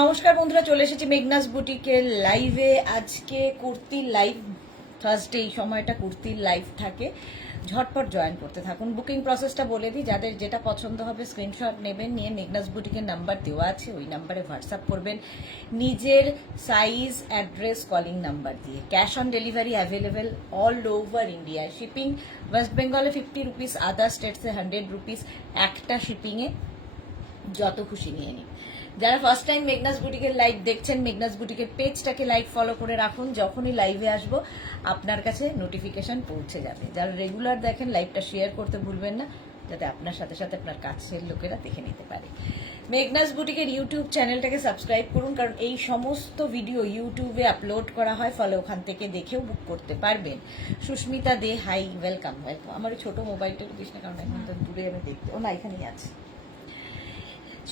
নমস্কার বন্ধুরা, চলে এসেছি মেঘনাস বুটিকের লাইভে। আজকে কুর্তির লাইভ, থার্সডে এই সময়টা কুর্তির লাইভ থাকে। ঝটপট জয়েন করতে থাকুন। বুকিং প্রসেসটা বলে দিই, যাদের যেটা পছন্দ হবে স্ক্রিনশট নেবেন, নিয়ে মেঘনাস বুটিকের নাম্বার দেওয়া আছে, ওই নাম্বারে হোয়াটসঅ্যাপ করবেন নিজের সাইজ, অ্যাড্রেস, কলিং নাম্বার দিয়ে। Cash on delivery available all over India. Shipping West বেঙ্গলে 50 রুপিস, আদার স্টেটসে 100 রুপিস। একটা শিপিংয়ে যত খুশি নিয়ে নিন। যারা ফার্স্ট টাইম মেঘনাস বুটিকের লাইভ দেখছেন, মেঘনাস বুটিকের পেজটাকে লাইক ফলো করে রাখুন। যখনই লাইভে আসবো আপনার কাছে নোটিফিকেশন পৌঁছে যাবে। যারা রেগুলার দেখেন, লাইভটা শেয়ার করতে ভুলবেন না, যাতে আপনার সাথে সাথে আপনার কাছের লোকেরা দেখে নিতে পারে। মেঘনাস বুটিকের ইউটিউব চ্যানেলটাকে সাবস্ক্রাইব করুন, কারণ এই সমস্ত ভিডিও ইউটিউবে আপলোড করা হয়, ফলে ওখান থেকে দেখেও বুক করতে পারবেন। সুস্মিতা দে, হাই, ওয়েলকাম ওয়েলকাম। আমার ছোট মোবাইলটা দিস না, কারণ এখন তো দূরে আমি দেখতে, ও না এখানেই আছে।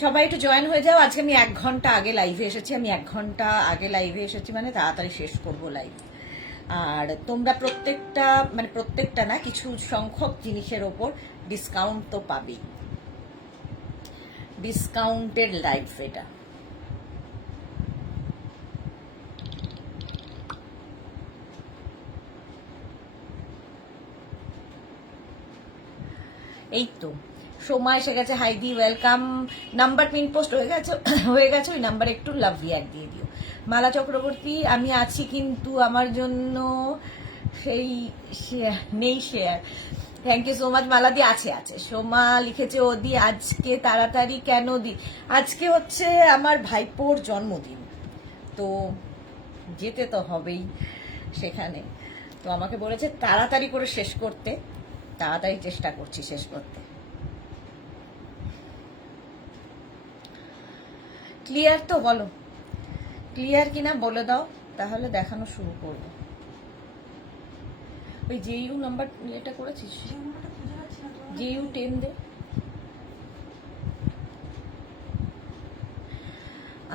সবাই একটু জয়েন হয়ে যাও। আজকে আমি 1 ঘন্টা আগে লাইভে এসেছি। আমি 1 ঘন্টা আগে লাইভে এসেছি মানে তাড়াতাড়ি শেষ করব লাইভ। আর তোমরা প্রত্যেকটা না, কিছু সংখ্যক জিনিসের ওপর ডিসকাউন্ট তো পাবেই। ডিসকাউন্টের লাইভ এটা। এই তো সময় এসে গেছে। হাইদি ওয়েলকাম। নাম্বার পিন পোস্ট হয়ে গেছে ওই নাম্বারে একটু লাভ রিয়াক্ট দিয়ে দিও। মালা চক্রবর্তী, আমি আছি কিন্তু আমার জন্য সেই নেই share. Thank you so much Mala di. আছে সোমা লিখেছে, ওদি আজকে তাড়াতাড়ি কেন দি? আজকে হচ্ছে আমার ভাইপোর জন্মদিন, তো যেতে তো হবেই সেখানে। তো আমাকে বলেছে তাড়াতাড়ি করে শেষ করতে, তাড়াতাড়ি চেষ্টা করছি শেষ করতে। ক্লিয়ার তো? বলো ক্লিয়ার কিনা বলে দাও, তাহলে দেখানো শুরু করবো। ওই জেইউ নাম্বার এটা করেছিস? জেইউ 10 দে।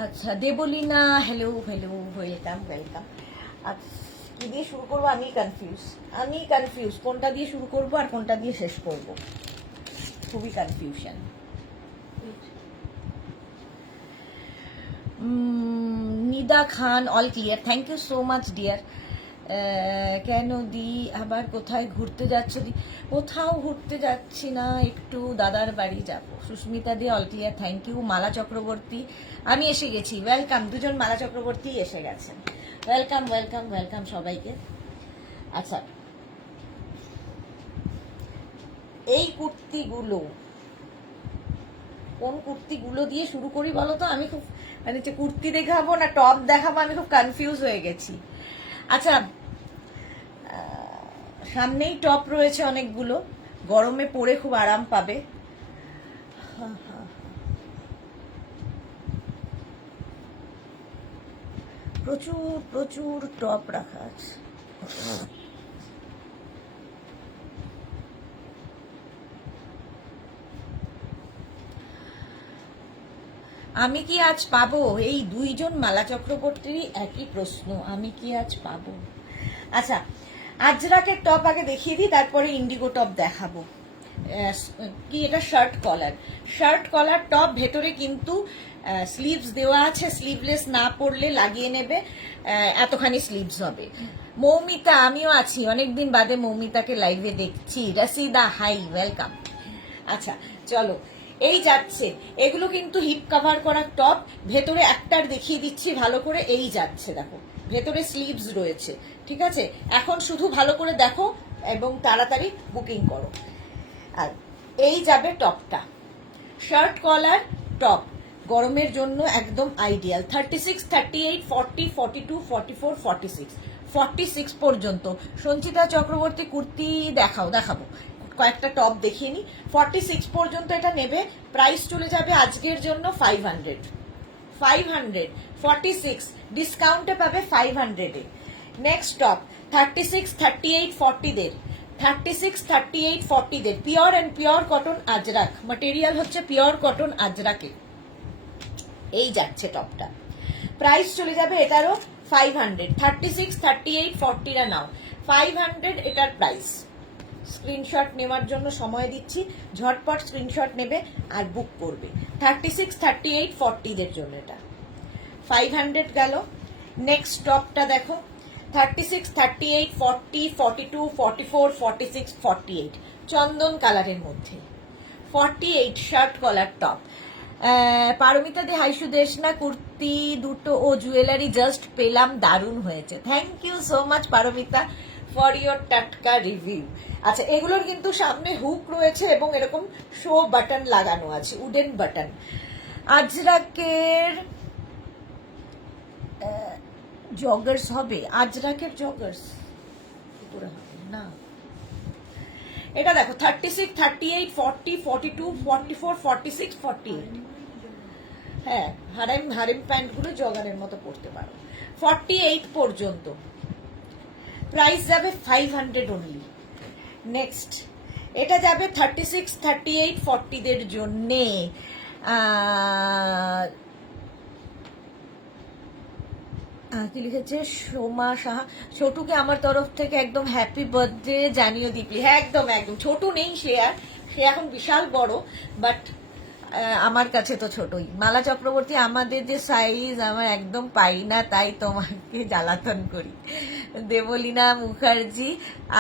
আচ্ছা Debolina, hello hello, welcome welcome. আচ্ছা কি দিয়ে শুরু করবো আমি কনফিউজ কোনটা দিয়ে শুরু করবো আর কোনটা দিয়ে শেষ করবো, খুবই confusion. Nida Khan, all clear, thank you so much dear. কেন দি আবার কোথায় ঘুরতে যাচ্ছ? দি কোথাও ঘুরতে যাচ্ছি না, একটু দাদার বাড়ি যাব। সুস্মিতা দি, অল ক্লিয়ার, থ্যাংক ইউ। মালা চক্রবর্তী, আমি এসে গেছি, ওয়েলকাম। দুজন মালা চক্রবর্তী এসে গেছেন, ওয়েলকাম ওয়েলকাম ওয়েলকাম সবাইকে। আচ্ছা, এই কুর্তিগুলো, কোন কুর্তিগুলো দিয়ে শুরু করি বলো তো? আমি খুব মানে কুর্তি দেখাবো না টপ দেখাবো, আমি খুব কনফিউজ হয়ে গেছি। আচ্ছা, সামনেই টপ রয়েছে অনেকগুলো, গরমে পরে খুব আরাম পাবে। প্রচুর প্রচুর টপ রাখা আছে। আমি কি আজ পাবো? এই দুইজন মালা চক্রবর্তীরই একই প্রশ্ন, আমি কি আজ পাবো? আচ্ছা, আজরাকের টপ আগে দেখিয়ে দিই, তারপরে ইন্ডিগো টপ দেখাবো। কি এটা? শার্ট কলার টপ, ভেতরে কিন্তু স্লিভস দেওয়া আছে। স্লিভলেস না পড়লে লাগিয়ে নেবে, এতখানি স্লিভস হবে। মৌমিতা, আমিও আছি, অনেকদিন বাদে মৌমিতাকে লাইভে দেখছি। রাসিদা, হাই, ওয়েলকাম। আচ্ছা চলো, এই যাচ্ছে, এগুলো কিন্তু হিপ কভার করা টপ। ভেতরে একটার দেখিয়ে দিচ্ছি ভালো করে, এই যাচ্ছে, দেখো ভেতরে স্লিভস রয়েছে, ঠিক আছে? এখন শুধু ভালো করে দেখো এবং তাড়াতাড়ি বুকিং করো। আর এই যাবে টপটা, শার্ট কলার টপ, গরমের জন্য একদম আইডিয়াল। 36, 38, 40, 42, 44, 46, 46 পর্যন্ত। সঞ্চিতা চক্রবর্তী, কুর্তি দেখাবো, কয়েকটা টপ দেখিয়ে নি। 46 পর্যন্ত এটা নেবে, প্রাইস চলে যাবে আজকের জন্য 500। 46 ডিসকাউন্টে পাবে 500 এ। নেক্সট টপ 36, 38, 40 দের, 36, 38, 40 দের, pure and pure cotton Ajrak, material হচ্ছে পিওর কটন আজরাকে। এই যাচ্ছে টপটা, প্রাইস চলে যাবে এটারও 500। 36, 38, 40 রা নাও, 500 এটার প্রাইস। স্ক্রিনশট নেওয়ার জন্য সময় দিচ্ছি, ঝটপট স্ক্রিনশট নেবে আর বুক করবে। 36, 38, 40 দের জন্য এটা। 500 গেল। নেক্সট টপটা দেখো 36, 38, 40, 42, 44, 46, 48 চন্দন কালারের মধ্যে 48 shirt collar top. Paromita Dey হাইশু দেশনা কুর্তি দুটো ও জুয়েলারি জাস্ট পেলাম, দারুণ হয়েছে। Thank you so much Paromita for your টাটকা রিভিউ। আচ্ছা, এগুলোর কিন্তু সামনে হুক রয়েছে এবং এরকম শো বাটন লাগানো আছে, উডেন বাটন। আজরাকের জগার্স হবে, আজরাকের জগার্স কি করে হবে না। এটা দেখো 36, 38, 40, 42, 44, 46, 48। হ্যাঁ, হারেম প্যান্ট গুলো জগারের মতো পড়তে পারো। 48 পর্যন্ত প্রাইস যাবে 500 অনলি। নেক্সট এটা যাবে 36, 38, 40 দের জন্যে। কি লিখেছে সোমা সাহা, ছোটুকে আমার তরফ থেকে একদম হ্যাপি বার্থডে জানিও দীপলি। হ্যাঁ, একদম একদম। ছোটু নেই, সে এখন বিশাল বড়, বাট আমার কাছে তো ছোটই। মালা চক্রবর্তী, আমাদের যে সাইজ আমার একদম পাই না, তাই তোমাকে জ্বালাতন করি। দেবলীনা মুখার্জি,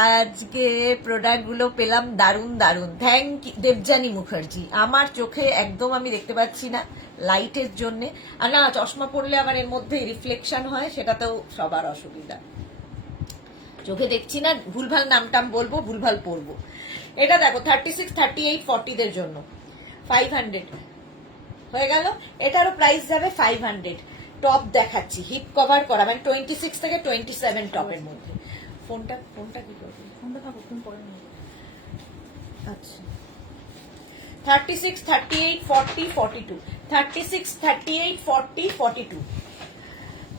আজকে প্রোডাক্টগুলো পেলাম দারুণ দারুণ, থ্যাংক ইউ। দেবজানী মুখার্জি, আমার চোখে একদম আমি দেখতে পাচ্ছি না লাইটের জন্যে, আর না চশমা পড়লে আবার এর মধ্যে রিফ্লেকশন হয়, সেটাতেও সবার অসুবিধা। চোখে দেখছি না, ভুলভাল নামটাম বলবো, ভুলভাল পড়বো। এটা দেখো 36, 38, 40 দের জন্য 500 হয়ে গেল। এটারও প্রাইস যাবে 500। টপ দেখাচ্ছি হিপ কভার করা, মানে 26 থেকে 27 টপের মধ্যে। ফোনটা কি করবে? ফোনটা থাকো, ফোন পরে নেবো। আচ্ছা, 36, 38, 40, 42, 36, 38, 40, 42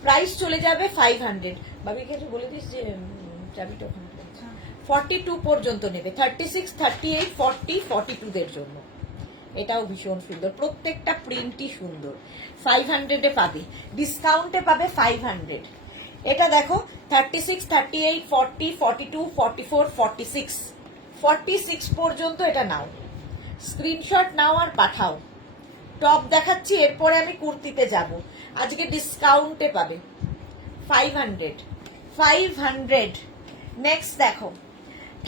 প্রাইস চলে যাবে 500। বাবিকে একটু বলে দিস যে চাবিটা ওখানে 42 পর্যন্ত নেবে। 36, 38, 40, 42 দের জন্য। এটাও ভীষণ সুন্দর, প্রত্যেকটা প্রিন্টই সুন্দর। 500 পাবে, ডিসকাউন্টে পাবে 500। এটা দেখো 36, 38, 40, 42, 44, 46 46 পর্যন্ত এটা নাও, স্ক্রিনশট নাও আর পাঠাও। টপ দেখাচ্ছি, এরপরে আমি কুর্তিতে যাব। আজকে ডিসকাউন্টে পাবে 500। নেক্সট দেখো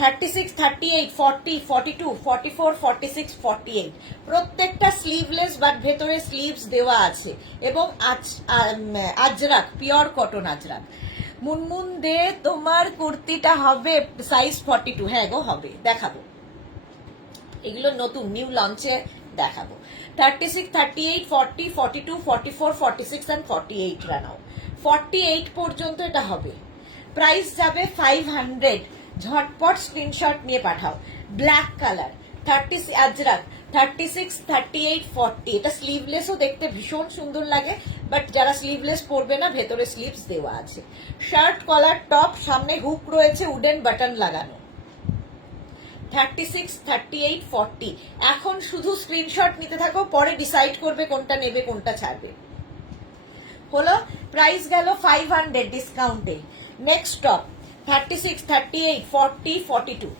36, 38, 40, 42, 44, 46, 48 প্রত্যেকটা স্লিভলেস, বাট ভেতরে স্লিভস দেওয়া আছে, এবং আজরাক, পিওর কটন আজরাক। মুনমুন দে, তোমার কুর্তিটা হবে সাইজ 42? হ্যাঁ গো, হবে, দেখাবো। এগুলো নতুন নিউ লঞ্চে দেখাবো। 36, 38, 40, 42, 44, 46 and 48 রানাও। 48 পর্যন্ত এটা হবে। প্রাইস যাবে 500। ঝটপট স্ক্রিনশট নিয়ে পাঠাও। ব্ল্যাক কালার 30 আজরাক 36, 38, 40 এটা স্লিভলেসও দেখতে ভীষণ সুন্দর লাগে, বাট যারা স্লিভলেস পরবে না, ভেতরে স্লিভস দেওয়া আছে। শার্ট কলার টপ, সামনে হুক রয়েছে, উডেন বাটন লাগানো। 36, 38, 40 এখন শুধু স্ক্রিনশট নিতে থাকো, পরে ডিসাইড করবে কোনটা নেবে কোনটা ছাড়বে। হলো, প্রাইস গেল 500 ডিসকাউন্টে। নেক্সট টপ 36, 38, 40, 42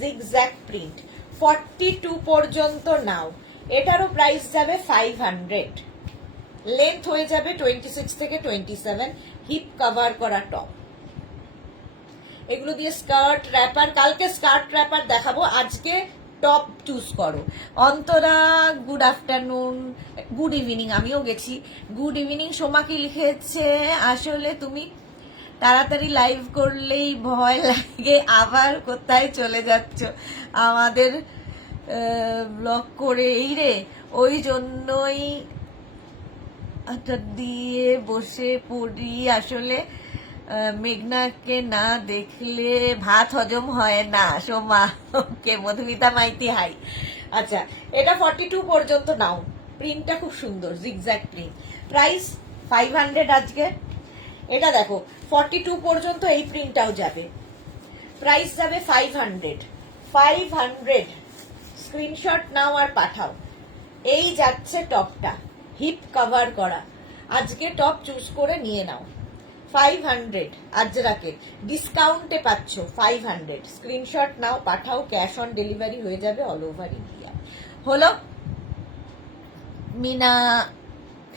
জিগজ্যাগ প্রিন্ট 42 পর্যন্ত নাও। এটারও প্রাইস যাবে 500। লেন্থ হয়ে যাবে 26 থেকে 27, হিপ কভার করা টপ। এগুলো দিয়ে স্কার্ট র্যাপার, কালকে স্কার্ট র্যাপার দেখাবো, আজকে টপ চুজ করো। Antara, good afternoon, good evening, আমিও গেছি। Good evening. সোমাকে লিখেছে, আসলে তুমি তাড়াতাড়ি লাইভ করলেই ভয় লাগে, আবার কোথায় চলে যাচ্ছ আমাদের ব্লক করে, এই রে, ওই জন্যই দিয়ে বসে পড়ি। আসলে মেঘনাকে না দেখলে ভাত হজম হয় না। সোমা, ওকে। মধুমিতা মাইতি, হাই। আচ্ছা, এটা 42 পর্যন্ত নাও, প্রিন্টটা খুব সুন্দর, জিগজ্যাগ প্রিন্ট। প্রাইস 500 আজকে। এটা দেখো 42 পর্যন্ত এই প্রিন্টটাও যাবে, প্রাইস যাবে 500। স্ক্রিনশট নাও আর পাঠাও। এই যাচ্ছে টপটা, হিপ কভার করা, আজকে টপ চুজ করে নিয়ে নাও। 500 আজরাকের, ডিসকাউন্টে পাচ্ছ 500। স্ক্রিনশট নাও, পাঠাও, ক্যাশ অন ডেলিভারি হয়ে যাবে অল ওভার ইন্ডিয়া। হলো, Meena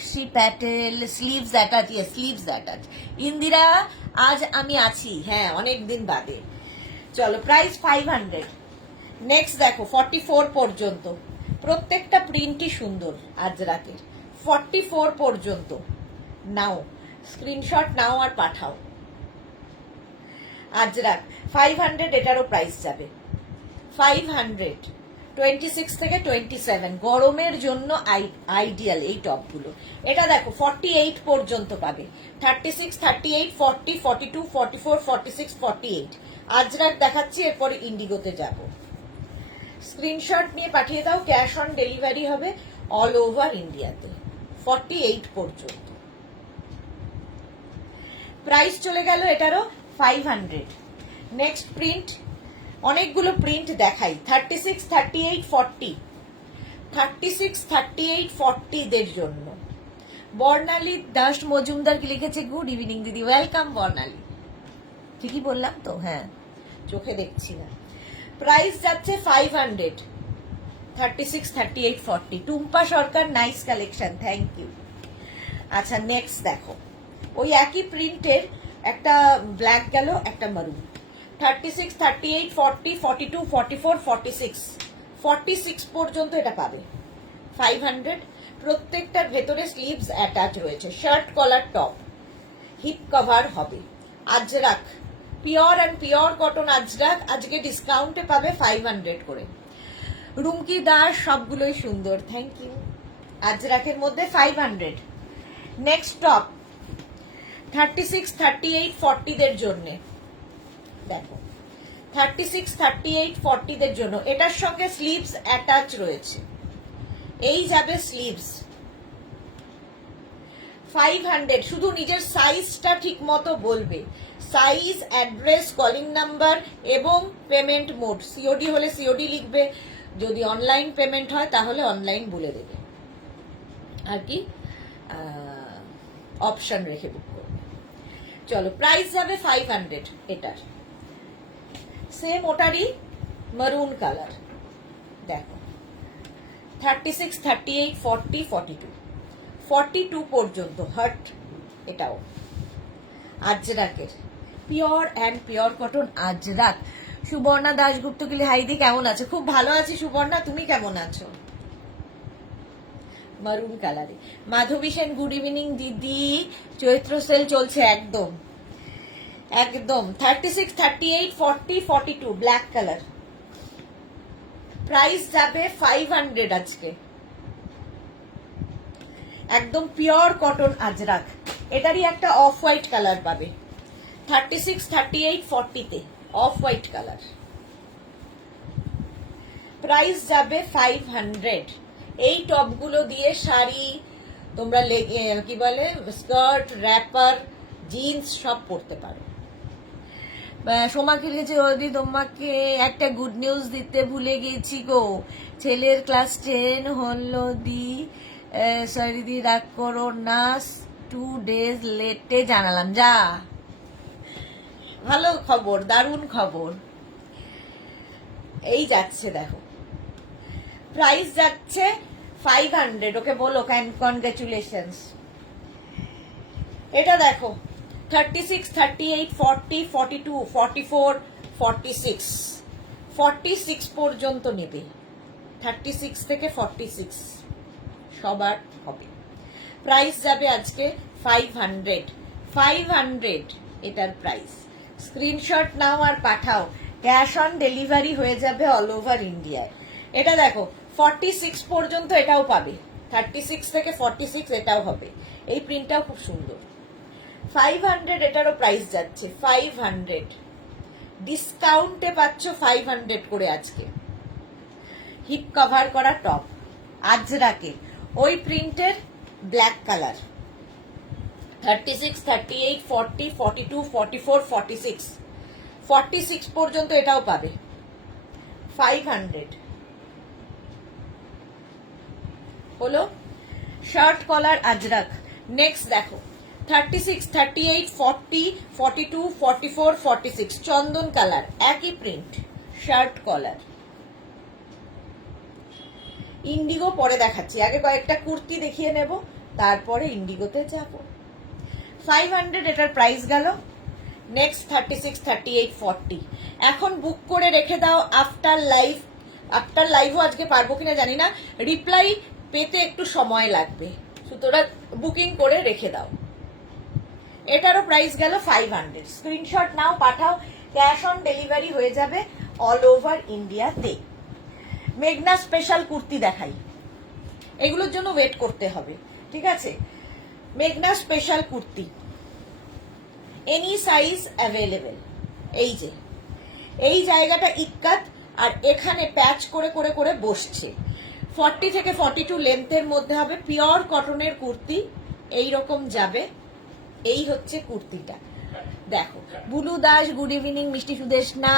Shri Patel, sleeves attach, sleeves attach. Indira আজ আমি আছি, হ্যাঁ অনেক দিন বাদে। চলো, প্রাইস 500। নেক্সট দেখো 44 পর্যন্ত, প্রত্যেকটা প্রিন্টই সুন্দর আজরাকের। 44 পর্যন্ত নাও, স্ক্রিনশট নাও আর পাঠাও। আজরাক 500, এটারও প্রাইস যাবে 500। 26 থেকে 27 গরমের জন্য আইডিয়াল এই টপগুলো। এটা দেখো 48 পর্যন্ত পাবে। 36, 38, 40, 42, 44, 46, 48 আজরাক দেখাচ্ছি, এরপরে ইন্ডিগোতে যাব। স্ক্রিনশট নিয়ে পাঠিয়ে দাও, ক্যাশ অন ডেলিভারি হবে অল ওভার ইন্ডিয়াতে। 48 পর্যন্ত প্রাইস চলে গেল এটারও 500। নেক্সট প্রিন্ট, অনেকগুলো প্রিন্ট দেখাই। 36, 38, 40, 36, 38, 40 দের জন্য। বর্ণালী দাস মজুমদার কি লিখেছে, গুড ইভিনিং দিদি, ওয়েলকাম বর্ণালী। ঠিকই বললাম তো? হ্যাঁ, চোখে দেখছি না। প্রাইস যাচ্ছে 500। 36, 38, 40। Tumpa Sarkar, nice collection, thank you. আচ্ছা, নেক্সট দেখো, ওই একই প্রিন্টের একটা ব্ল্যাক গেল, একটা মারুন। 36, 38, 40, 42, 44, 46, 46 পর্যন্ত এটা পাবে 500। প্রত্যেকটার ভেতরে স্লিভস অ্যাটাচ রয়েছে, shirt collar top, hip cover হবে। Ajrak pure and pure cotton Ajrak আজকে ডিসকাউন্টে পাবে 500 করে। রুমকি দাস, সবগুলোই সুন্দর, থ্যাংক ইউ। আজরাকের মধ্যে 500। নেক্সট টপ 36, 38, 40 দের জন্য। দেখো 36, 38, 40 দের জন্য এটার সঙ্গে স্লিভস অ্যাটাচ রয়েছে। এই যাবে স্লিভস 500। শুধু নিজের সাইজটা ঠিক মতো বলবে, সাইজ, অ্যাড্রেস, কলিং নাম্বার এবং পেমেন্ট মোড। সিওডি হলে সিওডি লিখবে, যদি অনলাইন পেমেন্ট হয় তাহলে অনলাইন বলে দেবে আর কি, অপশন রেখে বুক করবে। চলো, প্রাইস যাবে 500 এটার। সেম ওটারই মারুন কালার, দেখো 36, 38, 40, 42, 42 পর্যন্ত হার্ট। এটাও আজরাকের pure and pure cotton Ajrak. Suborna Dasgupta গিলি, হাইদি কেমন আছে? খুব ভালো আছি সুবর্ণা, তুমি কেমন আছো? মারুন কালারে। মাধবী সেন, গুড ইভিনিং দিদি, চৈত্র সেল চলছে একদম একদম। 36, 38, 40, 42 ব্ল্যাক কালার। প্রাইস যাবে 500 আজকে। একদম পিওর কটন আজরাক। এটারই একটা অফ হোয়াইট কালার পাবে 36, 38, 40 তে, অফ হোয়াইট কালার। প্রাইস যাবে 500। এই টপগুলো দিয়ে শাড়ি, তোমরা কি বলে, স্কার্ট, র্যাপার, জিন্স সব পরতে পারো। সোমাকে লিখেছে, ওদি তোমাকে একটা গুড নিউজ দিতে ভুলে গেছি গো, ছেলের ক্লাস 10 হলো দি, সরি দি রাগ করো না, 2 days লেটে জানালাম। যা, ভালো খবর, দারুণ খবর। এই যাচ্ছে দেখো, প্রাইস যাচ্ছে 500। ওকে বলো কনগ্রাচুলেশনস। এটা দেখো 36, 38, 40, 42, 44, 46, 46 পর্যন্ত নেবে। 36 থেকে 46 সবার হবে। প্রাইস যাবে আজকে 500। 500 এটার প্রাইস। স্ক্রিনশট নাও আর পাঠাও, ক্যাশ অন ডেলিভারি হয়ে যাবে অল ওভার ইন্ডিয়ায়। এটা দেখো 46 পর্যন্ত এটাও পাবে। 36 থেকে 46 এটাও হবে। এই প্রিন্টটাও খুব সুন্দর। 500 এটারও প্রাইস যাচ্ছে 500। ডিসকাউন্টে পাচ্ছ 500 করে আজকে। হিপ কভার করা টপ আজরাকে, ওই প্রিন্টের ব্ল্যাক কালার। 36, 38, 40, 42, 44, 46, 46 পর্যন্ত এটাও পাবে 500 হলো। শার্ট কলার আজরাক। নেক্সট দেখো 36, 38, 40, 42, 44, 46 চন্দন কালার, একই প্রিন্ট, শার্ট কলার। ইন্ডিগো পরে দেখাচ্ছি, আগে কয়েকটা কুর্তি দেখিয়ে নেব, তারপরে ইন্ডিগোতে যাব। 500 এটার প্রাইস গেল। নেক্সট 36, 38, 40। এখন বুক করে রেখে দাও আফটার লাইভ। আফটার লাইভও আজকে পারবো কিনা জানি না, রিপ্লাই পেতে একটু সময় লাগবে, সুতরাং বুকিং করে রেখে দাও। এটারও প্রাইস গেল 500। স্ক্রিনশট নাও, পাঠাও, ক্যাশ অন ডেলিভারি হয়ে যাবে অল ওভার ইন্ডিয়াতে। মেঘনা স্পেশাল কুর্তি দেখাই, এগুলোর জন্য ওয়েট করতে হবে, ঠিক আছে? মেঘনা special kurti, any size available. এই যে এই জায়গাটা ইক্কাত, আর এখানে প্যাচ করে করে করে বসছে। 40 থেকে 42 লেন্থের মধ্যে হবে, পিওর কটনের কুর্তি, এই রকম যাবে। এই হচ্ছে কুর্তিটা। দেখো, বুলু দাস গুড ইভিনিং, মিষ্টি সুদেশ না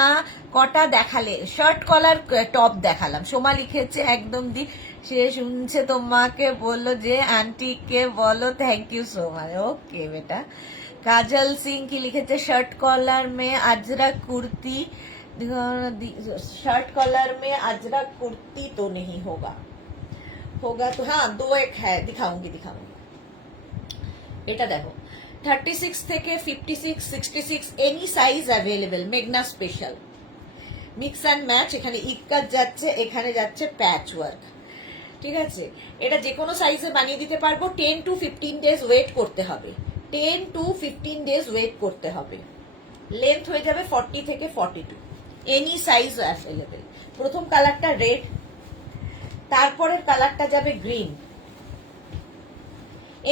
কটা দেখালে? শার্ট কলার টপ দেখালাম। সোমা লিখেছে একদম দি, সে শুনছে তোমাকে বললো যে আন্টিকে বলো থ্যাংক ইউ সো মাচ। ওকে বেটা। কাজল সিং কি লিখেছে? শার্ট কলার মে अजरक कुर्ती, शर्ट कलर में अजरक कुर्ती तो नहीं होगा, होगा तो हाँ 2 एक है, दिखाऊंगी। এটা দেখো 36 থেকে 56, 66 এনি সাইজ অ্যাভেলেবেল। মেঘনা স্পেশাল মিক্স অ্যান্ড ম্যাচ। এখানে ইক্কাত যাচ্ছে, এখানে যাচ্ছে প্যাচ ওয়ার্ক, ঠিক আছে? এটা যে কোনো সাইজে বানিয়ে দিতে পারবো। 10 to 15 ডেজ ওয়েট করতে হবে, 10 to 15 ডেজ ওয়েট করতে হবে। লেন্থ হয়ে যাবে 40 থেকে 42, এনি সাইজ অ্যাভেলেবেল। প্রথম কালারটা রেড, তারপরের কালারটা যাবে green.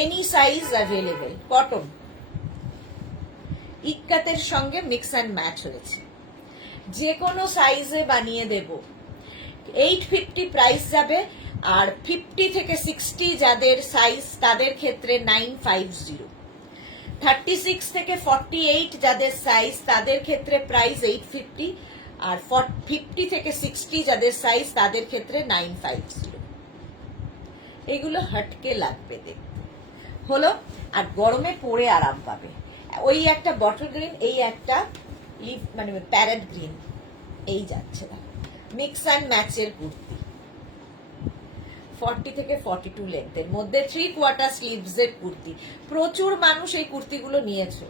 Any size available, cotton, ইক্কাতের সঙ্গে মিক্স অ্যান্ড ম্যাচ হয়েছে। যে কোনো সাইজে বানিয়ে দেব। 850 প্রাইস যাবে, আর 50 থেকে 60 যাদের সাইজ তাদের ক্ষেত্রে 950। 36 থেকে 48 যাদের সাইজ তাদের ক্ষেত্রে প্রাইস 850, আর 50 থেকে 60 যাদের সাইজ তাদের ক্ষেত্রে 950। এগুলো হটকে লাগবে দেখতে, হলো। আর গরমে পরে আরাম পাবে। ওই একটা বটল গ্রিন, এই একটা লিফ মানে প্যারেট গ্রিন, এই যাচ্ছে না। মিক্স অ্যান্ড ম্যাচের কুর্তি 40 থেকে 42 লেন্থের মধ্যে, 3/4 স্লিভস এর কুর্তি। প্রচুর মানুষ এই কুর্তিগুলো নিয়েছে।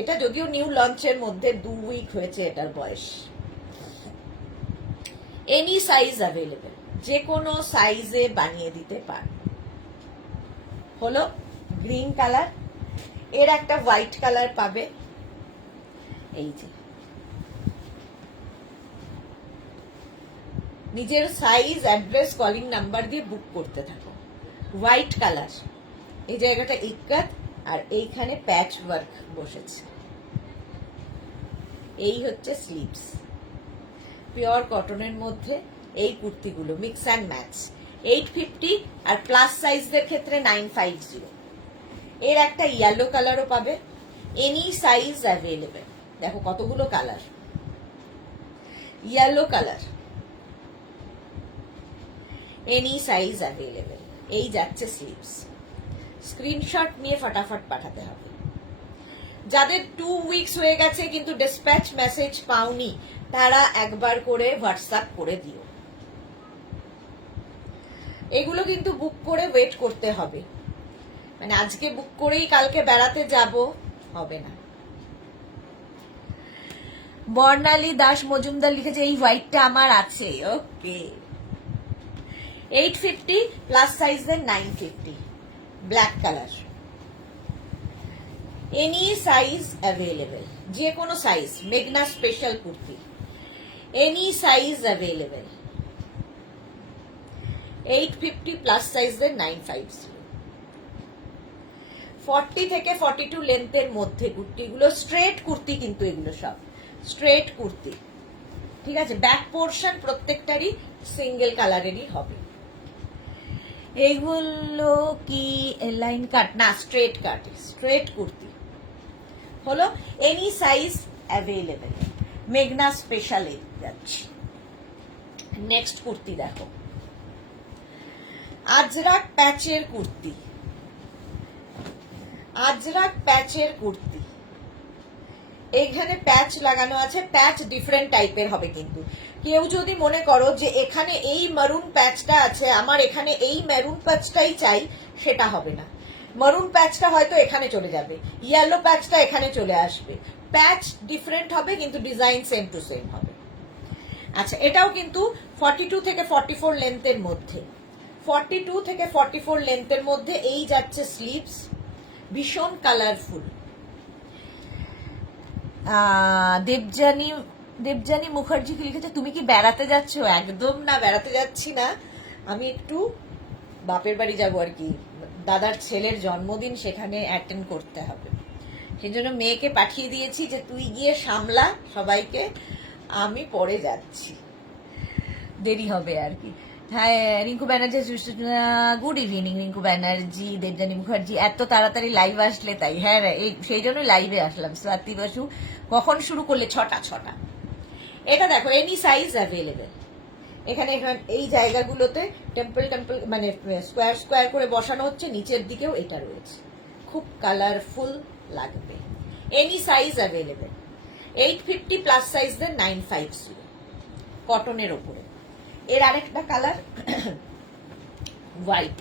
এটা যদিও নিউ লঞ্চের মধ্যে 2 উইক হয়েছে এটার বয়স। এনি সাইজ অ্যাভেলেবেল, যে কোনো সাইজে বানিয়ে দিতে পার। হলো গ্রিন কালার, এর একটা হোয়াইট কালার পাবে। এই যে নিজের সাইজ, অ্যাড্রেস, কলিং নাম্বার দিয়ে বুক করতে থাকো। হোয়াইট কালার, এই জায়গাটা ইক্কাত, আর এইখানে প্যাচ ওয়ার্ক বসেছে। এই হচ্ছে স্লিভস, পিওর কটনের মধ্যে এই কুর্তিগুলো মিক্স অ্যান্ড ম্যাচ। 850, আর প্লাস সাইজদের ক্ষেত্রে 950। এর একটা ইয়েলো কালারও পাবে। Any size available. দেখো কতগুলো colour. Yellow colour, any size available. এই যাচ্ছে স্লিভস। স্ক্রিনশট নিয়ে ফটাফট পাঠাতে হবে। যাদের 2 উইকস হয়ে গেছে কিন্তু ডিসপ্যাচ মেসেজ পাওনি, তারা একবার করে হোয়াটসঅ্যাপ করে দিও। এগুলো কিন্তু বুক করে ওয়েট করতে হবে, মানে আজকে বুক করেই কালকে বেড়াতে যাব হবে না। বর্ণালী দাস মজুমদার লিখেছে এই হোয়াইটটা আমার আছে। ওকে, 850, প্লাস সাইজের 950। Black colour, any size available, যে কোনো সাইজ। মেঘনা special kurti, any size available. 850, plus সাইজের 950। 40 থেকে 42 লেন্থের মধ্যে কুর্তিগুলো, স্ট্রেট কুর্তি কিন্তু এগুলো সব স্ট্রেট কুর্তি, ঠিক আছে? ব্যাক পোর্শন প্রত্যেকটারই সিঙ্গেল কালারেরই হবে। এগুলো কি লাইন কাট না, স্ট্রেট কাট, স্ট্রেট কুর্তি। হলো এনি সাইজ অ্যাভেলেবেল। মেঘনা স্পেশালে যাচ্ছি। নেক্সট কুর্তি দেখো, আজরাক প্যাচের কুর্তি। আজরাক প্যাচের কুর্তি, এইখানে প্যাচ লাগানো আছে, প্যাচ ডিফারেন্ট টাইপের হবে কিন্তু। কেউ যদি মনে করো যে এখানে এই মারুন প্যাচটা আছে, আমার এখানে এই মেরুন প্যাচটাই চাই, সেটা হবে না। মারুন প্যাচটা হয়তো এখানে চলে যাবে, ইয়েলো প্যাচটা এখানে চলে আসবে, প্যাচ ডিফারেন্ট হবে কিন্তু ডিজাইন সেম টু সেম হবে। আচ্ছা, এটাও কিন্তু 42 থেকে 44 লেন্থের মধ্যে, 42 থেকে 44 লেন্থের মধ্যে। এই যাচ্ছে স্লিভস, ভীষণ কালারফুল। দেবজানী মুখার্জি কি লিখেছে, তুমি কি বেড়াতে যাচ্ছ? একদম না, বেড়াতে যাচ্ছি না, আমি একটু বাপের বাড়ি যাবো আর কি, দাদার ছেলের জন্মদিন, সেখানে অ্যাটেন্ড করতে হবে। সেই জন্য মেয়েকে পাঠিয়ে দিয়েছি যে তুই গিয়ে সামলা সবাইকে, আমি পরে যাচ্ছি, দেরি হবে আর কি। হ্যাঁ, রিঙ্কু ব্যানার্জি, গুড ইভিনিং রিঙ্কু ব্যানার্জি, দেবজানী মুখার্জি, এত তাড়াতাড়ি লাইভ আসলে তাই? হ্যাঁ, সেই জন্য লাইভে আসলাম। স্বাতি বাসু, কখন শুরু করলে? 6টা। এটা দেখো, এনি সাইজ অ্যাভেলেবেল। এখানে এই জায়গাগুলোতে টেম্পল মানে স্কোয়ার স্কোয়ার করে বসানো হচ্ছে, নিচের দিকেও এটা রয়েছে, খুব কালারফুল লাগবে। Any size available. 850 প্লাস সাইজদের 950, কটনের ওপরে। এর আরেকটা কালার হোয়াইট,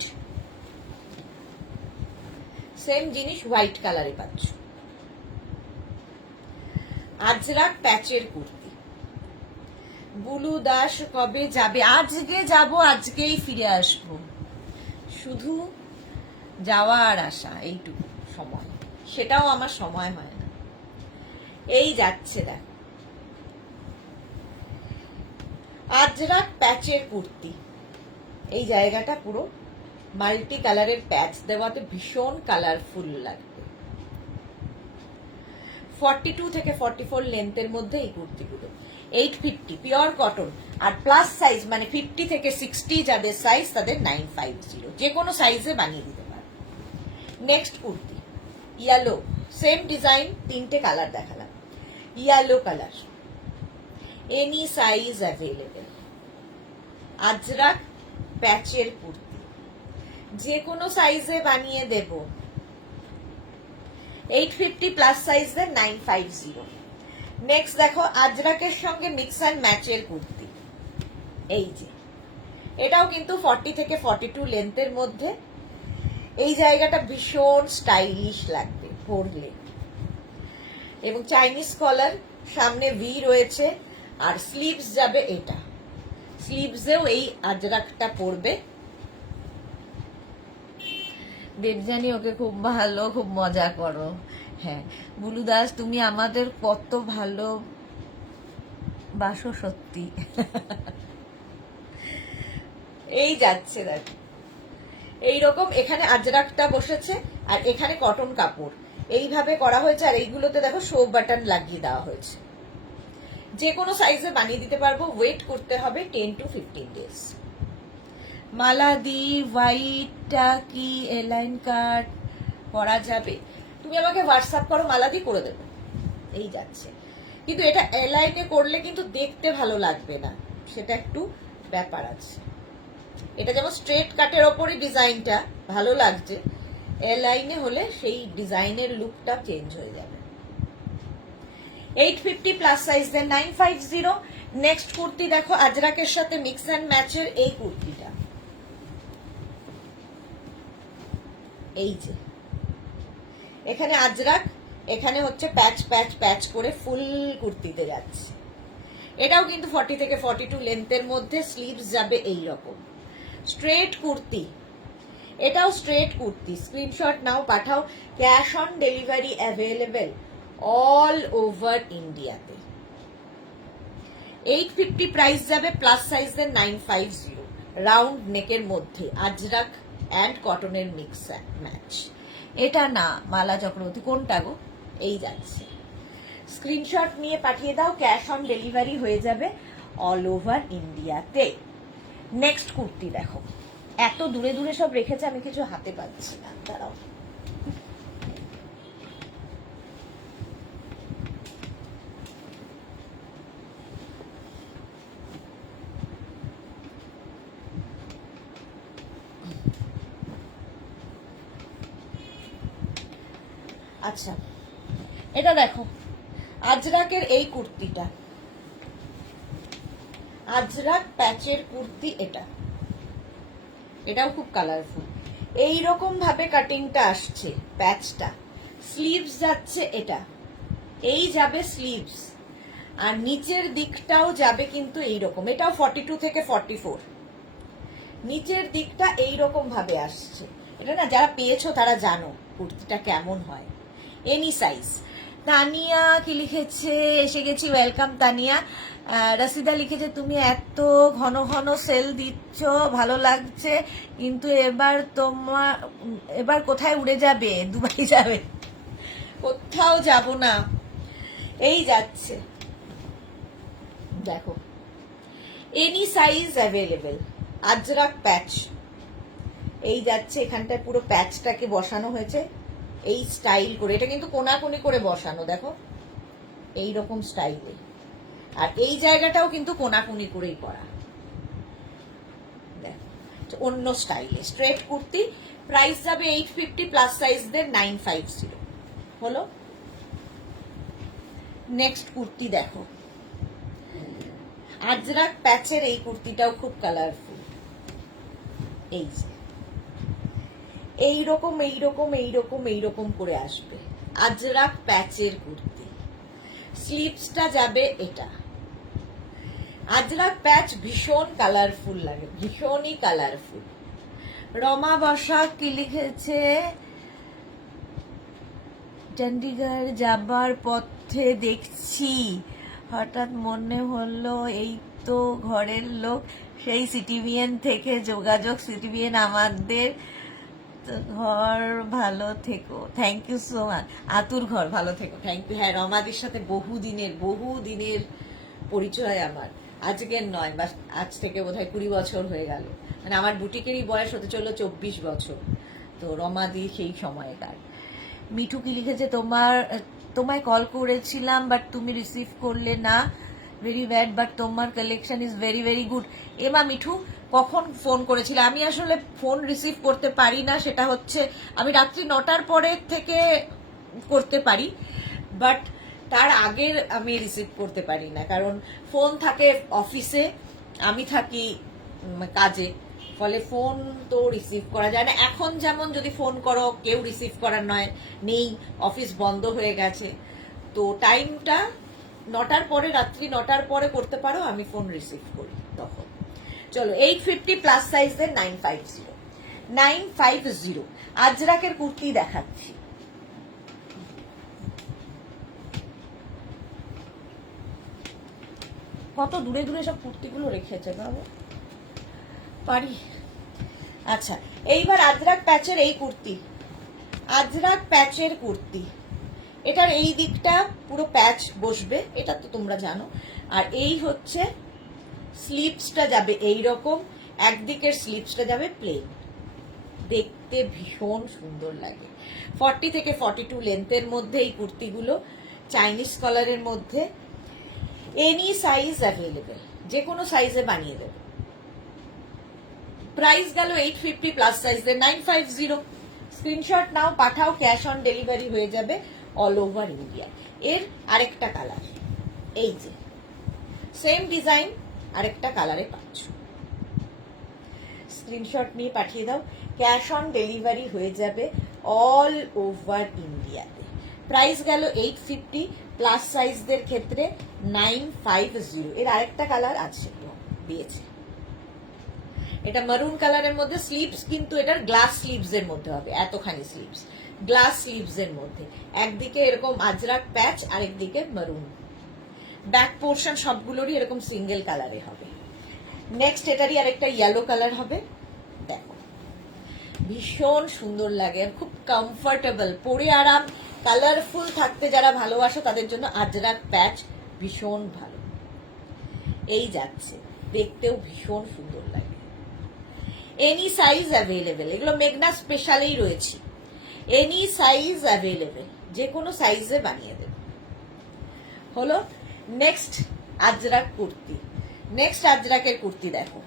সেম জিনিস হোয়াইট কালারে পাচ্ছ। আজরাক প্যাচের কুর্তি। বুলু দাস কবে যাবে? আজকে যাব, আজকেই ফিরে আসব, শুধু যাওয়া আর আসা এইটুকু সময়, সেটাও আমার সময় হয় না। এই যাচ্ছে দেখ, আজরাক প্যাচের কুর্তি। এই জায়গাটা পুরো মাল্টি কালারের প্যাচ দেওয়াতে ভীষণ কালারফুল লাগবে। 42 থেকে 44 লেন্থের মধ্যে এই কুর্তিগুলো। 850 পিওর কটন, আর প্লাস সাইজ মানে 50 থেকে 60 যাদের সাইজ, তাদের 950, যে কোনো সাইজে বানিয়ে দিতে পারে। Next kurti, yellow, same design, 3টে কালার দেখালাম। Yellow colour, any size available. Ajrak প্যাচের কুর্তি, যে কোনো সাইজে বানিয়ে দেব। 850 প্লাস সাইজের 950। নেক্সট দেখো, আজরাকের সঙ্গে মিক্স অ্যান্ড ম্যাচের কুর্তি। এই যে, এটাও কিন্তু 40 থেকে 42 লেন্থের মধ্যে। এই জায়গাটা ভীষণ স্টাইলিশ লাগবে পরলে, এবং চাইনিজ কলার, সামনে ভি রয়েছে, আর স্লিভস যাবে এটা, স্লিভসেও এই আজরাকটা পরবে। দেবজানি, ওকে খুব ভালো, খুব মজা করো। হ্যাঁ বুলু দাস, তুমি আমাদের কত ভালো বাসো সত্যি। এই যাচ্ছে দেখ, এইরকম এখানে আজরাকটা বসেছে, আর এখানে কটন কাপড় এইভাবে করা হয়েছে, আর এইগুলোতে দেখো শো বাটন লাগিয়ে দেওয়া হয়েছে। যে কোনো সাইজে বানিয়ে দিতে পারবো, ওয়েট করতে হবে 10 to 15 ডেজ। মালাদি, হোয়াইটটা কি এলাইন কাট করা যাবে? তুমি আমাকে হোয়াটসঅ্যাপ করো, মালাদি, করে দেবো। এই যাচ্ছে, কিন্তু এটা এলাইনে করলে কিন্তু দেখতে ভালো লাগবে না, সেটা একটু ব্যাপার আছে। এটা যেমন স্ট্রেট কাটের ওপরই ডিজাইনটা ভালো লাগছে, এলাইনে হলে সেই ডিজাইনের লুকটা চেঞ্জ হয়ে যাবে। 850 প্লাস সাইজের 950। নেক্সট কুর্তি দেখো, আজরাকের সাথে মিক্স অ্যান্ড ম্যাচের এই কুর্তিটা। এই যে, এখানে আজরাক, এখানে হচ্ছে প্যাচ প্যাচ প্যাচ করে ফুল কুর্তিতে যাচ্ছে। এটাও কিন্তু 40 থেকে 42 লেন্থের মধ্যে, স্লিভস যাবে এই রকম। স্ট্রেট কুর্তি, এটাও স্ট্রেট কুর্তি। স্ক্রিনশট নাও, পাঠাও। Cash on delivery available all over ইন্ডিয়াতে। 850 প্রাইস যাবে, প্লাস সাইজের 950, রাউন্ড নেকের মধ্যে, আজরাক অ্যান্ড কটনের মিক্স অ্যান্ড ম্যাচ। এটা না মালা চক্রবর্তী, কোনটা গো? এই যাচ্ছে, স্ক্রিনশট নিয়ে পাঠিয়ে দাও, ক্যাশ অন ডেলিভারি হয়ে যাবে অল ওভার ইন্ডিয়াতে। নেক্সট কুর্তি দেখো, এত দূরে দূরে সব রেখেছে, আমি কিছু হাতে পাচ্ছি না, দাঁড়াও। আচ্ছা, এটা দেখো, আজরাকের এই কুর্তিটা, আজরাক প্যাচের কুর্তি, এটাও খুব কালারফুল। এইরকম ভাবে কাটিংটা আসছে, প্যাচটা, স্লিভস যাচ্ছে, এই যাবে স্লিভস, আর নিচের দিকটাও যাবে কিন্তু এইরকম। এটাও 42 থেকে 44, নিচের দিকটা এইরকম ভাবে আসছে। এটা না যারা পেয়েছো তারা জানো কুর্তিটা কেমন হয়। Any size. তানিয়া কি লিখেছে, এসে গেছি, ওয়েলকাম তানিয়া। রাশিদা লিখেছে তুমি এত ঘন ঘন সেল দিচ্ছ, ভালো লাগছে, কিন্তু এবার কোথায় উড়ে যাবে? দুবাই যাবে? কোথাও যাব না, এই যাচ্ছে। দেখো, এনি সাইজ অ্যাভেলেবেল। আজরাক প্যাচ, এই যাচ্ছে, এখানটায় পুরো প্যাচটাকে বসানো হয়েছে এই স্টাইল করে। এটা কিন্তু কোনাকুনি করে বসানো, দেখো এই রকম স্টাইলে, আর এই জায়গাটাও কিন্তু কোনাকুনি করেই করা। দেখো অন্য স্টাইলে স্ট্রেট কুর্তি। প্রাইস যাবে 850, প্লাস সাইজদের 950। হলো। নেক্সট কুর্তি দেখো, আজরাক প্যাচের এই কুর্তিটাও খুব কালারফুল। এই যে এইরকম এইরকম এইরকম এইরকম করে আসবে, আজরাক প্যাচের কুর্তি। স্লিভসটা যাবে এটা। আজরাক প্যাচ ভীষণ কালারফুল লাগে, ভীষণই কালারফুল। রমা বসাক কি লিখেছে, চণ্ডীগড় যাবার পথে দেখছি, হঠাৎ মনে হলো এই তো ঘরের লোক, সেই সিটিভিএন থেকে যোগাযোগ। সিটিভিএন আমাদের ঘর, ভালো থেকো। Thank you so much. আতুর ঘর, ভালো থেকো, থ্যাংক ইউ। হ্যাঁ, রমাদির সাথে বহুদিনের পরিচয় আমার, আজকের নয়, বা আজ থেকে বোধহয় 20 বছর হয়ে গেল। মানে আমার বুটিকেরই বয়স হতে চললো 24 বছর। তো রমাদি সেই সময়কার। মিঠু কি লিখেছে, তোমায় কল করেছিলাম বাট তুমি রিসিভ করলে না, ভেরি ব্যাড, বাট তোমার collection is very very good. এমা মিঠু, কখন ফোন করেছিলে? আমি আসলে ফোন রিসিভ করতে পারি না, সেটা হচ্ছে আমি রাত্রি 9টার পরে থেকে করতে পারি, বাট তার আগের আমি রিসিভ করতে পারি না, কারণ ফোন থাকে অফিসে, আমি থাকি কাজে, ফলে ফোন তো রিসিভ করা যায় না। এখন যেমন যদি ফোন করো কেউ রিসিভ করার নয়, নেই, অফিস বন্ধ হয়ে গেছে, তো টাইমটা 9টার পরে, রাত্রি 9টার পরে করতে পারো, আমি ফোন রিসিভ করি তখন। চলো, 850 প্লাস সাইজের 950 আজরাকের কুর্তি দেখাচ্ছি। কত দূরে দূরে সব কুর্তিগুলো রেখেছে বাবু, পারি। আচ্ছা, এইবার আজরাক প্যাচের এই কুর্তি, আজরাক প্যাচের কুর্তি, এটার এই দিকটা পুরো প্যাচ বসবে, এটা তো তোমরা জানো। আর এই হচ্ছে স্লিভসটা যাবে এইরকম, একদিকের স্লিভসটা যাবে প্লেন, দেখতে ভীষণ সুন্দর লাগে। 40 থেকে 42 লেন্থের মধ্যে এই কুর্তিগুলো, চাইনিজ কলারের মধ্যে। এনি সাইজ অ্যাভেলেবেল, যে কোনো সাইজে বানিয়ে দেবে। প্রাইস গেল 850, প্লাস সাইজের 950। স্ক্রিনশট নাও, পাঠাও, ক্যাশ অন ডেলিভারি হয়ে যাবে অল ওভার ইন্ডিয়া। এর আরেকটা কালার, এই যে সেম ডিজাইন, আরেকটা কালারে পাচ্ছ। স্ক্রিনশট নিয়ে পাঠিয়ে দাও, ক্যাশ অন ডেলিভারি হয়ে যাবে অল ওভার ইন্ডিয়াতে। প্রাইস গেল 850, প্লাস সাইজদের ক্ষেত্রে 950। এর আরেকটা কালার আছে, দিয়েছে, এটা মারুন কালারের মধ্যে। স্লিভস কিন্তু এটার গ্লাস স্লিভস এর মধ্যে হবে, এতখানি স্লিভস, গ্লাস স্লিভস এর মধ্যে। একদিকে এরকম আজরাক প্যাচ, আরেকদিকে মারুন। ব্যাক পোর্শন সবগুলোরই এরকম সিঙ্গেল কালারে হবে। নেক্সট এটারই আরেকটা ইয়েলো কালার হবে, দেখো ভীষণ সুন্দর লাগে, খুব কমফোর্টেবল, পরে আরাম, কালারফুল থাকতে যারা ভালোবাসো তাদের জন্য আজরাক প্যাচ ভীষণ ভালো। এই যাচ্ছে, দেখতেও ভীষণ সুন্দর লাগে। এনি সাইজ অ্যাভেলেবেল, এগুলো মেঘনা স্পেশালেই রয়েছে। এনি সাইজ অ্যাভেলেবেল, যে কোনো সাইজে বানিয়ে দেবে। হলো। নেক্সট আজরাক কুর্তি, নেক্সট আজরাকের কুর্তি দেখো,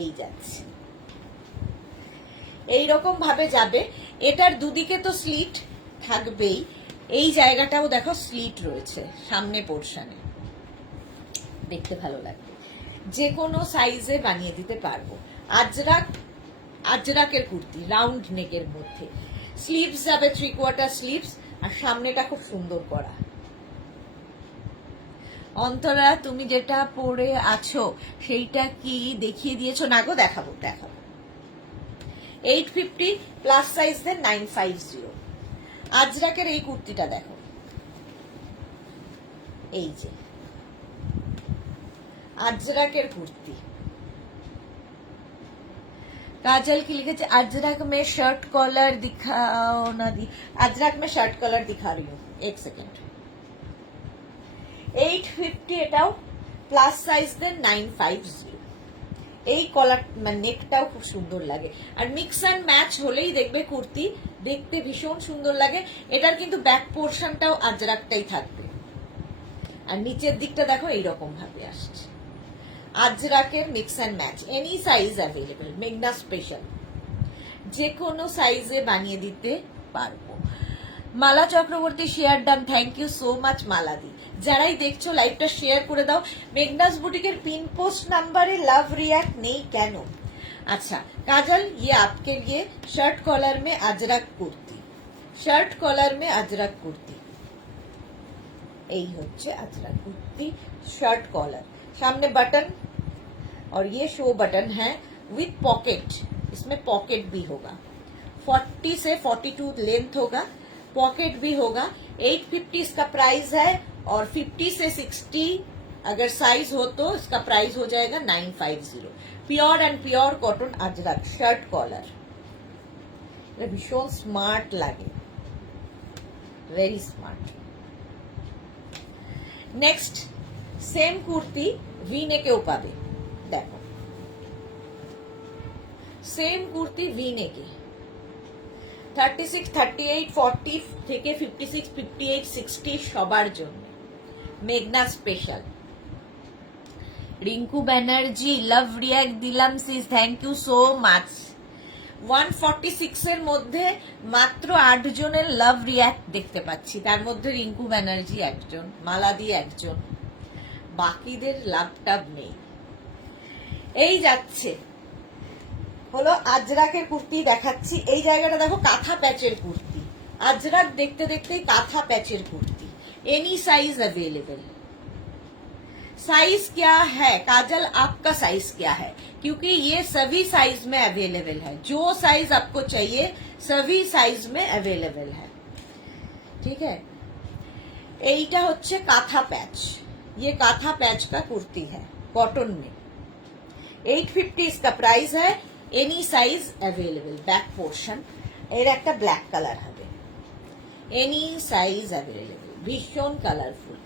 এই যাচ্ছে, এইরকম ভাবে যাবে। এটার দুদিকে তো স্লিট থাকবেই, এই জায়গাটাও দেখো স্লিট রয়েছে সামনে পোর্শনে, দেখতে ভালো লাগবে। যে কোনো সাইজে বানিয়ে দিতে পারবো। আজরাকের কুর্তি রাউন্ড নেকের মধ্যে, স্লিভস যাবে 3/4 স্লিভস, আর সামনেটা খুব সুন্দর করা। অন্তরা তুমি যেটা পরে আছো সেইটা কি দেখিয়ে দিয়েছো? না গো, দেখাবো। 850 প্লাস সাইজ দেন 950। আজরাকের এই কুর্তিটা দেখো, এই যে আজরাকের কুর্তি। काजल की लिखे अजरक में शर्ट कॉलर दिखाओ ना दी। अजरक में शर्ट कॉलर दिखा रही हूँ, एक सेकेंड। 850 এটাও প্লাস সাইজ দেন 950। এই কলার নেকটাও খুব সুন্দর লাগে, আর মিক্স অ্যান্ড ম্যাচ হলেই দেখবে কুর্তি দেখতে ভীষণ সুন্দর লাগে। এটার কিন্তু ব্যাক পোর্শনটাও আজরাকটাই থাকবে, আর নিচের দিকটা দেখো এইরকম ভাবে আসছে। আজরাকের mix and match, any size available, মেঘনা স্পেশাল, যে কোনো সাইজে বানিয়ে দিতে পারবো। Mala Chakraborty share done, thank you so much মালাদি। যারাই দেখছো লাইভটা শেয়ার করে দাও। মেঘনাস বুটিকের পিন পোস্ট নাম্বারে লাভ রিয়াক্ট নেই কেন? আচ্ছা काजल, ये आपके लिए शर्ट कॉलर में अजरक कुर्ती, शर्ट कॉलर में अजरक कुर्ती, এই হচ্ছে अजरक कुर्ती शर्ट कॉलर, सामने बटन और ये शो बटन है विथ पॉकेट, इसमें पॉकेट भी होगा। 40 से 42 लेंथ होगा, पॉकेट भी होगा। 850 इसका प्राइस है, और 50 से 60 अगर साइज हो तो इसका प्राइस हो जाएगा 950। Pure and pure cotton Ajrak shirt collar, भीषण स्मार्ट लगे, very smart. Next same kurti V नेकेও পাবে, দেখো সেম কুর্তি ভি নেকে 36, 38, 40 থেকে 56, 58, 60 সবার জন্য মেঘনা special. Rinku Banerjee love react দিলাম sis, thank you so much. 146 এর মধ্যে মাত্র 8 জনের লাভ রিয়াক্ট দেখতে পাচ্ছি, তার মধ্যে রিঙ্কু ব্যানার্জি একজন, মালাদি একজন, বাকিদের লাভ টাভ নেই। এই যাচ্ছে হলো আজরাকের কুর্তি দেখাচ্ছি। এই জায়গাটা দেখো কাঁথা প্যাচের কুর্তি, আজরাক দেখতে দেখতেই কাঁথা প্যাচের kurti, any size available. Size क्या है काजल, आपका साइज क्या है? क्योंकि ये सभी साइज में अवेलेबल है, जो साइज आपको चाहिए सभी साइज में अवेलेबल है, ठीक है। এইটা হচ্ছে কাঁথা প্যাচ, ये काथा पैच का कुर्ती है कॉटन में। 850 इसका प्राइस है, any size available. Back portion এর একটা ব্ল্যাক কালার হবে, এনি সাইজ অ্যাভেলেবল, ভীষণ কালারফুল।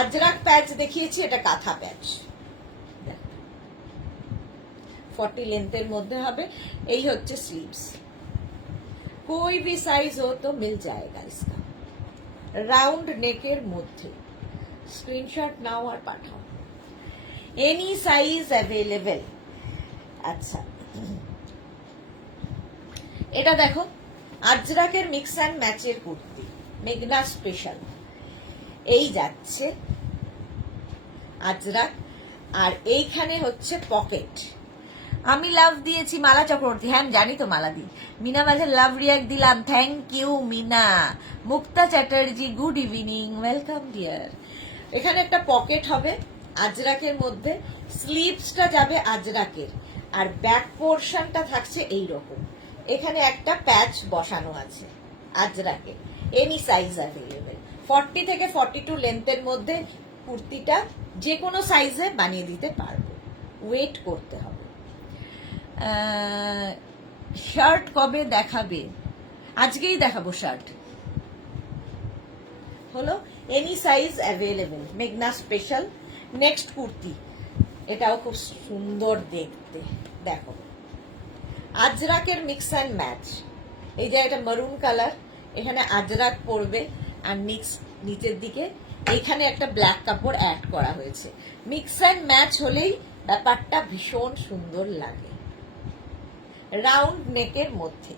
আজরাক প্যাচ দেখিয়েছি, এটা কাঁথা প্যাচ, 40 লেন্থের মধ্যে হবে। এই হচ্ছে স্লিভস, कोई भी साइज हो तो मिल जाएगा इसका। राउंड नेकेर মধ্যে স্ক্রিনশট নাও আর পাঠাও, এনি সাইজ অ্যাভেলেবল। আচ্ছা এটা দেখো আজরাকের মিক্স অ্যান্ড ম্যাচের কুর্তি, মেঘনা স্পেশাল। এই যাচ্ছে আজরাক, আর এইখানে হচ্ছে পকেট। আমি লাভ দিয়েছি মালা চক্রবর্তী, হ্যাঁ আমি জানি তো মালা দি। মিনা মাঝে লাভ রিয়াক্ট দিলাম, thank you Mina. Mukta Chatterjee good evening, welcome dear. এখানে একটা পকেট হবে আজরাকের মধ্যে, স্লিভসটা যাবে আজরাকের, আর ব্যাক পোর্শনটা থাকছে এই রকম। এখানে একটা প্যাচ বসানো আছে আজরাকের, এনি সাইজ অ্যাভেলেবেল। 40 থেকে 42 লেন্থের মধ্যে কুর্তিটা যে কোনো সাইজে বানিয়ে দিতে পারবো, ওয়েট করতে হবে। শার্ট কবে দেখাবে? আজকেই দেখাবো শার্ট। হলো এনি সাইজ অ্যাভেলেবল, মেঘনা স্পেশাল। নেক্সট কুর্তি, এটাও খুব সুন্দর দেখতে, দেখো আজরাকের মিক্স অ্যান্ড ম্যাচ। এই যে এটা মারুন কালার, এখানে আজরাক পড়বে, আর নিচের দিকে এখানে একটা ব্ল্যাক কাপড় অ্যাড করা হয়েছে। মিক্স অ্যান্ড ম্যাচ হলেই ব্যাপারটা ভীষণ সুন্দর লাগে। রাউন্ড নেকের মধ্যে,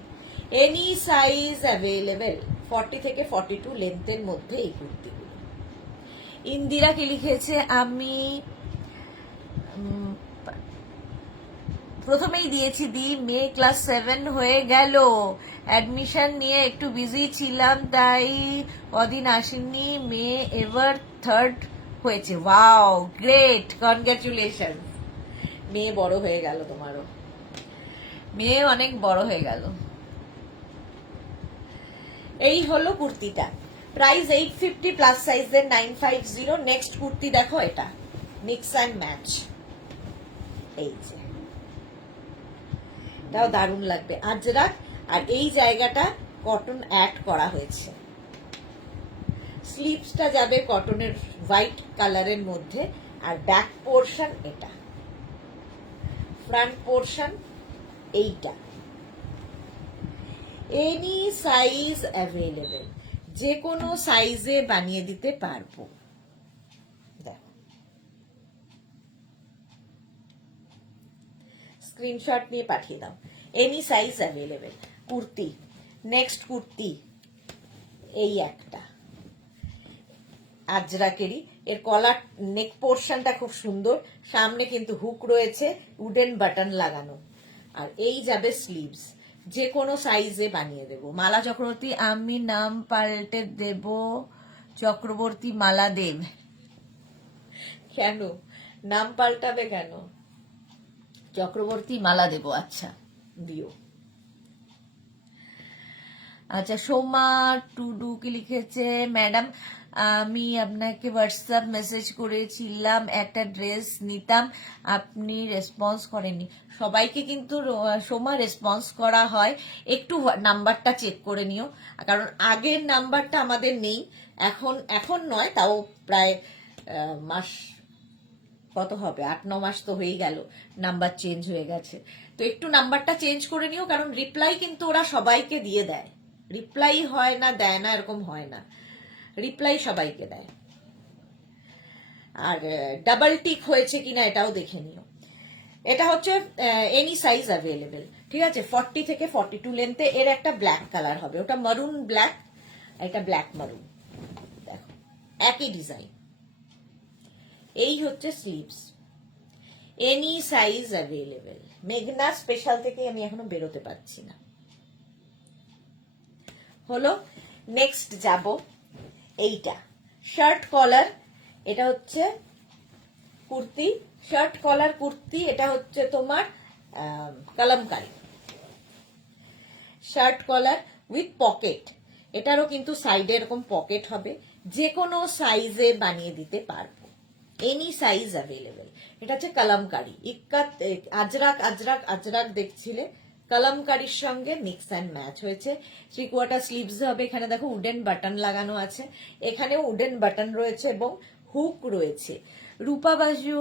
এনি সাইজ অ্যাভেলেবেল, 40 থেকে 42 লেন্থের মধ্যে এই কুর্তিগুলো। ইন্দিরা কি লিখেছে, আমি প্রথমেই দিয়েছি দি, মেয়ে ক্লাস 7 হয়ে গেল, অ্যাডমিশন নিয়ে একটু বিজি ছিলাম তাই কদিন আসেনি, মেয়ে এবার 3rd হয়েছে। Wow, great, congratulation. মেয়ে বড় হয়ে গেল, তোমারও মেয়ে অনেক বড় হয়ে গেল। এই হলো কুর্তিটা, প্রাইস 850, প্লাস সাইজের 950। নেক্সট কুর্তি দেখো, এটা মিক্স অ্যান্ড ম্যাচ, এই যে এটাও দারুণ লাগবে, আজরাক, আর এই জায়গাটা কটন অ্যাড করা হয়েছে। স্লিভসটা যাবে কটনের হোয়াইট কালারের মধ্যে, আর ব্যাক পোর্শন এটা, ফ্রন্ট পোর্শন এইটা। এনি সাইজ অ্যাভেলেবেল, যে কোনো সাইজে বানিয়ে দিতে পারবো। দেখো, স্ক্রিনশট নিয়ে পাঠিয়ে দাও। Any size available kurti. Next kurti, এই একটা আজরাকেরই, এর কলার নেক পোর্শনটা খুব সুন্দর, সামনে কিন্তু হুক রয়েছে, উডেন বাটন লাগানো, আর এই যাবে স্লিভস। যে কোনো সাইজে বানিয়ে দেব। মালা চক্রবর্তী, আমি নাম পাল্টে দেব চক্রবর্তী মালা দেব। কেন নাম পাল্টাবে কেন? চক্রবর্তী মালা দেব, আচ্ছা দিও। আচ্ছা, সোমা টুডু কি লিখেছে, ম্যাডাম আমি আপনাকে হোয়াটসঅ্যাপ মেসেজ করেছিলাম, একটা ড্রেস নিতাম, আপনি রেসপন্স করেননি। সবাইকে কিন্তু সোমা রেসপন্স করা হয়, একটু নাম্বারটা চেক করে নিও, কারণ আগের নাম্বারটা আমাদের নেই এখন নয়, তাও প্রায় মাস কত হবে, 8-9 মাস তো হয়ে গেল, নাম্বার চেঞ্জ হয়ে গেছে। তো একটু নাম্বারটা চেঞ্জ করে নিও, কারণ রিপ্লাই কিন্তু ওরা সবাইকে দিয়ে দেয়, রিপ্লাই হয় না, দেয় না, এরকম হয় না, রিপ্লাই সবাইকে দেয়। আর ডাবল টিক হয়েছে কিনা এটাও দেখে নিও। এটা হচ্ছে এনি সাইজ অ্যাভেলেবেল, ঠিক আছে, 40 থেকে 42 লেন্থে। এর একটা ব্ল্যাক কালার হবে, ওটা মারুন ব্ল্যাক, এটা ব্ল্যাক মারুন, দেখো একই ডিজাইন। এই হচ্ছে স্লিভস, এনি সাইজ অ্যাভেলেবেল। মেঘনা স্পেশাল থেকে আমি এখনো বেরোতে পারছি না। হলো, নেক্সট যাব এইটা, শার্ট কলার, এটা হচ্ছে কুর্তি, শার্ট কলার কুর্তি, এটা হচ্ছে তোমার kalamkari shirt collar with pocket. এটারও কিন্তু সাইডে এরকম পকেট হবে, যে কোনো সাইজে বানিয়ে দিতে পারবো, এনি সাইজ অ্যাভেলেবেল। এটা হচ্ছে কালামকারী, ইক্কাত আজরাক আজরাক আজরাক দেখছিলে, কালামকারীর সঙ্গে মিক্স অ্যান্ড ম্যাচ হয়েছে। 3/4 স্লিভস হবে, এখানে দেখো উডেন বাটন লাগানো আছে, এখানেও উডেন বাটন রয়েছে এবং হুক রয়েছে। রূপা বাজু,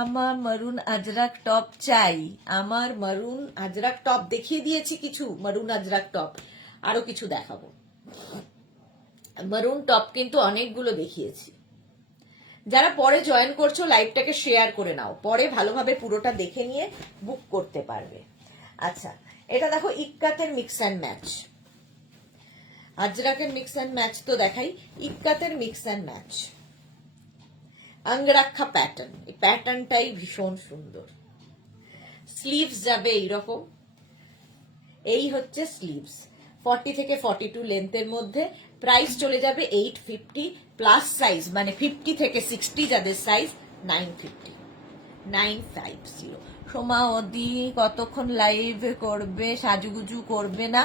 আমার মারুন আজরাক টপ চাই। আমার মারুন আজরাক টপ দেখিয়ে দিয়েছি কিছু, মারুন আজরাক টপ আরো কিছু দেখাবো। মারুন টপ কিন্তু অনেকগুলো দেখিয়েছি। যারা পরে জয়েন করছো লাইভটাকে শেয়ার করে নাও, পরে ভালোভাবে পুরোটা দেখে নিয়ে বুক করতে পারবে। আচ্ছা, এটা দেখো ইক্কাতের মিক্স অ্যান্ড ম্যাচ, আজরাকের মিক্স অ্যান্ড ম্যাচ তো দেখাই, ইক্কাতের mix and match, Angrakha pattern, এই প্যাটার্নটাই ভীষণ সুন্দর। স্লিভস যাবে এইরকম, এই হচ্ছে স্লিভস, 40 থেকে 42 লেন্থের মধ্যে। প্রাইস চলে যাবে 850, প্লাস সাইজ মানে 50 থেকে 60 যাদের সাইজ 950। সোমা ওদি কতক্ষণ লাইভ করবে, সাজুগুজু করবে না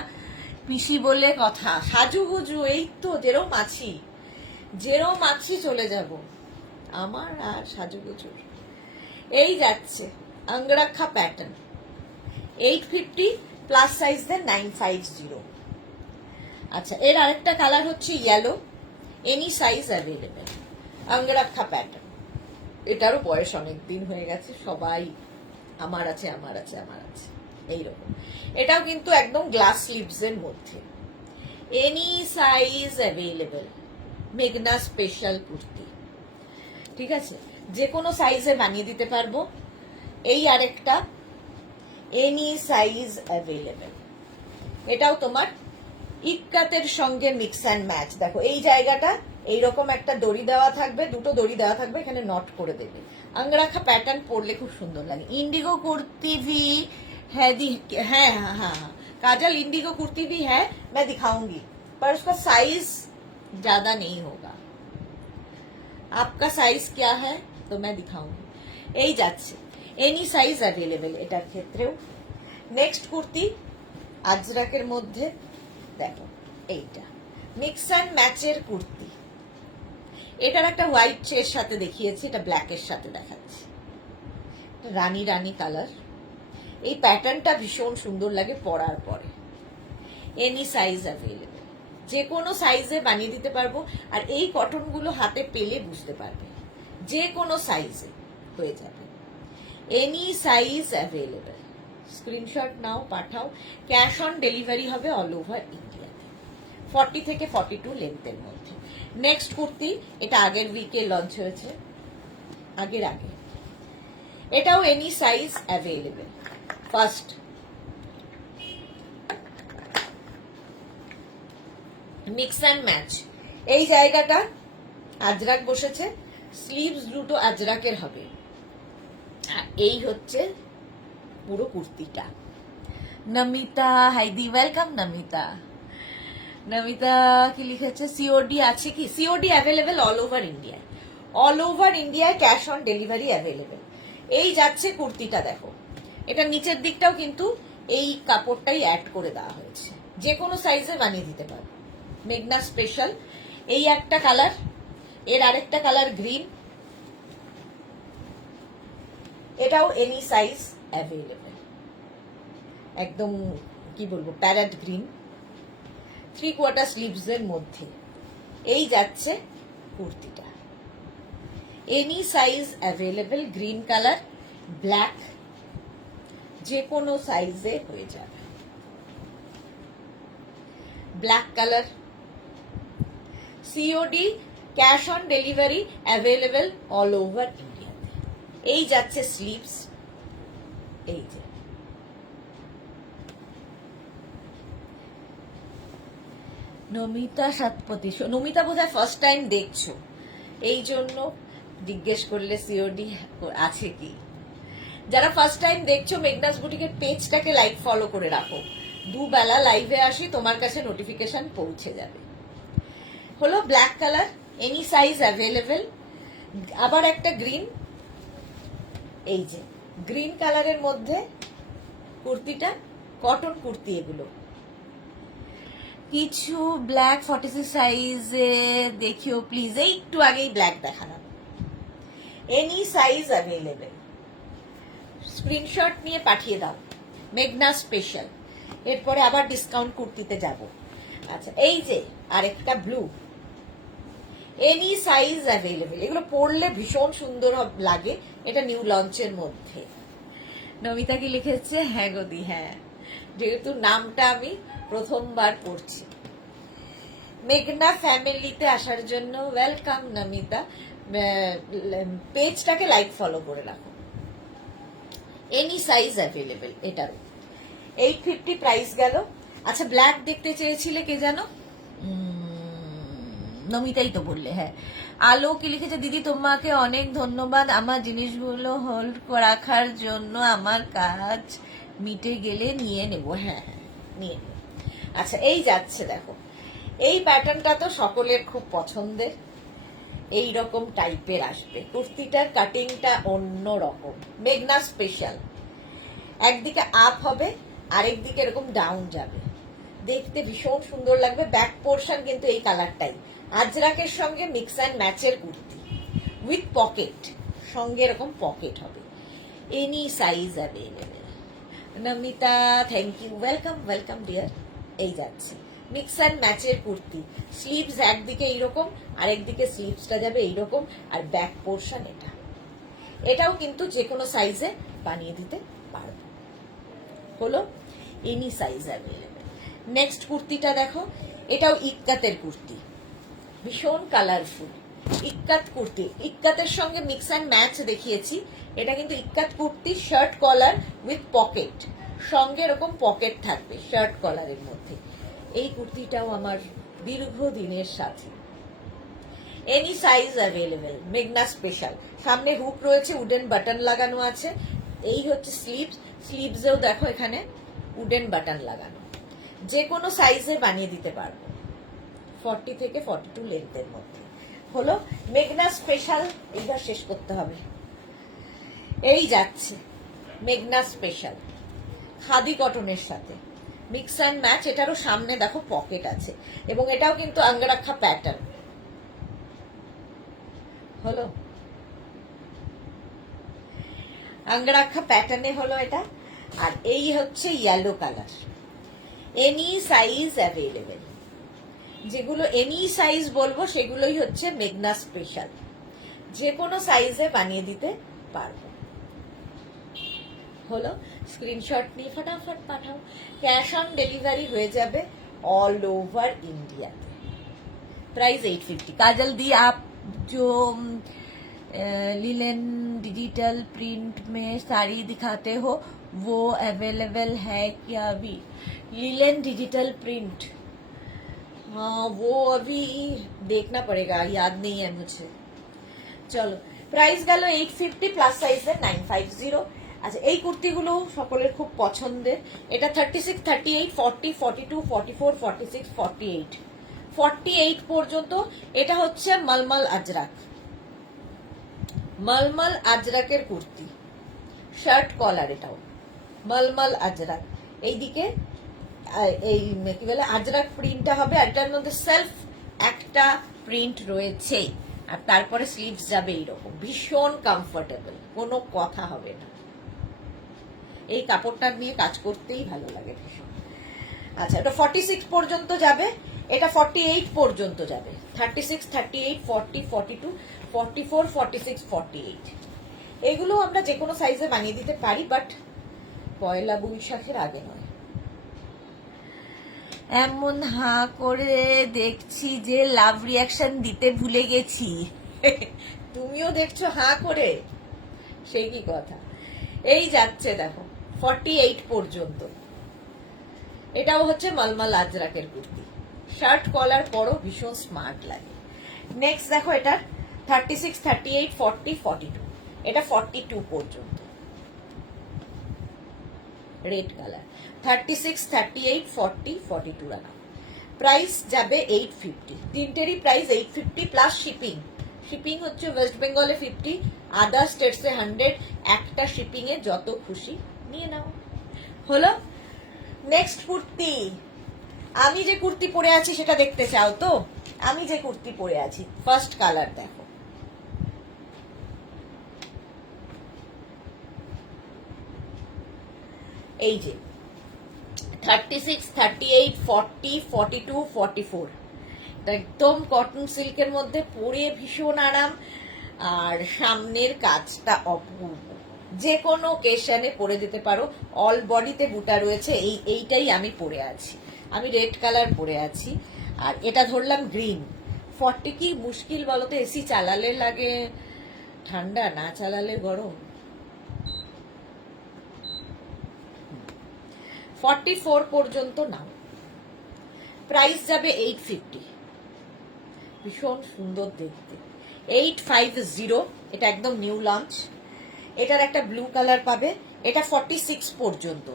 পিসি বলে কথা? সাজুগুজু এই তো যেরম আছি চলে যাব, আমার আর সাজুগুজুর এই যাচ্ছে। অঙ্গরাক্ষা প্যাটার্ন 850, প্লাস সাইজদের 950। আচ্ছা, এর আরেকটা কালার হচ্ছে yellow, any size available, Angrakha pattern. এটারও বয়স অনেক দিন হয়ে গেছে, সবাই আমার আছে এইরকম। এটাও কিন্তু একদম গ্লাস স্লিভস এর মধ্যে, এনি সাইজ অ্যাভেলেবেল, মেঘনা স্পেশাল কুর্তি, ঠিক আছে, যে কোনো সাইজে বানিয়ে দিতে পারবো। এই আরেকটা এনি সাইজ অ্যাভেলেবেল, এটাও তোমার ইক্কাতের সঙ্গে মিক্স অ্যান্ড ম্যাচ। দেখো এই জায়গাটা এইরকম একটা দড়ি দেওয়া থাকবে, দুটো দড়ি দেওয়া থাকবে, এখানে নট করে দেবে। আংরাখা প্যাটার্ন পরলে খুব সুন্দর লাগে। इंडिगो कुर्ती भी है हाँ, काजल इंडिगो कुर्ती भी है, मैं दिखाऊंगी, पर उसका साइज ज्यादा नहीं होगा। आपका साइज क्या है तो मैं दिखाऊंगी। এই যাচ্ছে, এনি সাইজ অ্যাভেলেবেল এটার ক্ষেত্রেও। নেক্সট কুর্তি আজরাকের মধ্যে দেখো, এইটা মিক্স অ্যান্ড ম্যাচের কুর্তি। এটার একটা হোয়াইট এর সাথে দেখিয়েছি, এটা ব্ল্যাকের সাথে দেখাচ্ছি। রানী রানী কালার। এই প্যাটার্নটা ভীষণ সুন্দর লাগে পরার পরে। এনি সাইজ অ্যাভেলেবেল, যে কোনো সাইজে বানিয়ে দিতে পারবো। আর এই কটনগুলো হাতে পেলে বুঝতে পারবে, যে কোনো সাইজে হয়ে যাবে। এনি সাইজ অ্যাভেলেবেল, স্ক্রিনশট নাও, পাঠাও। ক্যাশ অন ডেলিভারি হবে অল ওভার ইন্ডিয়াতে, 40 থেকে 42 লেন্থের মধ্যে। নেক্সট কুর্তি, এটা আগের উইকে লঞ্চ হয়েছে, আগের আগে। এটাও any size available. First mix and match. এই জায়গাটা আজরাক বসেছে, স্লিভস দুটো আজরাকের হবে। আর এই হচ্ছে পুরো কুর্তিটা। নমিতা হাইদি, ওয়েলকাম নমিতা। নমিতা কি লিখেছে, সিওডি আছে কি? সিওডি অ্যাভেলেবেল অল ওভার ইন্ডিয়ায়, অল ওভার ইন্ডিয়ায় ক্যাশ অন ডেলিভারি অ্যাভেলেবেল। এই যাচ্ছে কুর্তিটা, দেখো এটা নিচের দিকটাও কিন্তু এই কাপড়টাই অ্যাড করে দেওয়া হয়েছে, যে কোনো সাইজে বানিয়ে দিতে পারো। মেঘনা স্পেশাল। এই একটা কালার, এর আরেকটা কালার গ্রিন, এটাও এনি সাইজ অ্যাভেলেবেল। একদম কি বলবো, প্যারেট গ্রিন, 3/4 স্লিভস এর মধ্যে। এই যাচ্ছে কুর্তিটা, any size available. Green colour, black, যে কোনো সাইজে হয়ে যাবে। Black colour, COD cash on delivery available all over ইন্ডিয়াতে। এই যাচ্ছে স্লিভস, এই যে নমিতা সাতপতি। নমিতা বোধহয় ফার্স্ট টাইম দেখছো, এই জন্য জিজ্ঞেস করলে সিওডি আছে কি। যারা ফার্স্ট টাইম দেখছো, মেঘনাস বুটিকের পেজটাকে লাইক ফলো করে রাখো, দুবেলা লাইভে আসি, তোমার কাছে নোটিফিকেশন পৌঁছে যাবে। হলো black colour, any size available. আবার একটা গ্রিন, এই যে গ্রিন কালারের মধ্যে কুর্তিটা, কটন কুর্তি এগুলো। কিছু ব্ল্যাক 46 সাইজে দেখিও প্লিজ, এই একটু আগেই ব্ল্যাক দেখালাম। এনি সাইজ অ্যাভেলেবেল, স্ক্রিনশট নিয়ে পাঠিয়ে দাও। মেঘনা স্পেশাল। এরপরে আবার ডিসকাউন্ট কুর্তিতে যাব। আচ্ছা, এই যে আরেকটা ব্লু, এনি সাইজ অ্যাভেলেবেল। এগুলো পরলে ভীষণ সুন্দর লাগে, এটা নিউ লঞ্চের মধ্যে। নমিতা কি লিখেছে, হ্যাঁ গদি, হ্যাঁ, যেহেতু নামটা আমি প্রথমবার পড়ছি। মেঘনা ফ্যামিলিতে আসার জন্য ওয়েলকাম নমিতা। পেজটাকে লাইক ফলো করে রাখো। এনি সাইজ অ্যাভেলেবেল এটারও। 850 প্রাইস গেল। আচ্ছা, ব্ল্যাক দেখতে চেয়েছিলে কে জানো? নমিতাই তো বললে, হ্যাঁ। আলো কি লিখেছে, দিদি তোমাকে অনেক ধন্যবাদ আমার জিনিসগুলো হোল্ড রাখার জন্য, আমার কাজ মিটে গেলে নিয়ে নেব। হ্যাঁ হ্যাঁ, নিয়ে নেব। আচ্ছা, এই যাচ্ছে, দেখো এই প্যাটার্নটা তো সকলের খুব পছন্দের। এই রকম টাইপের আসবে কুর্তিটার, কাটিংটা অন্য রকম। মেঘনা স্পেশাল। একদিকে আপ হবে, আরেক দিকে এরকম ডাউন যাবে, দেখতে ভীষণ সুন্দর লাগবে। ব্যাক পোর্শন কিন্তু এই কালারটাই। আজরাকের সঙ্গে মিক্স অ্যান্ড ম্যাচের কুর্তি উইথ পকেট, সঙ্গে এরকম পকেট হবে। Any size available. Namita thank you, welcome welcome dear. এই যাচ্ছে মিক্স অ্যান্ড ম্যাচের কুর্তি। স্লিভস একদিকে এইরকম, আরেকদিকে স্লিভসটা যাবে এইরকম, আর ব্যাক পোর্শন এটা। এটাও কিন্তু যে কোনো সাইজে বানিয়ে দিতে পারবো। হলো এনি সাইজ অ্যাভেলেবেল। নেক্সট কুর্তিটা দেখো, এটাও ইক্কাতের কুর্তি, ভীষণ কালারফুল। ইক্কাত কুর্তি, ইক্কাতের সঙ্গে মিক্স অ্যান্ড ম্যাচ দেখিয়েছি। এটা কিন্তু ikat kurti, shirt collar with pocket, সঙ্গে এরকম পকেট থাকবে শার্ট কলারের মধ্যে। এই কুর্তিটাও আমার দীর্ঘদিনের সাথী। এনি সাইজ অ্যাভেলেবেল, মেঘনা স্পেশাল। সামনে হুক রয়েছে, উডেন বাটন লাগানো আছে। এই হচ্ছে স্লিভস, স্লিভসেও দেখো এখানে উডেন বাটন লাগানো। যে কোনো সাইজে বানিয়ে দিতে পারবো, 40 থেকে 42 লেন্থের মধ্যে। হলো মেঘনা স্পেশাল। এইবার শেষ করতে হবে। এই যাচ্ছে মেঘনা স্পেশাল খাদি কটনের সাথে মিক্স অ্যান্ড ম্যাচ। এটারও সামনে দেখো পকেট আছে, এবং এটাও কিন্তু আঙ্গরাক্ষা প্যাটার্ন। হলো আঙ্গরাক্ষা প্যাটার্নে হলো এটা। আর এই হচ্ছে yellow colour. Any size available. যেগুলো এনি সাইজ বলবো সেগুলোই হচ্ছে মেঘনা স্পেশাল, যে কোনো সাইজে বানিয়ে দিতে পারবো। হলো স্ক্রিনশট নিয়ে ফটাফট পাঠাও। ক্যাশ অন ডেলিভারি হয়ে যাবে ऑल ओवर इंडिया। प्राइस 850। काजल दी, आप जो लिलेन डिजिटल प्रिंट में साड़ी दिखाते हो वो अवेलेबल है क्या अभी? लिलेन डिजिटल प्रिंट, हाँ वो अभी देखना पड़ेगा, याद नहीं है मुझे। চলো প্রাইস গেল 850 প্লাস সাইজের 950। আচ্ছা, এই কুর্তিগুলো সকলের খুব পছন্দের। এটা 36, 38, 40, 42, 44, 46, 48, 48 পর্যন্ত। এটা হচ্ছে মলমল আজরাক, মলমল আজরাকের কুর্তি, শার্ট কলার। এটাও মলমল আজরাক। এইদিকে এই কি বলে আজরাক প্রিন্টটা হবে, আর এটার মধ্যে সেলফ একটা প্রিন্ট রয়েছে। আর তারপরে স্লিভস যাবে এইরকম, ভীষণ কমফোর্টেবল, কোনো কথা হবে না। এই কাপড়টা নিয়ে কাজ করতেই ভালো লাগে ভীষণ। আচ্ছা, এটা 46 পর্যন্ত যাবে, এটা 48 পর্যন্ত যাবে। 36, 38, 40, 42, 44, 46, 48 এগুলো আমরা যে কোনো সাইজে বানিয়ে দিতে পারি, বাট পয়লা বৈশাখের আগে নয়। এমন হা করে দেখছি যে লাভ রিয়াকশন দিতে ভুলে গেছি। তুমিও দেখছো হা করে, সেই কি কথা। এই যাচ্ছে দেখো 48 পর্যন্ত। এটাও হচ্ছে মলমল আজরাকের কুর্তি, শার্ট কলার পরও ভীষণ স্মার্ট লাগে। নেক্সট দেখো এটা 36, 38, 40, 42, এটা 42 পর্যন্ত, রেড কালার। 36, 38, 40, 42 রাখা। প্রাইস যাবে 850। তিনটেরই প্রাইস 850 প্লাস শিপিং। শিপিং হচ্ছে ওয়েস্ট বেঙ্গলে 50, আদার স্টেটসে 100। একটা শিপিং এ যত খুশি নিয়ে নাও। হলো নেক্সট কুর্তি। আমি যে কুর্তি পরে আছি সেটা দেখতে চাও তো? আমি যে কুর্তি পরে আছি, ফার্স্ট কালার দেখো, এই যে 36, 38, 40, 42, 44 একদম কটন সিল্কের মধ্যে পরে ভীষণ আরাম। আর সামনের কাজটা অপূর্ব, যে কোনো ওকেশনে পরে যেতে পারো। অল বডিতে বুটা রয়েছে। এইটাই আমি পরে আছি, আমি রেড কালার পরে আছি। আর এটা ধরলাম গ্রিন। 40 কি মুশকিল বলো তো, এসি চালালে লাগে ঠান্ডা, না চালালে গরম। 44 পর্যন্ত নাও। প্রাইস যাবে 850। ভীষণ সুন্দর দেখতে। 850, এটা একদম নিউ লঞ্চ। এটার একটা ব্লু কালার পাবে। এটা 46 পর্যন্ত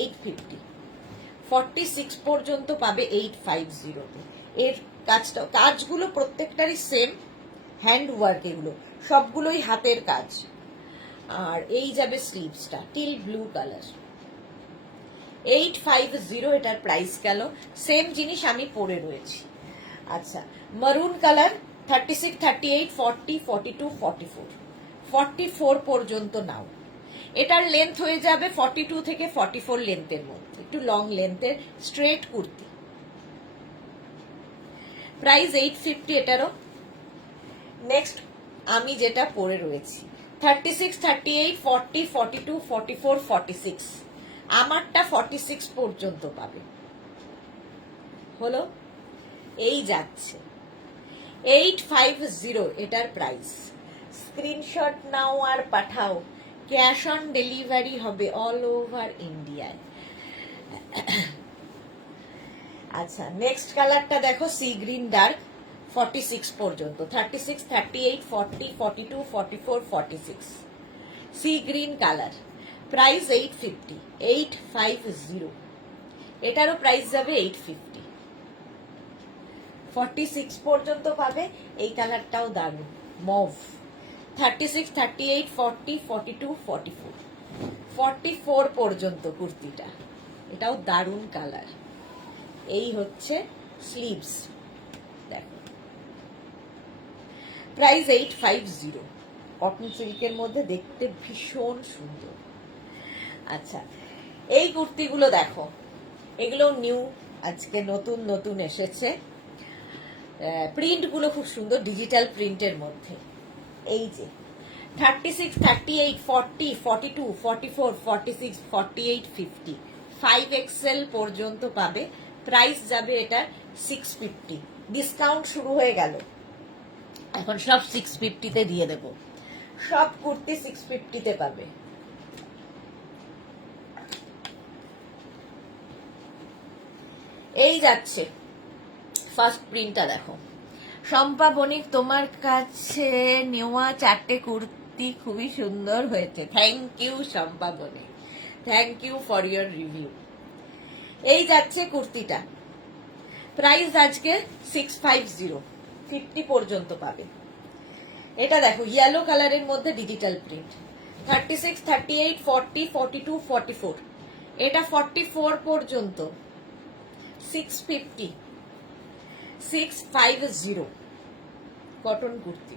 850, 46 পর্যন্ত পাবে 850-তে। এর কাজগুলো প্রত্যেকটারই সেম হ্যান্ড ওয়ার্ক, এগুলো সবগুলোই হাতের কাজ। আর এই যাবে স্লিভসটা টিল ব্লু কালার। 850 এটার প্রাইস গেল। সেম জিনিস আমি পরে রয়েছি। আচ্ছা, মারুন কালার 36, 38, 40, 42, 44, 44 পর্যন্ত নাও। এটার লেন্থ হয়ে যাবে 42 থেকে 44 লেন্থের মধ্যে, একটু লং লেন্থের স্ট্রেট কুর্তি। প্রাইস 850 এটারও। নেক্সট আমি যেটা পরে রয়েছি 36, 38, 40, 42, 44, 46, আমারটা 46 পর্যন্ত পাবে। হলো এই যাচ্ছে 850 এটার প্রাইস। স্ক্রিনশট নাও আর পাঠাও। ক্যাশ অন ডেলিভারি হবে অল ওভার ইন্ডিয়ায়। আচ্ছা, নেক্সট কালারটা দেখো, সি গ্রিন ডার্ক, 46 পর্যন্ত, 36, 38, 40, 42, 44, 46, সি গ্রিন কালার, প্রাইস 850, 850, এটারও প্রাইস যাবে 850, 46 পর্যন্ত পাবে। এই কালারটাও দারুণ, মভ, 36, 38, 40, 42, 44, 44 পর্যন্ত কুর্তিটা, এটাও দারুণ কালার। এই হচ্ছে স্লিভস, দেখো, প্রাইস 850, কটন সিল্কের মধ্যে, দেখতে ভীষণ সুন্দর। আচ্ছা, এই কুর্তিগুলো দেখো, এগুলো নিউ, আজকে নতুন নতুন এসেছে, প্রিন্টগুলো খুব সুন্দর, ডিজিটাল প্রিন্টের মধ্যে। এই যে 36, 38, 40, 42, 44, 46, 48, 50, 5XL পর্যন্ত পাবে। প্রাইস যাবে এটা 650, ডিসকাউন্ট শুরু হয়ে গেল, এখন সব 650-তে দিয়ে দেব, সব কুর্তি 650-তে পাবে। এই যাচ্ছে ফার্স্ট প্রিন্টটা দেখো, শম্পা বণিক, তোমার কাছে নেওয়া 4টে কুর্তি খুবই সুন্দর হয়েছে, thank you Shampa Banik, thank you for your review. এই যাচ্ছে কুর্তিটা, প্রাইস আজকে 650, 50 পর্যন্ত পাবে। এটা দেখো, ইয়েলো কালারের মধ্যে ডিজিটাল প্রিন্ট, 36, 38, 40, 42, 44, এটা 44 পর্যন্ত, 650, 650, কটন কুর্তি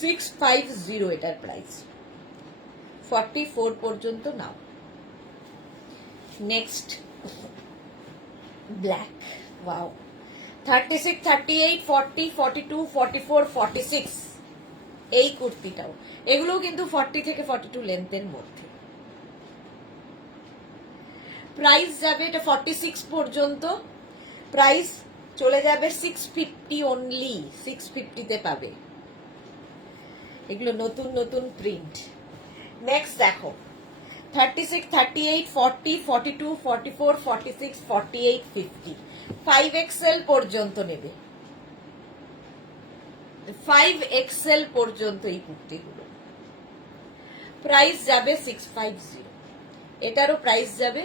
650, এটার প্রাইস 44 পর্যন্ত নাও। নেক্সট ব্ল্যাক, ওয়াও, 36, 38, 40, 42, 44, 46, এই কুর্তিটাও, এগুলো কিন্তু 40 থেকে 42 লেন্থের মধ্যে। প্রাইস যাবে এটা 46 পর্যন্ত, প্রাইস চলে যাবে 650 অনলি, 650-তে পাবে। এগুলো নতুন নতুন প্রিন্ট। নেক্সট দেখো, 36, 38, 40, 42, 44, 46, 48, 50, 5XL পর্যন্ত নেবে, 5XL পর্যন্ত এই কুর্তিগুলো, প্রাইস যাবে 650, এটারও প্রাইস যাবে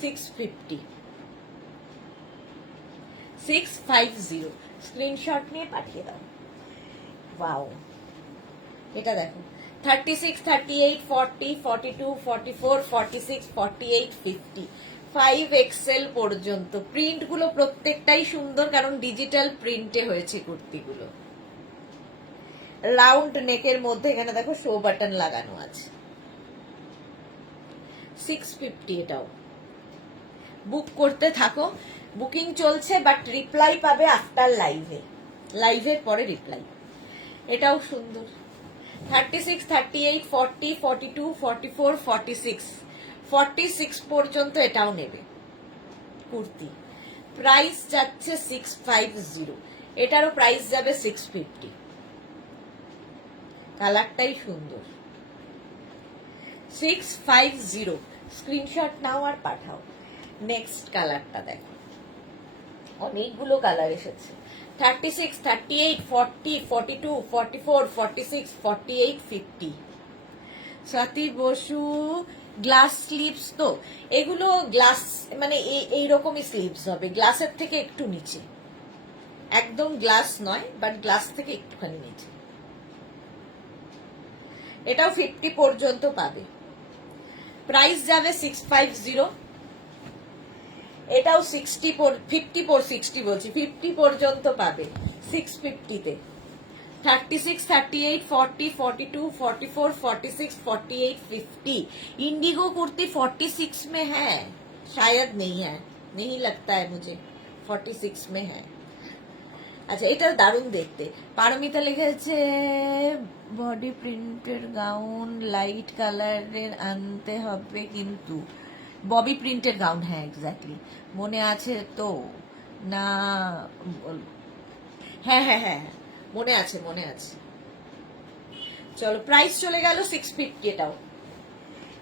650, 650, স্ক্রিনশট নিয়ে পাঠিয়ে দাও। ওয়াও, এটা দেখো, 36, 38, 40, 42, 44, 46, 48, 50, 5XL পর্যন্ত। প্রিন্টগুলো প্রত্যেকটাই সুন্দর, কারণ ডিজিটাল প্রিন্টে হয়েছে কুর্তিগুলো। রাউন্ড নেকের মধ্যে এখানে দেখো শো বাটন লাগানো আছে, 650, এটাও। বুক করতে থাকো, বুকিং চলছে, বাট রিপ্লাই পাবে আফটার লাইভে, লাইভের পরে রিপ্লাই। এটাও সুন্দর, 36, 38, 40, 42, 44, 46, 46 পর্যন্ত এটাও নেবে কুর্তি, প্রাইস যাচ্ছে 650, এটারও প্রাইস যাবে 650, কালারটাই সুন্দর, 650, স্ক্রিনশট নাও আর পাঠাও। নেক্সট কালারটা দেখো, অনেকগুলো কালার এসেছে, 36, 38, 40, 42, 44, 46, 48, 50, স্বাতি বসু, গ্লাস স্লিভস, তো এগুলো গ্লাস মানে এইরকমই স্লিভস হবে, গ্লাসের থেকে একটু নিচে, একদম গ্লাস নয়, বাট গ্লাস থেকে একটুখানি নিচে। এটাও 50 পর্যন্ত পাবে, প্রাইস যাবে 650, এটাও 50 60 বলছি, 50 পর্যন্ত পাবে 650-তে। 36, 38, 40, 42, 44, 46, 48, 50, इंडिगो कुर्ती 46 में है, शायद नहीं है, नहीं लगता है मुझे 46 में है। আচ্ছা, এটা দারুণ দেখতে, পারমিতা লিখেছে বডি প্রিন্টের গাউন লাইট কালারের আনতে হবে, কিন্তু ববি প্রিন্টের গাউন, হ্যাঁ এক্স্যাক্টলি, মনে আছে তো না, হ্যাঁ হ্যাঁ হ্যাঁ মনে আছে, মনে আছে। চলো, প্রাইস চলে গেল 650, এটাও।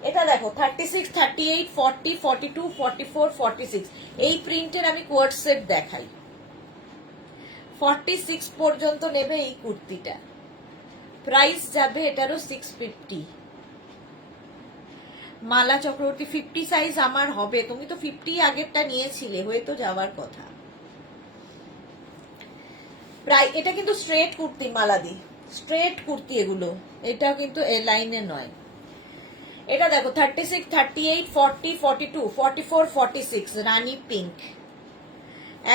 এটা দেখো 36, 38, 40, 42, 44, 46 এই প্রিন্টের আমি কোয়ার্ড সেট দেখাই। 46 পর্যন্ত নেবে এই কুর্তিটা, প্রাইস যাবে এটারও 650। মালা চক্রবর্তী 50 সাইজ আমার হবে, তুমি তো 50 আগেরটা নিয়েছিলে, হয়ে তো যাওয়ার কথা। প্রায় এটা কিন্তু স্ট্রেট কুর্তি, মালাদি স্ট্রেট কুর্তি এগুলো, এটা কিন্তু এ লাইনে নয়। এটা দেখো 36, 38, 40, 42, 44, 46 রানী পিঙ্ক,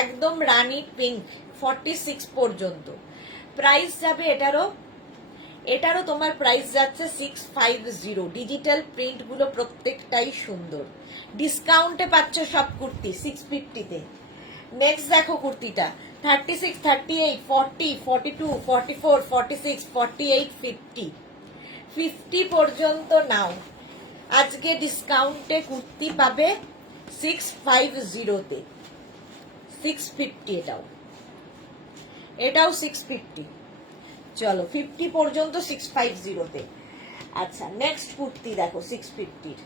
একদম রানী পিঙ্ক 46 পর্যন্ত প্রাইস যাবে এটারও তোমার প্রাইস যাচ্ছে 650। ডিজিটাল প্রিন্ট গুলো প্রত্যেকটাই সুন্দর, ডিসকাউন্টে পাচ্ছ সব কুর্তি 650-তে। নেক্সট দেখো কুর্তিটা 36, 38, 40, 42, 44, 46, 48, 50 50 পর্যন্ত নাও। আজকে ডিসকাউন্টে কুর্তি পাবে 650-তে, 650 এটাও 650। চলো 50 পর্যন্ত 650-তে। আচ্ছা নেক্সট কুর্তি দেখো 650-র,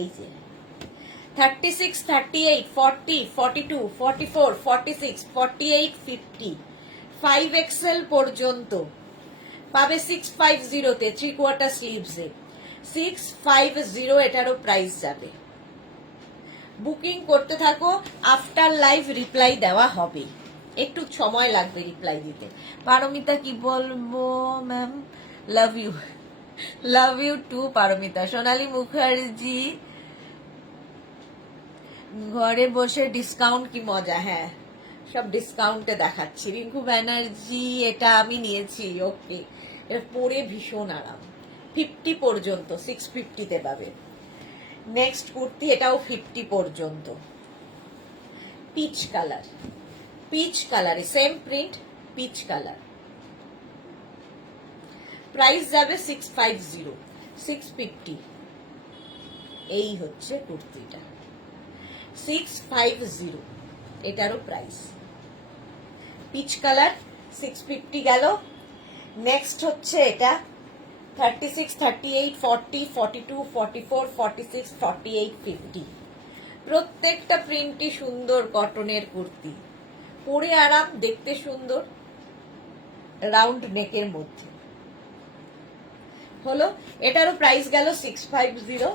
এই যে 36, 38, 40, 42, 44, 46, 48, 50 5XL পর্যন্ত পাবে 650-তে, 3/4 স্লিভসে 650 এটারও প্রাইস যাবে। বুকিং করতে থাকো, আফটার লাইভ রিপ্লাই দেওয়া হবে, একটু সময় লাগবে রিপ্লাই দিতে। পারমিতা কি বলবো ma'am, love you too Paromita. Sonali Mukherjee ঘরে বসে ডিসকাউন্ট কি মজা, হ্যাঁ সব ডিসকাউন্টে দেখাচ্ছি। রিঙ্কু ব্যানার্জি এটা আমি নিয়েছি, ওকে এর পরে ভীষণ আরাম, 50 পর্যন্ত 650-তে পাবে। নেক্সট কুর্তি এটাও 50 পর্যন্ত, পিচ কালারে same print, peach colour, price যাবে 650, 650। এই হচ্ছে কুর্তিটা 650, এটারও প্রাইস। পিচ কালার 650 গেল। নেক্সট হচ্ছে এটা 36, 38, 40, 42, 44, 46, 48, 50 প্রত্যেকটা প্রিন্টই সুন্দর, কটনের কুর্তি, পরে আরাম, দেখতে সুন্দর, রাউন্ড নেকের মধ্যে হলো। এটারও প্রাইস গেল 650।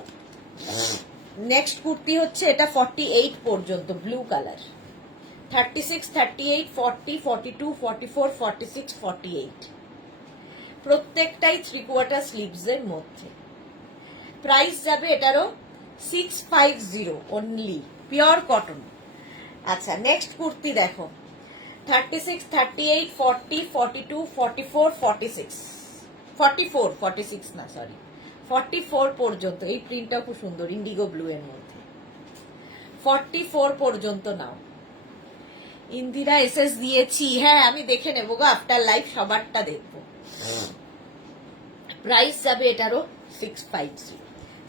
নেক্সট কুর্তি হচ্ছে এটা 48 পর্যন্ত, ব্লু কালার 36, 38, 40, 42, 44, 46, 48 প্রত্যেকটাই 3/4 স্লিভস এর মধ্যে। প্রাইস যাবে এটারও 650 অনলি, পিওর কটন। আচ্ছা নেক্সট কুর্তি দেখো 36, 38, 40, 42, 44, 46 44 46 না সরি 44 পর্যন্ত। এই প্রিন্টটা খুব সুন্দর, ইন্ডিগো ব্লু এর মধ্যে। 44 পর্যন্ত নাও। ইন্দিরা এসএস দিয়েছি, হ্যাঁ আমি দেখে নেবো গো, আফটার লাইভ সবারটা দেখবো। প্রাইস যাবে এটারও 650,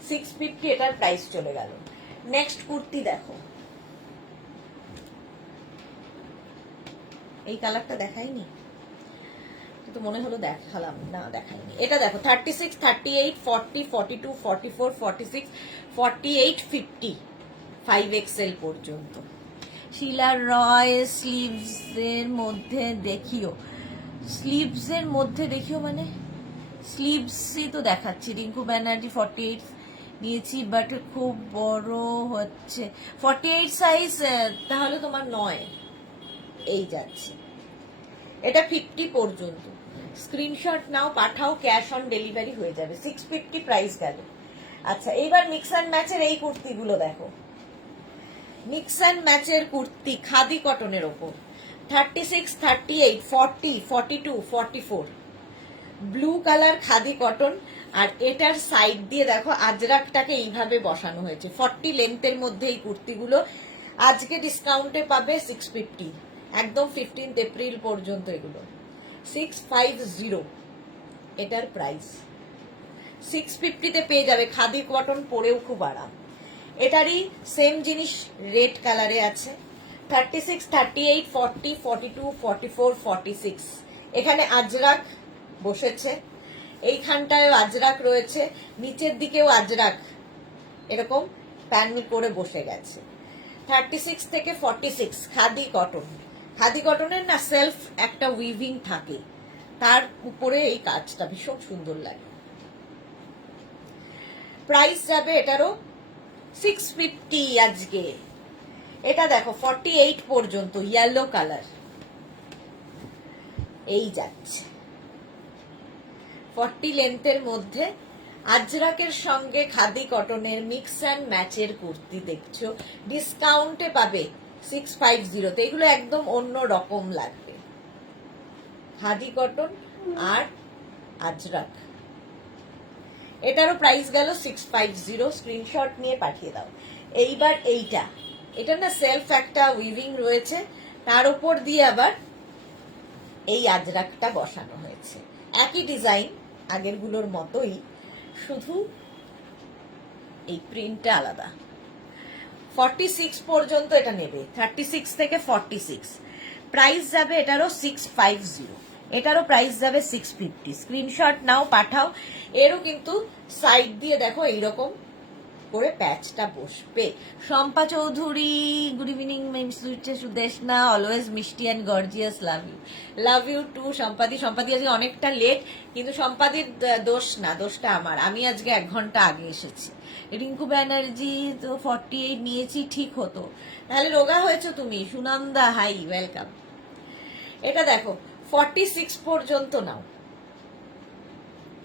650 এটার প্রাইস চলে গেল। নেক্সট কুর্তি দেখো, এই কালারটা দেখাইনি তো, মনে হলো দেখালাম না, দেখাইনি। এটা দেখো 36, 38, 40, 42, 44, 46, 48, 50 5XL পর্যন্ত। শিলা রয় স্লিভসের মধ্যে দেখিও, স্লিভসের মধ্যে দেখিও মানে স্লিভসই তো দেখাচ্ছি। রিঙ্কু ব্যানার্জি 48 নিয়েছি, বাট খুব বড় হচ্ছে। 48 সাইজ তাহলে তোমার নয়, এই যাচ্ছে। এটা 50 পর্যন্ত, স্ক্রিনশট নাও, পাঠাও, ক্যাশ অন ডেলিভারি হয়ে যাবে। 650 প্রাইস গেল। আচ্ছা এইবার মিক্স অ্যান্ড ম্যাচের এই কুর্তিগুলো দেখো, মিক্স অ্যান্ড ম্যাচের কুর্তি খাদি কটনের ওপর 36, 38, 40, 42, 44 ব্লু কালার খাদি কটন। আর এটার সাইড দিয়ে দেখো আজরাকটাকে এইভাবে বসানো হয়েছে। 40 লেন্থের মধ্যে এই কুর্তিগুলো আজকে ডিসকাউন্টে পাবে 650, একদম 15 এপ্রিল পর্যন্ত এগুলো 650 এটার প্রাইস। 650-তে পেয়ে যাবে, খাদি কটন, পরেও খুব আরাম। এটারই সেম জিনিস রেড কালারে আছে 36, 38, 40, 42, 44, 46 এখানে আজরাক বসেছে। এইখানটায় আজরাক রয়েছে, নিচের দিকেও আজরাক এরকম প্যানেল করে বসে গেছে। 36 থেকে 46 খাদি কটন। খাদি কটনের না সেলফ একটা উইভিং থাকে, তার উপরে এই কাজটা ভীষণ সুন্দর লাগে। প্রাইস যাবে এটারও 650 আজকে। এটা দেখো 48 পর্যন্ত, ইয়েলো কালার, এই যাচ্ছে 40 লেন্থের মধ্যে আজরাকের সঙ্গে খাদি কটনের মিক্স অ্যান্ড ম্যাচের কুর্তি দেখছো, ডিসকাউন্টে পাবে 650 তে। এগুলো একদম অন্য রকম লাগবে, খাদি কটন আর আজরাক। এটারও প্রাইস গেল 650, স্ক্রিনশট নিয়ে পাঠিয়ে দাও। এইবার এটা না সেলফ একটা উইভিং রয়েছে, তার উপর দিয়ে আবার এই আজরাকটা বসানো হয়েছে, একই ডিজাইন আগের গুলোর মতোই, শুধু এই প্রিন্টটা আলাদা। 46 পর্যন্ত এটা নেবে, 36 থেকে 46। প্রাইস যাবে এটারও 650, এটারও প্রাইস যাবে 650। স্ক্রিনশট নাও, পাঠাও। এরও কিন্তু সাইড দিয়ে দেখো এইরকম করে প্যাচটা বসবে। Shampa Chowdhury, good evening Sudeshna, always মিষ্টি and gorgeous, love you too সম্পাদি। সম্পাদি আজকে অনেকটা লেট, কিন্তু সম্পাদির দোষ না, দোষটা আমার, আমি আজকে 1 ঘন্টা আগে এসেছি। রিঙ্কু ব্যানার্জি তো 48 নিয়েছি, ঠিক হতো। তাহলে রোগা হয়েছো তুমি। Sunanda, hi, welcome. এটা দেখো 46 পর্যন্ত নাও,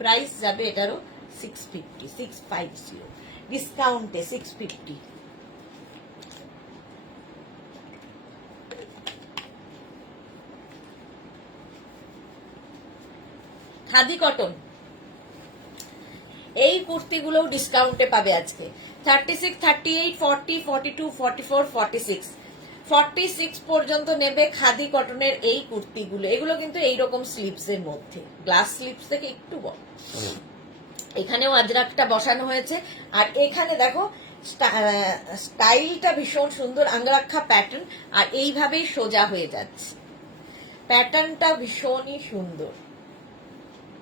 প্রাইস যাবে এটারও 650, ডিসকাউন্টে 650। খাদি কটন এই কুর্তিগুলোও ডিসকাউন্টে পাবে আজকে। 36, 38, 40, 42, 44, 46, 46 পর্যন্ত নেবে খাদি কটনের এই কুর্তিগুলো। এগুলো কিন্তু এইরকম স্লিপস এর মধ্যে, গ্লাস স্লিপস থেকে একটু বড়। এখানেও আজরাকটা বসানো হয়েছে, আর এখানে দেখো স্টাইলটা ভীষণ সুন্দর, আঙ্গরাক্ষা প্যাটার্ন, আর এইভাবেই সোজা হয়ে যাচ্ছে। প্যাটার্নটা ভীষণই সুন্দর।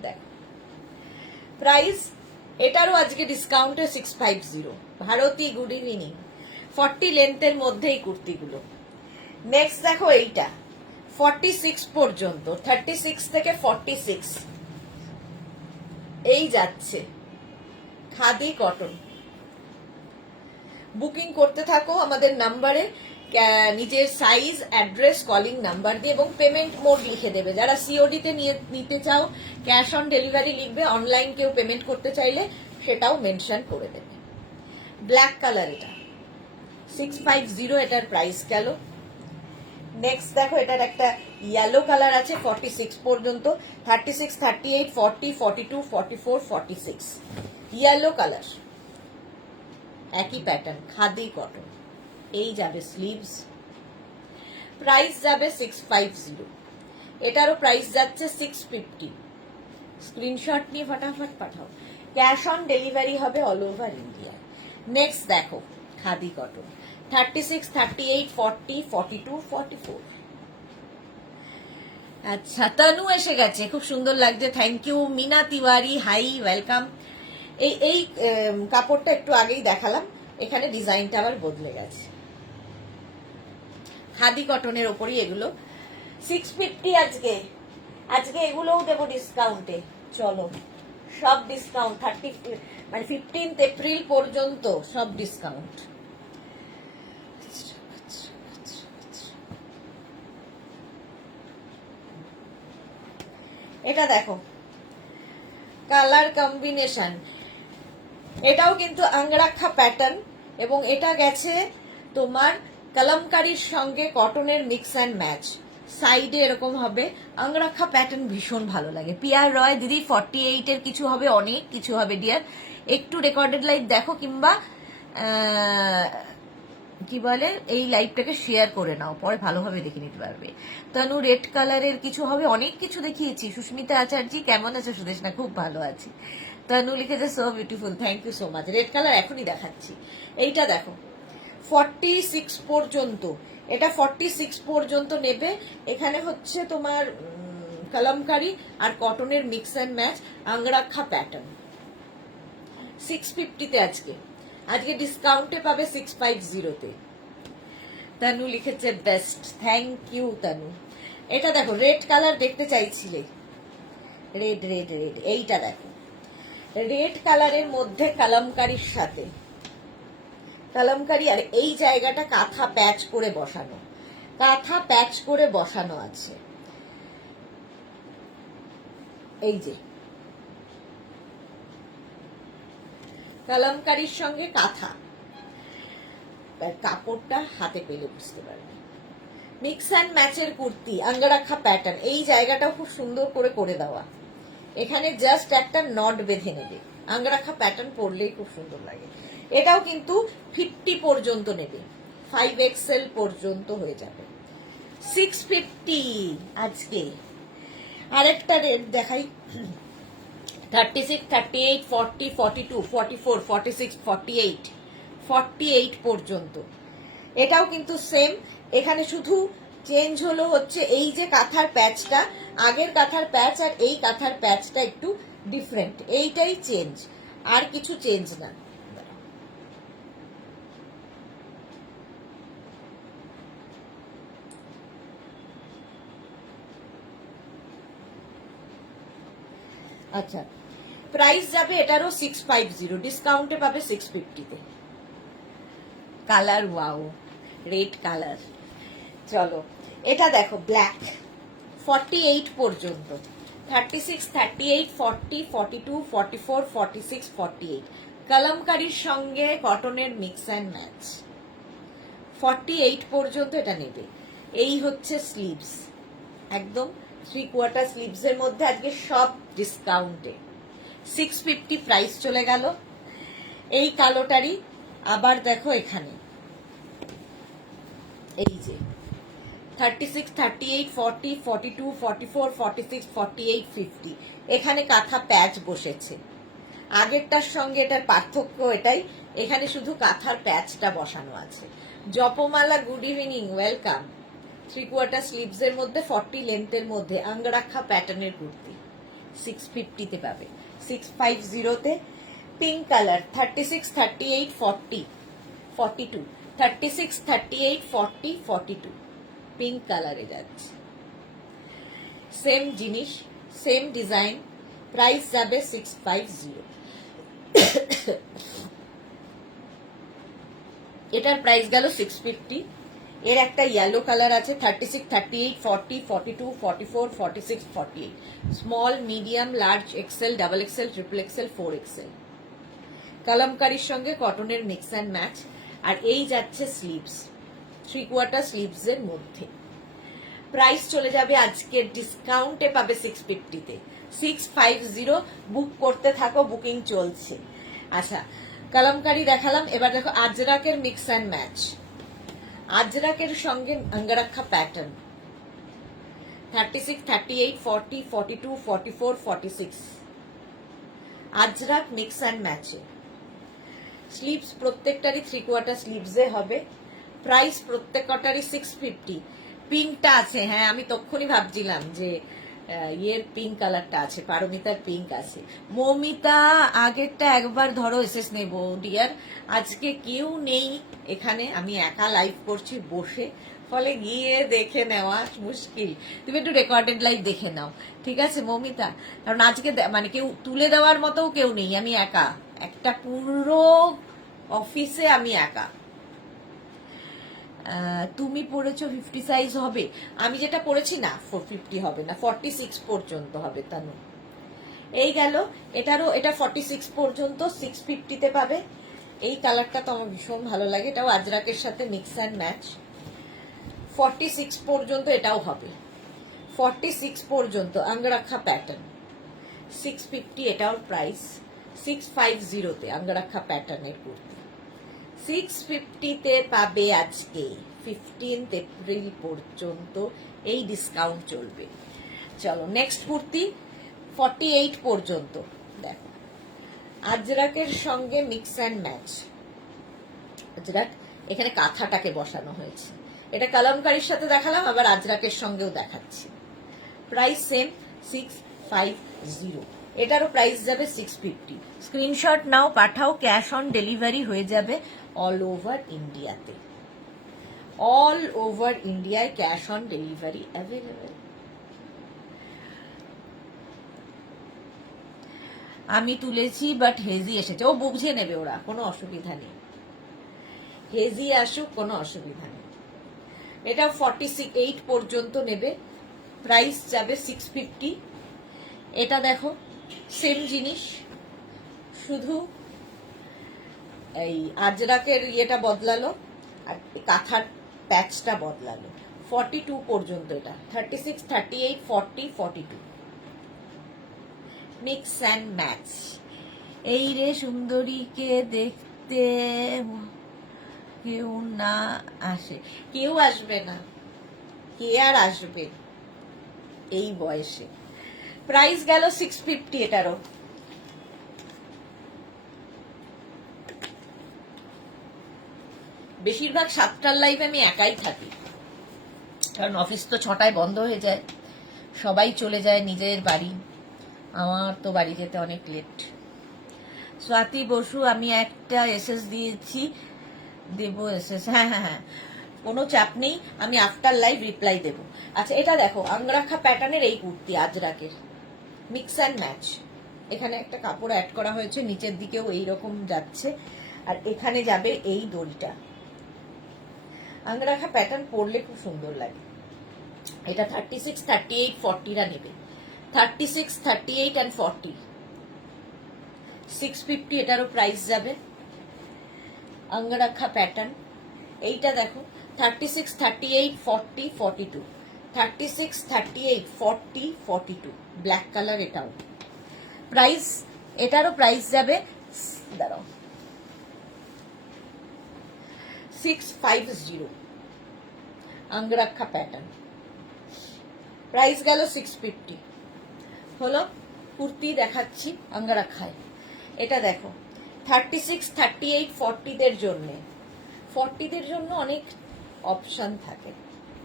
দেখো প্রাইস এটারও আজকে ডিসকাউন্টে 650। Bharati, good evening. 40 লেন্থের মধ্যে এই কুর্তিগুলো। নেক্সট দেখো এইটা 46 পর্যন্ত, 36 থেকে 46 এই যাচ্ছে, খাদি কটন। বুকিং করতে থাকো আমাদের নাম্বারে, নিজের সাইজ, অ্যাড্রেস, কলিং নাম্বার দিয়ে, এবং পেমেন্ট মোড লিখে দেবে। যারা সিওডি তে নিতে চাও ক্যাশ অন ডেলিভারি লিখবে, অনলাইন কেউ পেমেন্ট করতে চাইলে সেটাও মেনশন করে দেবে। ব্ল্যাক কালার, এটা 650, এটার প্রাইস গেল। নেক্সট দেখো এটার একটা ইয়েলো কালার আছে 46 পর্যন্ত, 36, 38, 40, 42, 44, 46 ইয়েলো কালার, একই প্যাটার্ন, খাদি কটন। এই যাবে স্লিভস, প্রাইস যাবে 650। এটারও প্রাইস যাচ্ছে 650। স্ক্রিনশট নিয়ে ফটাফট পাঠাও, ক্যাশ অন ডেলিভারি হবে অল ওভার ইন্ডিয়া। নেক্সট দেখো খাদি কটন, 36, 38, 40, 42, 44। আচ্ছা, তনু এসে গেছে, খুব সুন্দর লাগছে, thank you. Mina Tiwari, hi, welcome. এই কাপড়টা একটু আগেই দেখালাম, এখানে ডিজাইনটা আবার বদলে গেছে। খাদি কটনের ওপরই এগুলো 650 আজকে এগুলোও দেবো ডিসকাউন্টে। চলো সব ডিসকাউন্ট, 15 এপ্রিল পর্যন্ত সব ডিসকাউন্ট। এটা দেখো কালার কম্বিনেশন, এটাও কিন্তু আঙ্গরাক্ষা প্যাটার্ন, এবং এটা গেছে তোমার কলমকারীর সঙ্গে কটনের মিক্স অ্যান্ড ম্যাচ। সাইডে এরকম হবে, আঙ্গরাক্ষা প্যাটার্ন ভীষণ ভালো লাগে। পিয়ার রয়, দিদি 48 এর কিছু হবে, অনেক কিছু হবে ডিয়ার। একটু রেকর্ডেড লাইভ দেখো, কিংবা কি বলে এই লাইভটাকে শেয়ার করে নাও, পরে ভালোভাবে দেখে নিতে পারবে। তনু রেড কালারের কিছু হবে, অনেক কিছু দেখিয়েছি। সুস্মিতা আচার্যি, কেমন আছে সুদেশ? না, খুব ভালো আছি। তনু লিখেছে so beautiful, thank you so much. Red colour এখনই দেখাচ্ছি। এইটা দেখো 46 পর্যন্ত, এটা 46 পর্যন্ত নেবে। এখানে হচ্ছে তোমার কালামকারি আর কটনের মিক্স অ্যান্ড ম্যাচ আঙ্গরাক্ষা প্যাটার্ন। 650-তে আজকে ডিসকাউন্টে পাবে 650-তে। তানু লিখেছে বেস্ট, থ্যাংক ইউ তানু। এটা দেখো রেড কালার দেখতে চাইছিলে, রেড রেড রেড, এইটা দেখো রেড কালারের মধ্যে কালামকারির সাথে কালামকারি, আর এই জায়গাটা কাঁথা প্যাচ করে বসানো, কাঁথা প্যাচ করে বসানো আছে। এই যে কালামকারির সঙ্গে কাঁথা, কাপড়টা হাতে পেলে বুঝতে পারবে। মিক্স অ্যান্ড ম্যাচের কুর্তি আঙ্গরাক্ষা প্যাটার্ন, এই জায়গাটা খুব সুন্দর করে দেওয়া। এখানে জাস্ট একটা নট বেঁধে নেবে, আঙ্গরাক্ষা প্যাটার্ন পরলেই খুব সুন্দর লাগে। এটাও কিন্তু 50 পর্যন্ত নেবে, 5XL পর্যন্ত হয়ে যাবে। 650 আজকে। আরেকটা রেট দেখাই, 36, 38, 40, 42, 44, 46, 48, 48 পর্যন্ত। এটাও কিন্তু সেম, এখানে শুধু চেঞ্জ হলো হচ্ছে এই যে কাঁথার প্যাচটা, আগের কাঁথার প্যাচ আর এই কাঁথার প্যাচটা একটু ডিফারেন্ট, এইটাই চেঞ্জ, আর কিছু চেঞ্জ না। আচ্ছা, প্রাইস যাবে এটারও 650, ডিসকাউন্টে পাবে 650-তে। Colour wow, red colour. চলো এটা দেখো ব্ল্যাক, 48 পর্যন্ত, 36, 38, 40, 42, 44, 46, 48, কালামকারির সঙ্গে কটনের মিক্স অ্যান্ড ম্যাচ। 48 পর্যন্ত এটা নেবে। এই হচ্ছে স্লিভস, একদম 3/4 স্লিভসের মধ্যে আজকে সব ডিসকাউন্টে। 650 প্রাইস চলে গেল। এই কালোটারই আবার দেখো এখানে, এই যে 36, 38, 40, 42, 44, 46, 48, 50, এখানে কাঁথা প্যাচ বসেছে। আগেরটার সঙ্গে এটার পার্থক্য এটাই, এখানে শুধু কাঁথার প্যাচটা বসানো আছে। জপমালা গুড ইভিনিং, ওয়েলকাম। 3/4 স্লিভসের মধ্যে 40 লেন্থের মধ্যে আঙ্গরাক্ষা প্যাটার্নের কুর্তি 650-তে পাবে। 650-তে পিঙ্ক কালার, 36, 38, 40, 42, 36, 38, 40, 42, পিঙ্ক কালারে যাচ্ছে। সেম জিনিস, সেম ডিজাইন, প্রাইস যাবে 650। এটার প্রাইস গেল 650। এর একটা ইয়েলো কালার আছে, 36, 38, 40, 42, 44, 46, 48, small, medium, large, XL, double XL, triple XL, 4XL, কালামকারির সঙ্গে কটনের মিক্স অ্যান্ড ম্যাচ। আর এই যাচ্ছে স্লিভস, 3/4 স্লিভসের মধ্যে। প্রাইস চলে যাবে আজকের ডিসকাউন্টে পাবে 650-তে। 650 বুক করতে থাকো, বুকিং চলছে। আচ্ছা, কালামকারি দেখালাম, এবার দেখো আজরাকের মিক্স অ্যান্ড ম্যাচ। আজরাকের সঙ্গে আঙ্গরাক্ষা প্যাটার্ন, 36, 38, 40, 42, 44, 46, আজরাক মিক্স অ্যান্ড ম্যাচে। স্লিভস প্রত্যেকটারই 3/4 স্লিভসে হবে। প্রাইস প্রত্যেকটারই 650। পিঙ্কটা আছে, হ্যাঁ আমি তখনই ভাবছিলাম যে ইয়ের পিঙ্ক কালারটা আছে, পারমিতার পিঙ্ক আছে। মৌমিতা আগেরটা একবার ধরো এসেস নেব ডিয়ার, আজকে কেউ নেই এখানে, আমি একা লাইভ করছি বসে, ফলে গিয়ে দেখে নেওয়া মুশকিল। তুমি একটু রেকর্ডেড লাইভ দেখে নাও, ঠিক আছে মৌমিতা? কারণ আজকে মানে কেউ তুলে দেওয়ার মতো কেউ নেই, আমি একা, একটা পুরো অফিসে আমি একা। তুমি পড়েছো 50 সাইজ হবে, আমি যেটা পড়েছি না 450 হবে না, 46 পর্যন্ত হবে তানু। এই গেল, এটারও, এটা 46 পর্যন্ত 650-তে পাবে। এই কালারটা তো আমার ভীষণ ভালো লাগে, এটাও আজরাকের সাথে মিক্স অ্যান্ড ম্যাচ। 46 পর্যন্ত এটাও হবে, 46 পর্যন্ত আঙ্গরাক্ষা প্যাটার্ন। 650 এটাও প্রাইস। 650-তে আঙ্গরাক্ষা প্যাটার্নের কুর্তি 650-তে পাবে আজকে 15 এপ্রিল পর্যন্ত এই ডিসকাউন্ট চলবে। চলো নেক্সট কুর্তি 48 পর্যন্ত দেখো, আজরাকের সঙ্গে মিক্স অ্যান্ড ম্যাচ। আজরাক, এখানে কাঁথাটাকে বসানো হয়েছে। এটা কালামকারির সাথে দেখালাম, আবার আজরাকের সঙ্গেও দেখাচ্ছি। Price same, 650। এটারও প্রাইস যাবে 650। স্ক্রিনশট নাও, পাঠাও, ক্যাশ অন ডেলিভারি হয়ে যাবে অল ওভার ইন্ডিয়াতে। অল ওভার ইন্ডিয়ায় ক্যাশ অন ডেলিভারি অ্যাভেলেবেল। আমি তুলেছি বাট হেজি এসেছে, ও বুঝে নেবে, ওরা কোনো অসুবিধা নেই, হেজি আসুক, কোনো অসুবিধা নেই। এটা 48 পর্যন্ত নেবে, প্রাইস যাবে 650। এটা দেখো সেম জিনিস, শুধু এই আজরাকের ইয়েটা বদলালো আর কাঁথার প্যাচটা বদলালো। 42 পর্যন্ত এটা, 36, 38, 40, 42। Mix and match. এই রে সুন্দরীকে দেখতে কেউ না আসে, কেউ আসবে না, কে আর আসবে এই বয়সে। প্রাইস গেল 650 এটারও। বেশিরভাগ 7টার লাইভে আমি একাই থাকি, কারণ অফিস তো 6টায় বন্ধ হয়ে যায়, সবাই চলে যায় নিজের বাড়ি, আমার তো বাড়ি যেতে অনেক লেট। স্বাতি বসু, আমি একটা এসএস দিয়েছি, দেবো এসএস? হ্যাঁ হ্যাঁ হ্যাঁ, কোনো চাপ নেই, আমি আফটার লাইভ রিপ্লাই দেবো। আচ্ছা এটা দেখো, আংরাখা প্যাটার্নের এই কুর্তি আজরাকের, মিক্স অ্যান্ড ম্যাচ। এখানে একটা কাপড় অ্যাড করা হয়েছে, নিচের দিকেও এইরকম যাচ্ছে, আর এখানে যাবে এই দড়িটা। আংরাখা প্যাটার্ন পরলে খুব সুন্দর লাগে। এটা 36, 38, 40রা নেবে, 36, 38 and 40, 650 এটারও প্রাইস যাবে। আঙ্গরাখা প্যাটার্ন, এইটা দেখো 36, 38, 40, 42, 36, 38, 40, 42, ব্ল্যাক কালার। এটাও প্রাইস, এটারও প্রাইস যাবে, দাঁড়াও, 650। আঙ্গরাখা প্যাটার্ন, প্রাইস গেল 650। হলো কুর্তি দেখাচ্ছি আঙ্গরাখায়। এটা দেখো 36, 38, 40দের জন্য, 40দের জন্য অনেক অপশন থাকে,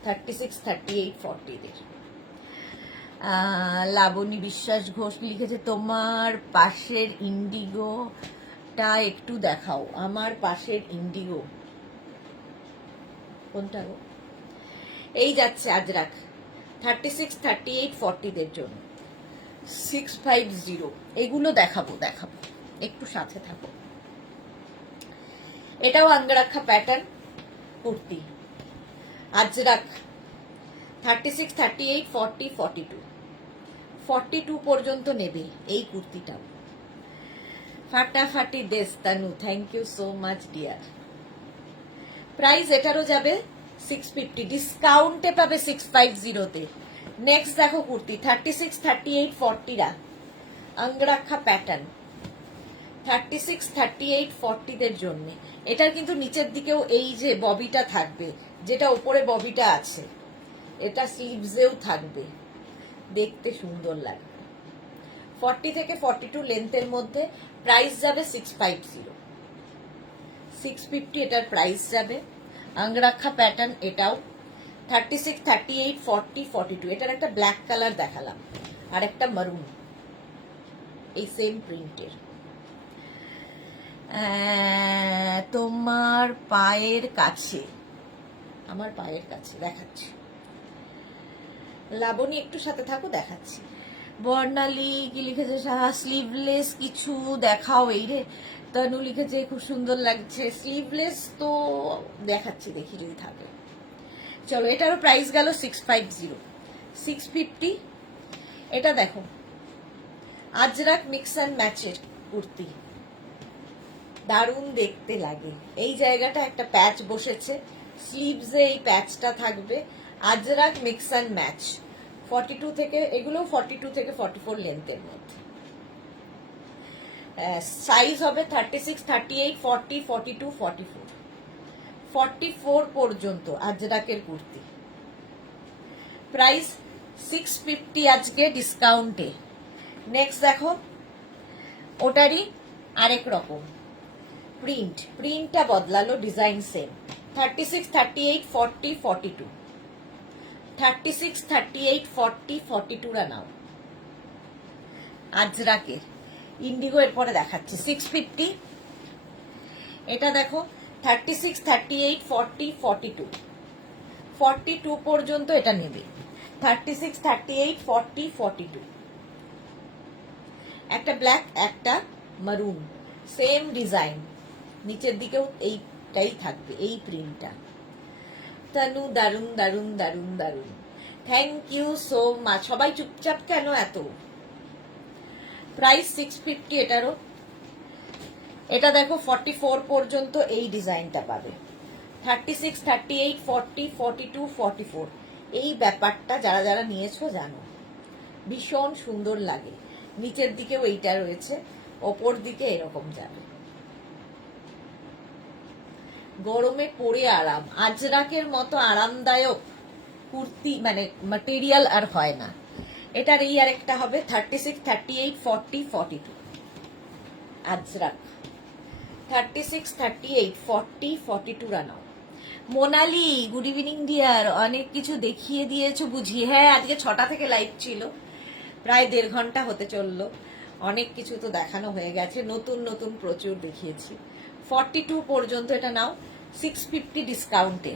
36, 38, 40দের। লাবণী বিশ্বাস ঘোষ লিখেছে, তোমার পাশের ইন্ডিগোটা একটু দেখাও। আমার পাশের ইন্ডিগো কোনটা গো? এই যাচ্ছে আজরাক, 36, 38, 40দের জন্য 650। এগুলো দেখাবো, একটু সাথে থাকো। এটাও আঙ্গরাখা প্যাটার্ন কুর্তি আজরাক, 36, 38, 40, 42, 42 পর্যন্ত নেবে এই কুর্তিটাও। ফাটাফাটি দেশ Tanu, thank you so much dear. Price এটারও যাবে 650, ডিসকাউন্টে পাবে 650-তে। নেক্সট দেখো কুর্তি 36, 38, 40রা, আঙ্গরাখা প্যাটার্ন, 36, 38, 40দের জন্য। এটার কিন্তু নিচের দিকেও এই যে ববিটা থাকবে, যেটা উপরে ববিটা আছে, এটা স্লিভসেও থাকবে, দেখতে সুন্দর লাগবে। 40 থেকে 42 লেন্থের মধ্যে, প্রাইস যাবে 650, 650 এটার প্রাইস যাবে। আঙ্গরাখা প্যাটার্ন, এটাও 36, 38, 40, 42। এটার একটা ব্ল্যাক কালার দেখালাম, আর একটা মারুন, এই সেম প্রিন্টের। তোমার পায়ের কাছে, আমার পায়ের কাছে দেখাচ্ছি। লাবণী একটু সাথে থাকো, দেখাচ্ছি। বর্ণালী কি লিখেছে, স্লিভলেস কিছু দেখাও। এই রে তনু লিখেছে, খুব সুন্দর লাগছে স্লিভলেস, তো দেখাচ্ছি, দেখি যদি থাকে। চলো, এটারও প্রাইস গেল 650, 650। এটা দেখো আজরাক মিক্স অ্যান্ড ম্যাচের কুর্তি, দারুণ দেখতে লাগে। এই জায়গাটা একটা প্যাচ বসেছে, স্লিভসে এই প্যাচটা থাকবে। আজরাক মিক্স অ্যান্ড ম্যাচ, 42 থেকে, এগুলো 42 থেকে 44 লেন্থের মধ্যে। সাইজ হবে 36, 38, 40, 42, 44, 44 পর্যন্ত আজরাকের কুর্তি। প্রাইস 650 আজকে ডিসকাউন্টে। নেক্সট দেখো, ওটারই আরেক রকম প্রিন্টটা বদলালো, ডিজাইন সেম। 36, 38, 40, 42, 36, 38, 40, 42রা নাও। আজরাকের ইন্ডিগো, এরপরে দেখাচ্ছি 650। এটা দেখো 36, 38, 40, 42, 42 পর্যন্ত এটা নেবে। 36, 38, 40, 42। একটা ব্ল্যাক, একটা মারুন, সেম ডিজাইন, নিচের দিকেও এইটাই থাকবে, এই প্রিন্টটা। তানু দারুন দারুন দারুন দারুন, থ্যাংক ইউ সো মাচ। সবাই চুপচাপ কেন এত? প্রাইস 650 এটারও। এটা দেখো 44 পর্যন্ত এই ডিজাইনটা পাবে। 36, 38, 40, 42, 44, এই ব্যাপারটা যারা যারা নিয়েছো জানো, ভীষণ সুন্দর লাগে। নিচের দিকেও এইটা রয়েছে, ওপর দিকে এরকম যাবে। গরমে পরে আরাম, আজরাকের মতো আরামদায়ক কুর্তি মানে ম্যাটেরিয়াল আর হয় না। এটার এই আরেকটা হবে 36, 38, 40, 42, আজরাক 36, 38, 40, 42 রানাও। মোনালি গুড ইভিনিং ডিয়ার, অনেক কিছু দেখিয়ে দিয়েছো বুঝি। হ্যাঁ, আজকে 6টা থেকে লাইভ ছিল, প্রায় 1.5 ঘন্টা হতে চললো। অনেক কিছু তো দেখানো হয়ে গেছে, নতুন নতুন প্রচুর দেখিয়েছি। 42 পর্যন্ত এটা নাও 650 ডিসকাউন্টে।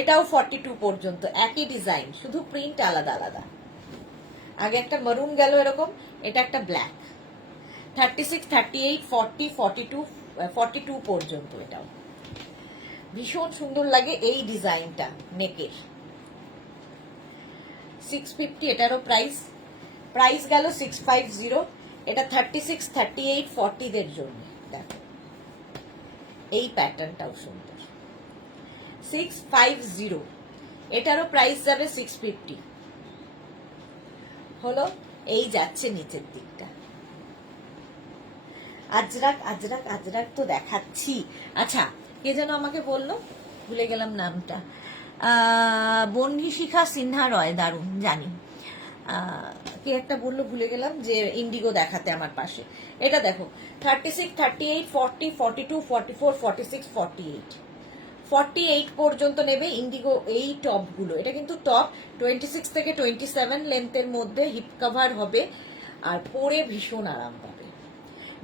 এটাও 42 পর্যন্ত, একই ডিজাইন, শুধু প্রিন্ট আলাদা আলাদা। আগে একটা মারুন গেল এরকম, এটা একটা ব্ল্যাক। 36, 38, 40, 42, 42 পর্যন্ত এটাও ভীষণ সুন্দর লাগে এই ডিজাইনটা নেকের। 650 এটারও প্রাইস গেল 650। এটা 36, 38, 40 দের জন্য। দেখো এই প্যাটার্নটাও সুন্দর। 650, এটারও প্রাইস যাবে 650। হলো, এই যাচ্ছে নিচের দিকটা। আজরাক আজরাক আজরাক তো দেখাচ্ছি। আচ্ছা, কে যেন আমাকে বললো, ভুলে গেলাম নামটা, বন্যিশিখা সিনহা রয়, দারুণ জানি। কে একটা বললো, ভুলে গেলাম, যে ইন্ডিগো দেখাতে আমার পাশে। এটা দেখো 36, 38, 40, 42, 44, 46, 48, 48 পর্যন্ত নেবে ইন্ডিগো এই টপগুলো। এটা কিন্তু টপ 26 থেকে 27 লেন্থের মধ্যে, হিপ কভার হবে আর পরে ভীষণ আরাম পাবে।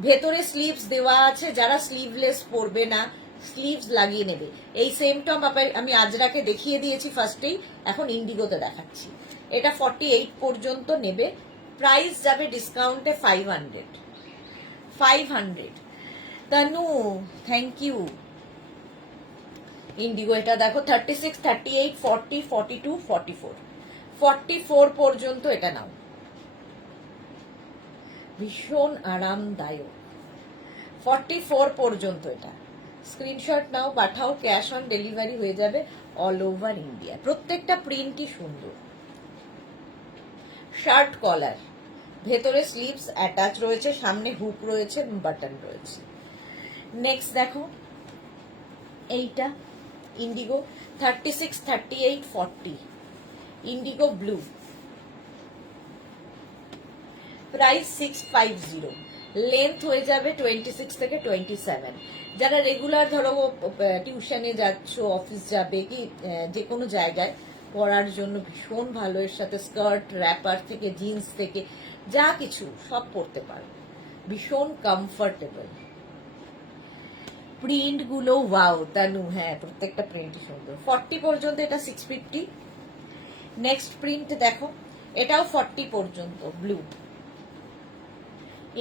ভেতরে স্লিভস দেওয়া আছে, যারা স্লিভলেস পরবে না স্লিভস লাগিয়ে নেবে। এই সেম টপ আমি আজরাকে দেখিয়ে দিয়েছি ফার্স্টেই, এখন ইন্ডিগোতে দেখাচ্ছি। এটা 48 পর্যন্ত নেবে, প্রাইস যাবে ডিসকাউন্টে 500। 500 তানু, থ্যাংক ইউ। ইন্ডিগো এটা দেখো 36, 38, 40, 42, 44, 44 পর্যন্ত এটা নাও, ভীষণ আরামদায়ক। 44 পর্যন্ত এটা স্ক্রিনশট নাও, পাঠাও, ক্যাশ অন ডেলিভারি হয়ে যাবে অল ওভার ইন্ডিয়া। প্রত্যেকটা প্রিন্টই সুন্দর। শার্ট কলার, ভেতরে স্লিভস অ্যাটাচ রয়েছে, সামনে হুক রয়েছে, বাটন রয়েছে। নেক্সট দেখো এইটা Indigo 36, 38, 40, Indigo blue, price 650। Length হয়ে যাবে 26 থেকে 27। যারা রেগুলার ধরো টিউশনে যাচ্ছ, অফিস যাবে, কি যে কোনো জায়গায় পরার জন্য ভীষণ ভালো। এর সাথে স্কার্ট, র্যাপার থেকে জিন্স থেকে যা কিছু সব পরতে পারো, ভীষণ কমফোর্টেবল। প্রিন্ট গুলো ওয়াও তানু, হ্যাঁ প্রত্যেকটা প্রিন্ট সুন্দর। 40 পর্যন্ত এটা 650। নেক্সট প্রিন্ট দেখো, এটাও 40 পর্যন্ত, ব্লু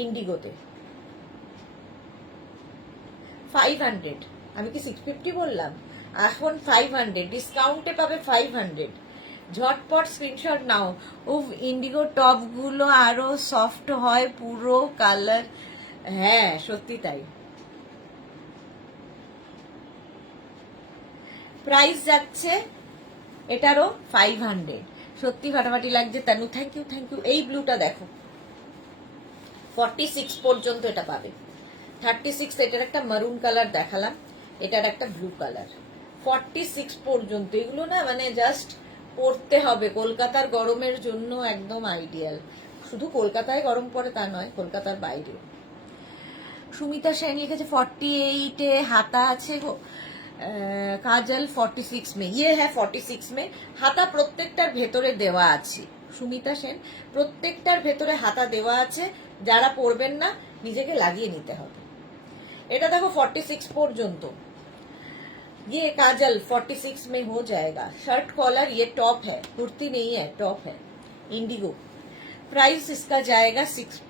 ইন্ডিগোতে 500। আমি কি 650 বললাম? এখন 500 ডিসকাউন্টে পাবে 500। ঝটপট স্ক্রিনশট নাও। উফ, ইন্ডিগো টপ গুলো আরো সফট হয়, পুরো কালার, হ্যাঁ সত্যি তাই। প্রাইস যাচ্ছে এটারও 500। সত্যি ফাটাফাটি লাগছে Tanu, thank you thank you. এই ব্লুটা দেখো 46 পর্যন্ত এটা পাবে। 36, এটার একটা মারুন কালার দেখালাম, এটার একটা ব্লু কালার। 46 পর্যন্ত এগুলো না মানে জাস্ট পরতে হবে, কলকাতার গরমের জন্য একদম আইডিয়াল। শুধু কলকাতায় গরম পড়ে তা নয়, কলকাতার বাইরে। সুমিতা সেন লিখেছে 48 হাতা আছে গো। কাজল 46 মে, ইয়ে হ্যাঁ 46 মে হাতা প্রত্যেকটার ভেতরে দেওয়া আছে, সুমিতা সেন। প্রত্যেকটার ভেতরে হাতা দেওয়া আছে, যারা পরবেন না নিজেকে লাগিয়ে নিতে হবে। এটা দেখো 46 পর্যন্ত, ये काजल 46 में हो जाएगा। शर्ट कॉलर, ये टॉप है, कुर्ती नहीं है, टॉप है, इंडिगो। प्राइस इसका जाएगा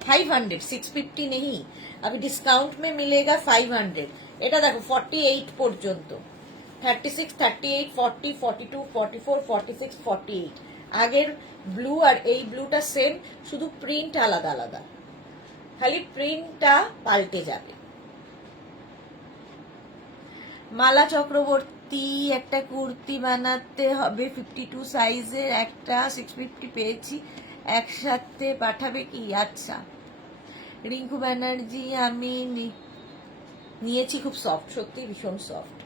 500, 650 नहीं, अभी डिस्काउंट में मिलेगा 500। এটা দেখো 48 পর্যন্ত, 36, 38, 40, 42, 44, 46, 48। আগের ব্লু আর এই ব্লুটা সেম, শুধু প্রিন্ট আলাদা আলাদা, খালি প্রিন্টটা পাল্টে যাবে। মালা চক্রবর্তী, একটা কুর্তি বানাতে হবে 52 সাইজের, একটা 650 পেয়েছি, একসাথে পাঠাবে কি? আচ্ছা। রিঙ্কু ব্যানার্জি, আমি নিয়েছি, খুব সফট, সত্যি ভীষণ সফট।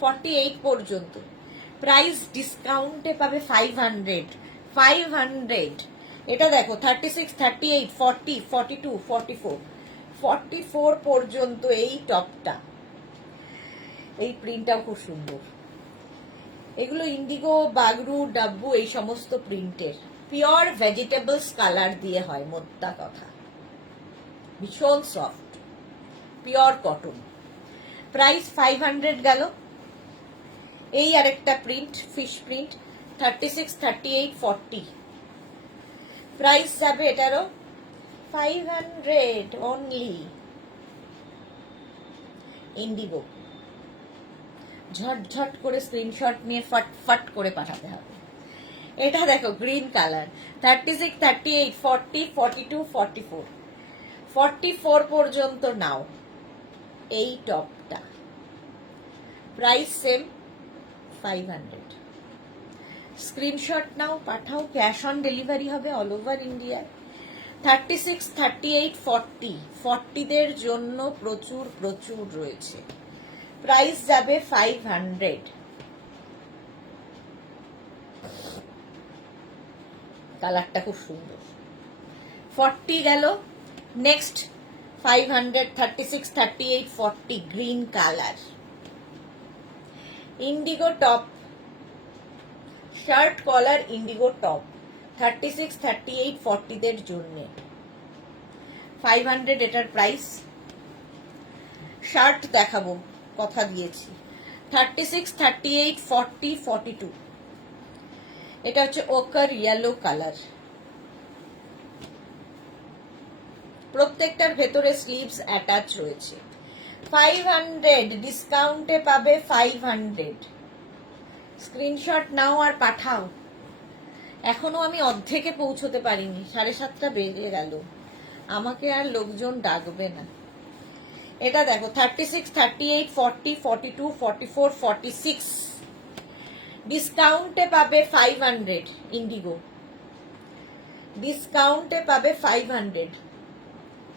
48 পর্যন্ত, প্রাইস ডিসকাউন্টে পাবে 500, 500। এটা দেখো 36, 38, 40, 42, 44, 44 পর্যন্ত এই টপটা, এই প্রিন্টটাও খুব সুন্দর। এগুলো ইন্ডিগো, বাগরু, ডাব্বু, এই সমস্ত প্রিন্টের, পিওর ভেজিটেবলস কালার দিয়ে হয়, মোদ্দা কথা, ভীষণ সফট, পিওর কটন। প্রাইস 500 গেল। এই আরেকটা প্রিন্ট, ফিশ প্রিন্ট, 36, 38, 40, প্রাইস যাবে এটারও 500 অনলি, ইন্ডিগো। ঝটঝট করে স্ক্রিনশট নিয়ে ফটফট করে পাঠাতে হবে। এটা দেখো গ্রিন কালার, 36, 38, 40, 42, 44, 44 পর্যন্ত নাও এই টপটা, প্রাইস সেম 500। স্ক্রিনশট নাও, পাঠাও, ক্যাশ অন ডেলিভারি হবে অল ওভার ইন্ডিয়া। 36, 38, 40, 40দের জন্য প্রচুর প্রচুর রয়েছে, প্রাইস যাবে 500। কালারটা খুব সুন্দর। 40 গেল, next 500, 36, 38, 40, green colour, indigo top, shirt collar indigo top, 36, 38, 40দের জন্য 500 এটার প্রাইস। শার্ট দেখাবো, কথা দিয়েছি, 36, 38, 40, 42, এটা হচ্ছে ওকার ইয়েলো কালার। প্রত্যেকটার ভেতরে স্লিভস অ্যাটাচ রয়েছে। 500, ডিসকাউন্টে পাবে 500। স্ক্রিনশট নাও আর পাঠাও। এখনো আমি অর্ধেকে পৌঁছতে পারিনি, 7:30 বেজে গেল, আমাকে আর লোকজন ডাকবে না। এটা দেখো 36, 38, 40, 42, 44, 46, ডিসকাউন্টে পাবে 500, ইন্ডিগো, ডিসকাউন্টে পাবে 500।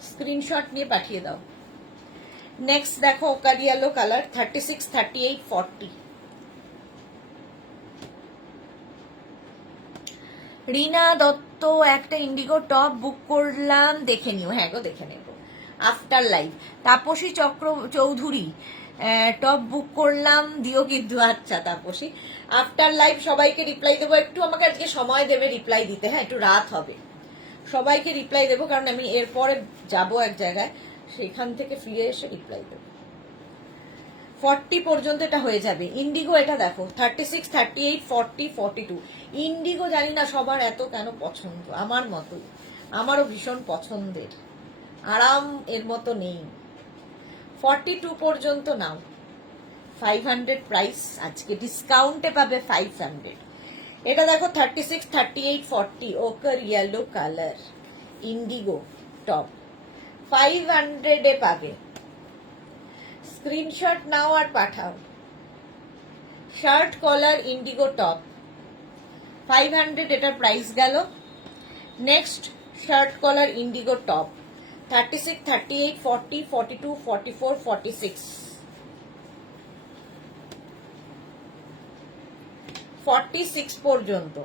স্ক্রিনশট নিয়ে পাঠিয়ে দাও। নেক্সট দেখো ওকার ইয়েলো কালার, 36, 38, 40, রিনা দত্ত, একটা ইন্ডিগো টপ বুক করলাম, দেখে নিও। হ্যাঁ গো, দেখে নেব after live. Tapasi Chowdhury, top book করলাম, দিও কিন্তু। আচ্ছা তাপসী, আফটার লাইভ সবাইকে রিপ্লাই দেবো, একটু আমাকে আজকে সময় দেবে রিপ্লাই দিতে, হ্যাঁ একটু রাত হবে, সবাইকে রিপ্লাই দেবো, কারণ আমি এরপরে যাব এক জায়গায়, সেখান থেকে ফিরে এসে রিপ্লাই দেবো। 40 পর্যন্ত এটা হয়ে যাবে। ইন্ডিগো, এটা দেখো 36, 38, 40, 42, ইন্ডিগো জানি না সবার এত কেন পছন্দ, আমার মতোই, আমারও ভীষণ পছন্দের, আরাম এর মতো নেই। 42 পর্যন্ত নাও, 500 প্রাইস, আজকে ডিসকাউন্টে পাবে 500। এটা দেখো 36, 38, 40, ochre yellow colour, indigo top, 500 এ পাবে। স্ক্রিনশট নাও আর পাঠাও। শার্ট কলার ইন্ডিগো টপ, 500 এটার প্রাইস গেল। Next shirt collar indigo top, 36, 38, 40, 42, 44, 46, 46 পর্যন্ত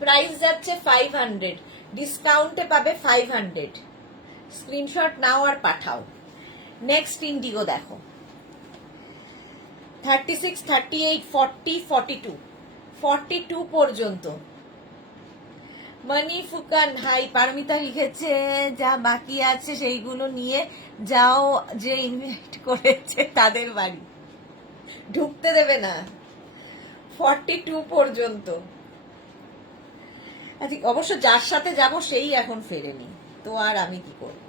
প্রাইস যাচ্ছে 500, ডিসকাউন্টে পাবে 500। স্ক্রিনশট নাও আর পাঠাও। নেক্সট ইন্ডিগো দেখো 36, 38, 40, 42, 42 পর্যন্ত মানি ফুকান হাই, পারমিতা লিখেছে যা বাকি আছে সেইগুলো নিয়ে যাও, যে ইনভাইট করেছে তাদের বাড়ি, ঢুকতে দেবে না 42 পর্যন্ত। আচ্ছা, অবশ্য যার সাথে যাব সেই এখন ফেরেনি, তো আর আমি কি করব।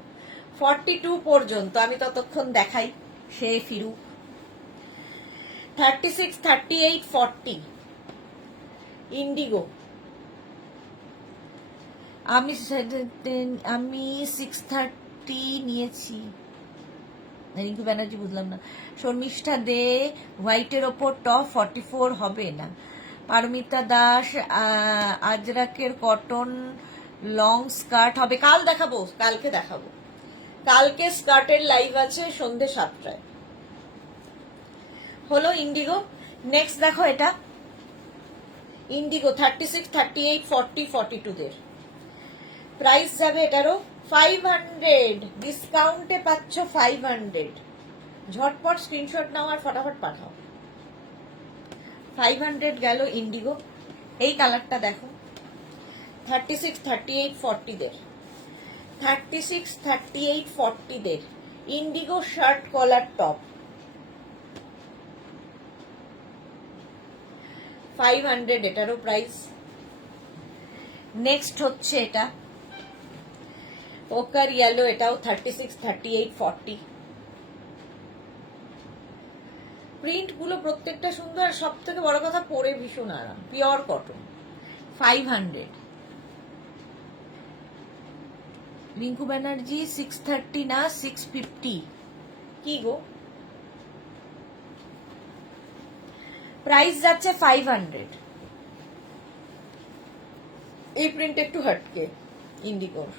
42 পর্যন্ত আমি ততক্ষণ দেখাই, সে ফিরুক। 36, 38, 40 ইন্ডিগো। আমি 630 নিয়েছি। রিঙ্কু ব্যানার্জি বুঝলাম না। শর্মিষ্ঠা দে হোয়াইটের ওপর টপ 44 হবে না। পারমিতা দাস আজরাকের কটন লং স্কার্ট হবে, কাল দেখাবো, কালকে দেখাবো। কালকে স্কার্টের লাইভ আছে সন্ধ্যে 7টায়। হলো ইন্ডিগো। নেক্সট দেখো এটা ইন্ডিগো 36, 38, 40, 42 দের প্রাইস যাবে এটারও 500, ডিসকাউন্টে পাচ্ছ 500। ঝটপট স্ক্রিনশট নাও আর ফটাফট পাঠাও। 500 গেল ইন্ডিগো। এই কালারটা দেখো 36, 38, 40 দের 36, 38, 40 দের ইন্ডিগো শার্ট কলার টপ 500 এটারও প্রাইস। নেক্সট হচ্ছে এটা ওকার ইয়েলো, এটাও 36, 38, 40। প্রিন্ট গুলো প্রত্যেকটা সুন্দর, সব থেকে বড় কথা পরে ভীষণ আরাম, পিওর কটন। 500। রিঙ্কু ব্যানার্জি 630 না 650 কি গো, প্রাইস যাচ্ছে 500। এই প্রিন্ট একটু হটকে ইন্ডিগোর।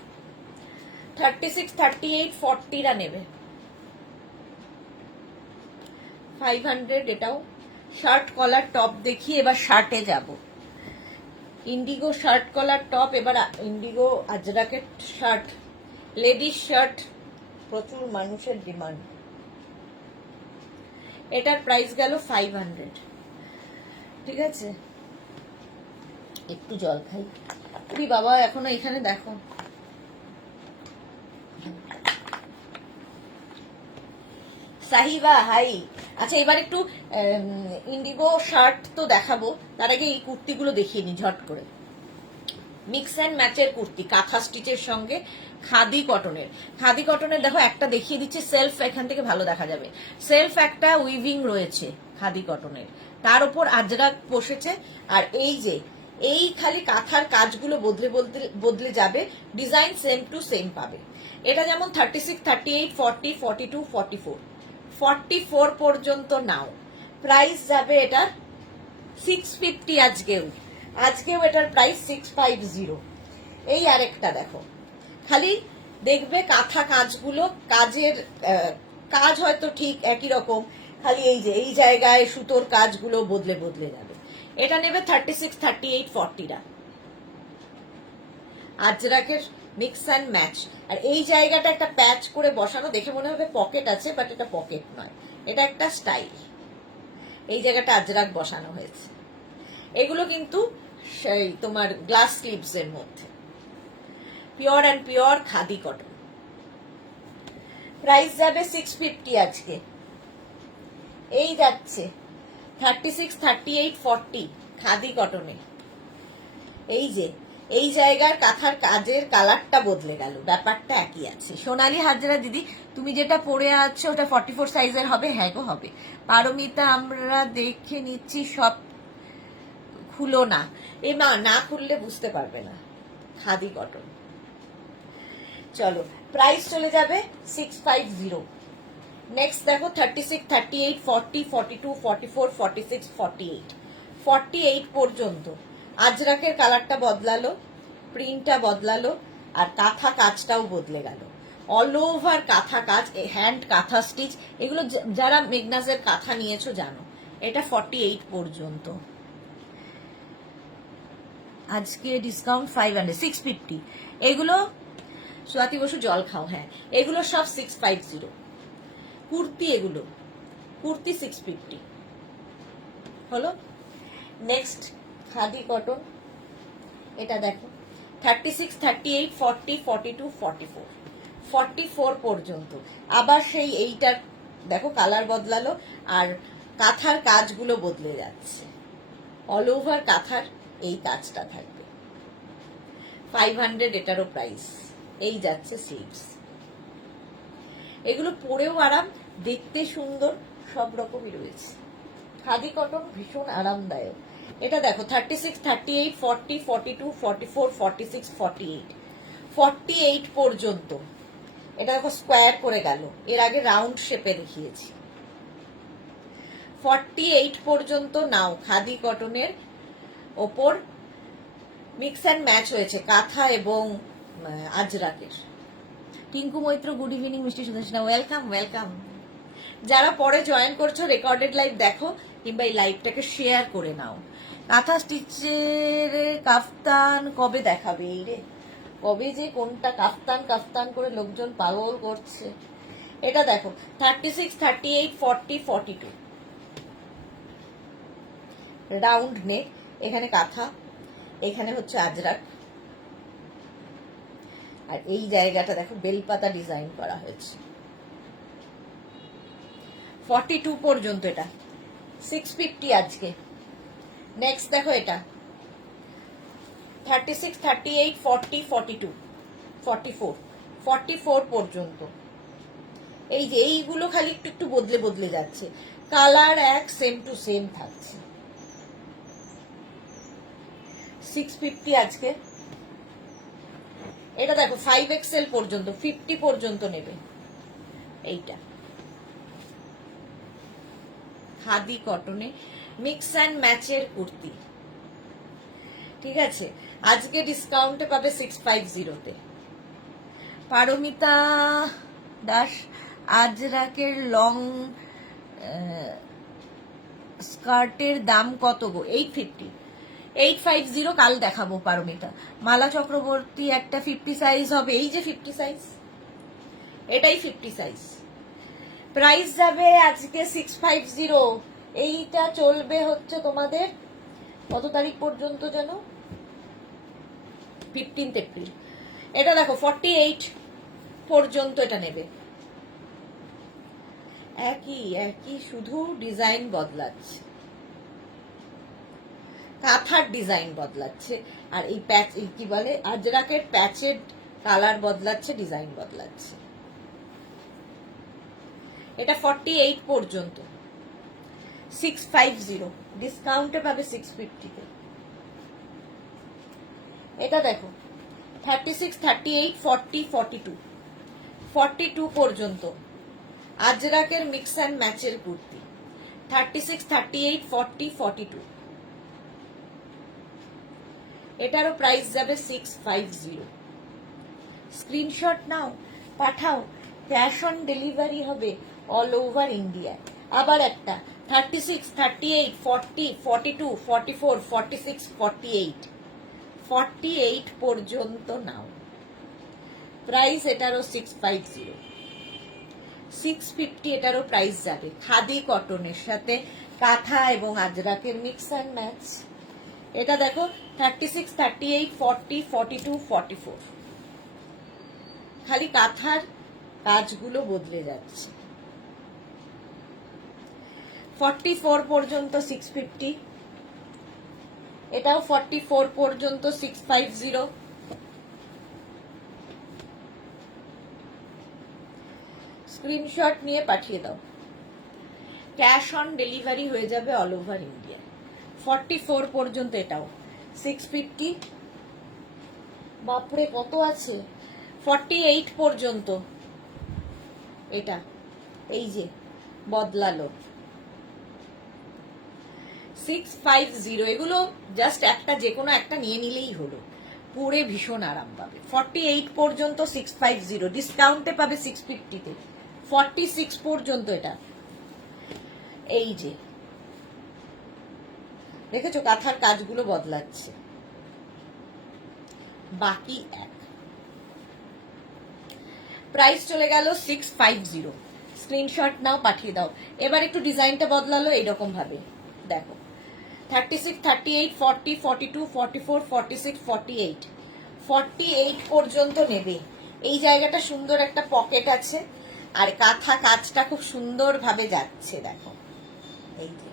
36, 38, 40 রা নেবে 500 এটাও। শার্ট কলার টপ দেখি, এবার শার্টে যাব। ইন্ডিগো শার্ট কলার টপ, এবার ইন্ডিগো আজরাকের শার্ট, লেডিস শার্ট প্রচুর মানুষের ডিমান্ড। এটার প্রাইস গেল 500। ঠিক আছে, একটু জল খাই। তুই বাবা এখনো এখানে দেখো, সাহিবা হাই। আচ্ছা, এবার একটু ইন্ডিগো শার্ট তো দেখাবো, তার আগে এই কুর্তিগুলো দেখিয়ে নি ঝট করে। মিক্স অ্যান্ড ম্যাচের কুর্তি, কাঁথা স্টিচের সঙ্গে খাদি কটনের। খাদি কটনের দেখো একটা দেখিয়ে দিচ্ছি, সেলফ এখান থেকে ভালো দেখা যাবে। সেলফ একটা উইভিং রয়েছে খাদি কটনের, তার উপর আজরাক বসেছে। আর এই যে এই খালি কাঁথার কাজগুলো বদলে বদলে বদলে যাবে, ডিজাইন সেম টু সেম পাবে। এটা যেমন 36, 38, 40, 42, 44, 44 পর্যন্ত নাও। প্রাইস যাবে এটার 650। আজকেও এটার প্রাইস 650। এই আরেকটা দেখো, খালি দেখবে কাঁথা কাজগুলো, কাজের কাজ হয়তো ঠিক একই রকম, খালি এই যে এই জায়গায় সুতোর কাজগুলো বদলে বদলে যাবে। এটা নেবে 36, 38, 40 রা। আজরাকের মিক্স অ্যান্ড ম্যাচ। আর এই জায়গাটা একটা প্যাচ করে বসানো, দেখে মনে হবে পকেট আছে, বাট এটা পকেট নয়, এটা একটা স্টাইল। এই জায়গাটা আজরাক বসানো হয়েছে। এগুলো কিন্তু সেই তোমার গ্লাস স্লিভস এর মধ্যে, pure and pure khadi cotton. Price যাবে 650 আজকে। এই যাচ্ছে 36, 38, 40 খাদি কটনে। এই যে এই জায়গার কাঁথার কাজের কালারটা বদলে গেল, ব্যাপারটা একই আছে। সোনালী হাজরা দিদি, তুমি যেটা পরে আছো ওটা 44 সাইজের হবে? হ্যাঁ গো হবে। পারমিতা আমরা দেখে নিচ্ছি, সব খুলো না। এ মা, না খুললে বুঝতে পারবে না। খাদি কটন। চলো, প্রাইস চলে যাবে 650। নেক্সট দেখো 36, 38, 40, 42, 44, 46, 48, 48 পর্যন্ত। আজরাকের কালারটা বদলালো, প্রিন্টটা বদলালো, আর কাঁথা কাজটাও বদলে গেল। অল ওভার কাঁথা কাজ, হ্যান্ড কাঁথা স্টিচ। এগুলো যারা মেগনাসের কাঁথা নিয়েছো জানো। এটা 48 পর্যন্ত। আজকে ডিসকাউন্ট 500, 650। এগুলো সোয়াতি বসু জল খাও, হ্যাঁ এগুলো সব 650 কুর্তি। এগুলো কুর্তি 650 হলো। নেক্সট খাদি কটন, এটা দেখো 36, 38, 40, 42, 44, 44 পর্যন্ত। আবার সেই এইটার দেখো কালার বদলালো, আর কাঁথার কাজগুলো বদলে যাচ্ছে। অল ওভার কাঁথার এই কাজটা থাকবে। 500 এটারও প্রাইস। এই যাচ্ছে স্লিভস। এগুলো পরেও আরাম, দেখতে সুন্দর, সব রকমই রয়েছে। খাদি কটন ভীষণ আরামদায়ক। এটা দেখো 36, 38, 40, 42, 44, 46, 48, 48 পর্যন্ত। এটা দেখো স্কোয়ার করে গেল, এর আগে রাউন্ড শেপে দেখিয়েছি। 48 পর্যন্ত নাও। খাদি কটনের ওপর মিক্স অ্যান্ড ম্যাচ হয়েছে কাঁথা এবং আজরাকের। Tinku Maitra, good evening. মিষ্টি সুদর্শনা, ওয়েলকাম ওয়েলকাম। যারা পরে জয়েন করছো রেকর্ডেড লাইভ দেখো, কিংবা এই লাইভটাকে শেয়ার করে নাও। কাঁথা স্টিচের কাফতান কবে দেখাবে? এই রে, কবে যে কোনটা কাফতান কাফতান করে লোকজন পাগল করছে। এটা দেখো 36, 38, 40, 42, রাউন্ড নেক, এখানে কাঁথা, এখানে হচ্ছে আজরাক, আর এই জায়গাটা দেখো বেলপাতা ডিজাইন করা হয়েছে। 42 পর্যন্ত এটা 650 আজকে। নেক্সট দেখো এটা 36, 38, 40, 42, 44, 44 পর্যন্ত। এই যে এইগুলো খালি একটু একটু বদলে বদলে যাচ্ছে, কালার এক সেম টু সেম থাকছে। 650 আজকে। এটা দেখো 5XL পর্যন্ত, 50 পর্যন্ত নেবে। এইটা খাদি কটনে মিক্স অ্যান্ড ম্যাচের কুর্তি, ঠিক আছে। আজকে ডিসকাউন্টে পাবে 650-তে। পারমিতা দাস, আজরাকের লং স্কার্টের দাম কত গো? 850, 850 কাল দেখাবো পারমিতা। মালা চক্রবর্তী, একটা 50 সাইজ হবে, এই যে 50 সাইজ, এটাই 50 সাইজ। প্রাইস যাবে আজকে 650। এইটা চলবে হচ্ছে তোমাদের কত তারিখ পর্যন্ত যেন? 15 এপ্রিল। এটা দেখো 48 পর্যন্ত এটা নেবে। একই একই, শুধু ডিজাইন বদলাচ্ছে, কাঁথার ডিজাইন বদলাচ্ছে, আর এই প্যাচ কি বলে আজরাকের প্যাচের কালার বদলাচ্ছে, ডিজাইন বদলাচ্ছে। এটা 48 পর্যন্ত 650, ডিসকাউন্টে পাবে 650-তে। এটা দেখো 36, 38, 40, 42, 42 পর্যন্ত আজরাকের মিক্স অ্যান্ড ম্যাচের কুর্তি। 36, 38, 40, 42, এটারও প্রাইস যাবে 650। স্ক্রিনশট নাও, পাঠাও, ক্যাশ অন ডেলিভারি হবে অল ওভার ইন্ডিয়া। আবার একটা 36, 38, 40, 42, 44, 46, 48, 48 পর্যন্ত নাও। প্রাইস এটারও 650, 650 এটারও প্রাইস যাবে। খাদি কটনের সাথে কাঁথা এবং আজরাকের মিক্স অ্যান্ড ম্যাচ। এটা দেখো 36, 38, 40, 42, 44, খালি কাঁথার কাজগুলো বদলে যাচ্ছে। 44 পর্যন্ত 650, এটাও 44 পর্যন্ত 650। স্ক্রিনশট নিয়ে পাঠিয়ে দাও, ক্যাশ অন ডেলিভারি হয়ে যাবে অল ওভার ইন্ডিয়া। 44 পর্যন্ত এটাও 650। বাপরে কত আছে। 48 পর্যন্ত এটা, এই যে বদলালো 650। এগুলো জাস্ট একটা যে কোনো একটা নিয়ে নিলেই হলো, পরে ভীষণ আরাম পাবে। 48 পর্যন্ত 650, ডিসকাউন্টে পাবে 650-তে। 46 পর্যন্ত এটা, এই যে দেখেছো কাঁথার কাজগুলো বদলাচ্ছে, বাকি এক। প্রাইস চলে গেল 650। স্ক্রিনশট নাও, পাঠিয়ে দাও। এবার একটু ডিজাইনটা বদলালো এইরকম ভাবে, দেখো 36, 38, 40, 42, 44, 46, 48, 48 পর্যন্ত নেবে। এই জায়গাটা সুন্দর একটা পকেট আছে, আর কাঁথা কাজটা খুব সুন্দর ভাবে যাচ্ছে। দেখো এই যে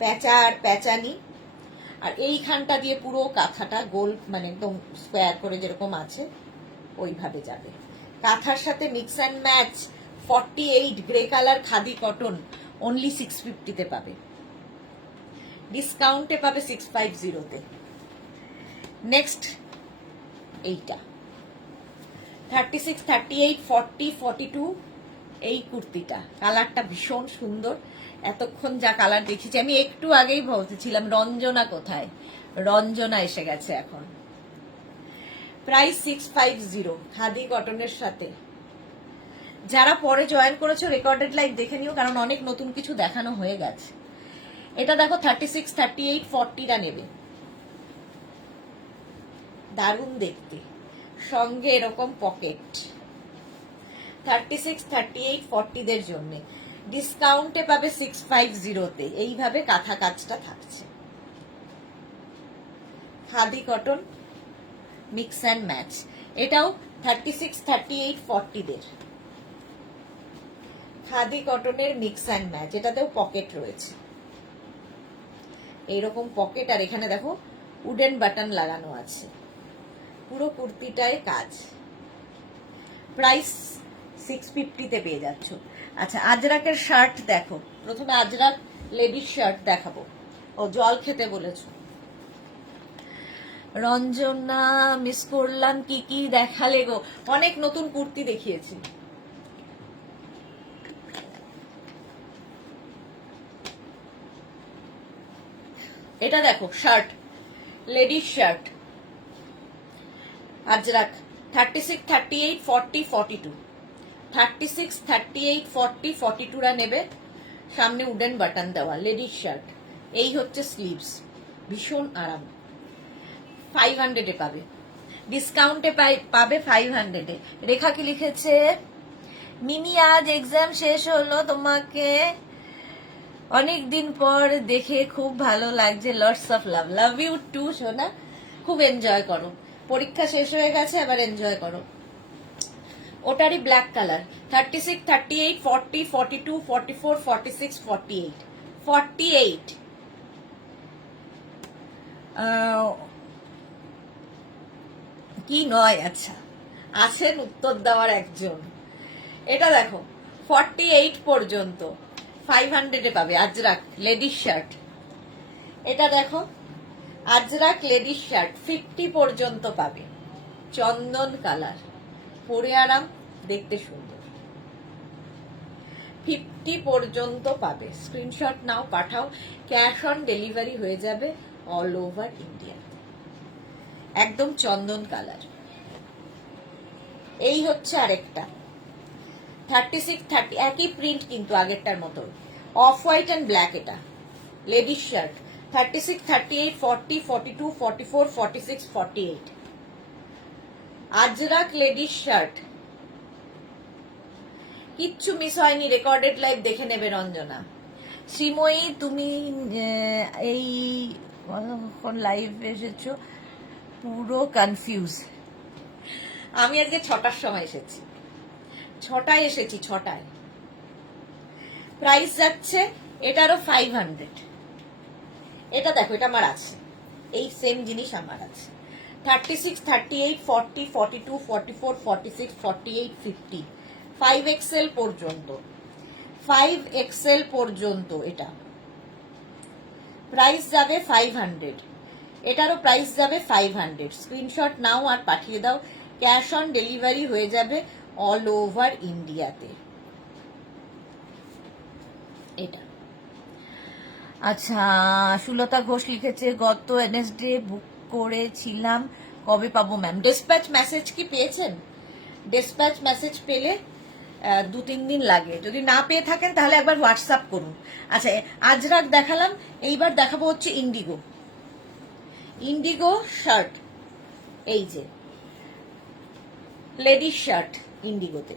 প্যাঁচার প্যাঁচানি, আর এইখানটা দিয়ে পুরো কাঁথাটা গোল, মানে একদম স্কোয়ার করে যেরকম আছে ওইভাবে যাবে। কাঁথার সাথে mix and match 48 grey colour khadi cotton only 650-তে পাবে, ডিসকাউন্টে পাবে 650-তে। নেক্সট এইটা 36, 38, 40, 42 এই কুর্তিটা, কালারটা ভীষণ সুন্দর। এতক্ষণ যা কালার দেখেছি, আমি একটু আগেই বলতেছিলাম রঞ্জনা কোথায়, রঞ্জনা এসে গেছে এখন। প্রাইস 650 খাদি কটনের সাথে। যারা পরে জয়েন করেছো রেকর্ডেড লাইভ দেখে নিও, কারণ অনেক নতুন কিছু দেখানো হয়ে গেছে। এটা দেখো 36, 38, 40টা নেবে, দারুণ দেখতে, সঙ্গে এরকম পকেট। 36, 38, 40দের জন্য ডিসকাউন্টে পাবে 650-তে। এইভাবে কাঁথা কাজটা থাকছে, khadi cotton mix and match. এটাও 36, 38, 40দের খাদি কটনের মিক্স অ্যান্ড ম্যাচ। এটাতেও পকেট রয়েছে, এইরকম পকেট, আর এখানে দেখো উডেন বাটন লাগানো আছে, পুরো কুর্তিটায় কাজ। প্রাইস 650-তে পেয়ে যাচ্ছ। আচ্ছা, আজরাকের শার্ট দেখো, প্রথমে আজরাক লেডিস শার্ট দেখাবো। ও জল খেতে বলেছ রঞ্জনা, মিস করলাম। কি কি দেখালে গো? অনেক নতুন কুর্তি দেখিয়েছি। এটা দেখো শার্ট, লেডিস শার্ট আজরাক 36, 38, 40, 42। 36, 38, 40, 42রা নেবে, সামনে উডেন বাটন দেওয়া লেডিস শার্ট। এই হচ্ছে স্লিভস, ভীষণ আরাম। 500-এ পাবে, ডিসকাউন্টে পাবে 500-এ। রেখা কি লিখেছে? মিনি আজ এক্সাম শেষ হলো, তোমাকে অনেক দিন পর দেখে খুব ভালো লাগছে। Lots of love. Love you too সোনা, খুব এনজয় করো। পরীক্ষা শেষ হয়ে গেছে, আবার এনজয় করো। ওটারই ব্ল্যাক কালার 36, 38, 40, 42, 44, 46, 48, 48 কি নয়? আচ্ছা, আছেন উত্তর দেওয়ার একজন। এটা দেখো 48 পর্যন্ত 500-এ পাবে আজরাক লেডিস শার্ট। এটা দেখো আজরাক লেডিস শার্ট 50 পর্যন্ত পাবে, চন্দন কালার, পরে আরাম, দেখতে সুন্দর। 50 পর্যন্ত পাবে। স্ক্রিনশট নাও, পাঠাও, ক্যাশ অন ডেলিভারি হয়ে যাবে অল ওভার ইন্ডিয়া। একদম চন্দন কালার। এই হচ্ছে আরেকটা 36, 30, একই প্রিন্ট কিন্তু আগেরটার মতো, অফ হোয়াইট অ্যান্ড ব্ল্যাক। এটা ladies shirt 36, 38, 40, 42, 44, 46, 48 Ajrak ladies shirt. কিচ্ছু মিস হয়নি, রেকর্ডেড লাইভ দেখে নেবে রঞ্জনা। শ্রীময়ী, তুমি এই লাইভ এসেছো, পুরো কনফিউজ। আমি আজকে 6টার সময় এসেছি, 6টায় এসেছি, 6টায়। প্রাইস যাচ্ছে এটারও 500। এটা দেখো, এটা আমার আছে, এই সেম জিনিস আমার আছে। 36, 38, 40, 42, 44, 46, 48, 50, 5XL পর্যন্ত, 5XL পর্যন্ত। এটা প্রাইস যাবে 500, এটারও প্রাইস যাবে 500। স্ক্রিনশট নাও আর পাঠিয়ে দাও, ক্যাশ অন ডেলিভারি হয়ে যাবে অল ওভার ইন্ডিয়াতে। এটা আচ্ছা, সুলতা ঘোষ লিখেছে গত এনএসডে বুক করেছিলাম, কবে পাবো ম্যাম? ডিসপ্যাচ মেসেজ কি পেয়েছেন? ডিসপ্যাচ মেসেজ পেলে 2-3 দিন লাগে। যদি না পেয়ে থাকেন তাহলে একবার হোয়াটসঅ্যাপ করুন। আচ্ছা, আজরাক দেখালাম, এইবার দেখাবো হচ্ছে ইন্ডিগো। ইন্ডিগো শার্ট, এই যে লেডিস শার্ট ইন্ডিগোতে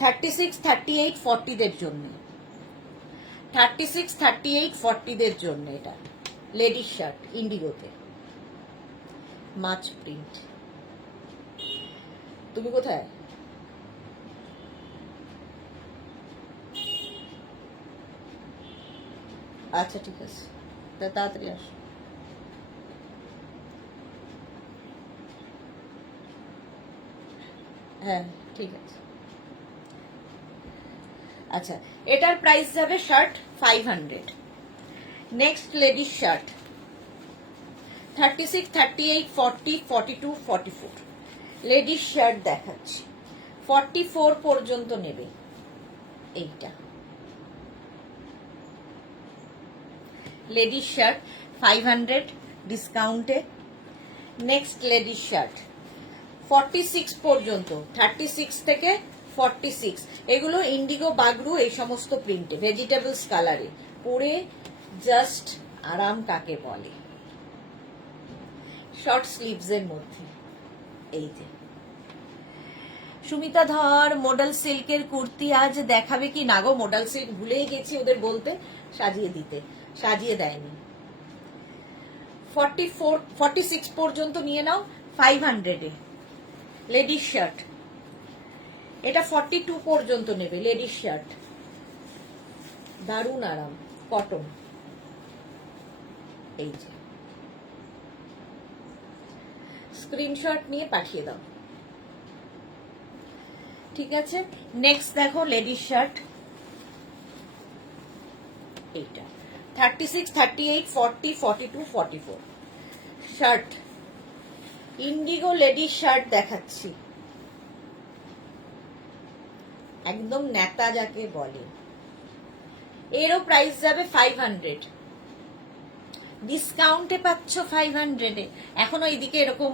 36, 38, 40দের জন্য। 36, 38, 40দের জন্য এটা লেডিস শার্ট ইন্ডিগোতে, মাছ প্রিন্ট। তুমি কোথায়? আচ্ছা ঠিক আছে, তাড়াতাড়ি আসো। হ্যাঁ ঠিক আছে। আচ্ছা, এটার প্রাইস যাবে shirt 500। Next ladies shirt 36, 38, 40, 42, 44। Ladies shirt দেখাচ্ছি, 44 পর্যন্ত নেবে। এইটা লেডিস শার্ট 500 ডিসকাউন্টে। নেক্সট লেডিস শার্ট 46 পর্যন্ত, 36 থেকে 46। এগুলো ইন্ডিগো বাগরু এই সমস্ত প্রিন্টে, ভেজিটেবলস কালারে, পরে জাস্ট আরাম কাকে বলে, শর্ট স্লিভস এর মধ্যে। এই যে সুমিতা ধর মডেল সিল্কের কুর্তি আজ দেখাবে কি? না গো, মডেল সিল্ক ভুলেই গেছি ওদের বলতে, সাজিয়ে দিতে, সাজিয়ে দেয়নি। 44, 46 পর্যন্ত নিয়ে নাও 500 এ লেডিস শার্ট। এটা 42 পর্যন্ত নেবে লেডিস শার্ট, দারুণ আরাম, কটন। এই যে স্ক্রিনশট নিয়ে পাঠিয়ে দাও, ঠিক আছে। নেক্সট দেখো লেডিস শার্ট, এইটা 36, 38, 40, 42, 44 শার্ট, ইন্ডিগো লেডিস শার্ট দেখাচ্ছি, একদম নেতা যাকে বলে। এরও প্রাইস যাবে 500, ডিসকাউন্টে পাচ্ছ 500 এ। এখনো এইদিকে এরকম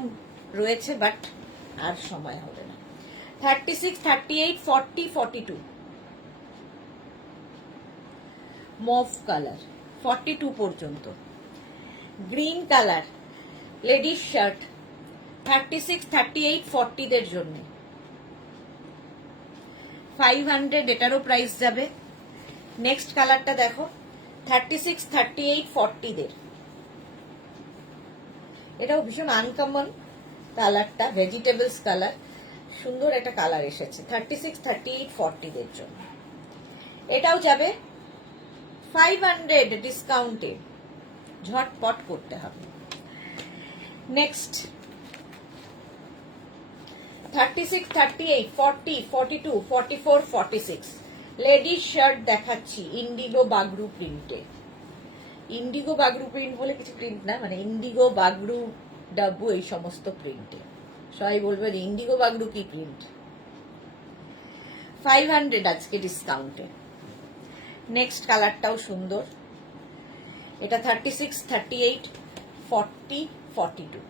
রয়েছে, বাট আর সময় হবে না। 36, 38, 40, 42 মভ কালার 42 পর্যন্ত। গ্রিন কালার লেডিস শার্ট 36, 38, 40 দের জন্য 500, এটারও প্রাইস যাবে। নেক্সট কালারটা দেখো, 36, 38, 40 দের, এটাও ভীষণ আনকমন কালারটা, ভেজিটেবলস কালার, সুন্দর একটা কালার এসেছে 36, 38, 40 দের জন্য। এটাও যাবে 500 ডিসকাউন্টে, ঝটপট করতে হবে। নেক্সট 36, 38, 40, 42, 44, 46 লেডিস শার্ট দেখাচ্ছি ইন্ডিগো বাগরু প্রিন্টে। ইন্ডিগো বাগরু প্রিন্ট বলে কিছু প্রিন্ট না, মানে ইন্ডিগো বাগরু ডাব্বু এই সমস্ত প্রিন্টে। সবাই বলবে ইন্ডিগো বাগরু কি প্রিন্ট। 500 আজকে ডিসকাউন্টে। নেক্সট কালারটাও সুন্দর, এটা 36, 38, 40, 42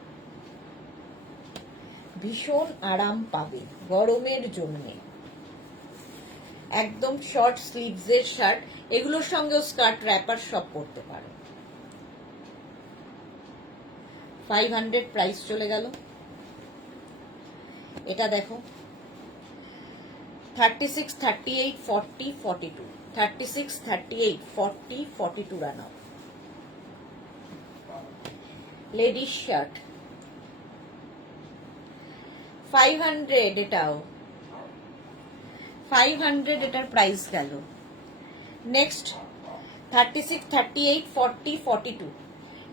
ভীষণ আরাম পাবে গরমের জন্যে। একদম শর্ট স্লিভস এর শার্ট, এগুলোর সঙ্গেও স্কার্ট র্যাপার সব পরতে পারো। 500 প্রাইস চলে গেল। এটা দেখো 36, 38, 40, 42 36, 38, 40, 42 রানাও লেডিস শার্ট 500, এটাও 500, এটার প্রাইস গেল। নেক্সট 36, 38, 40, 42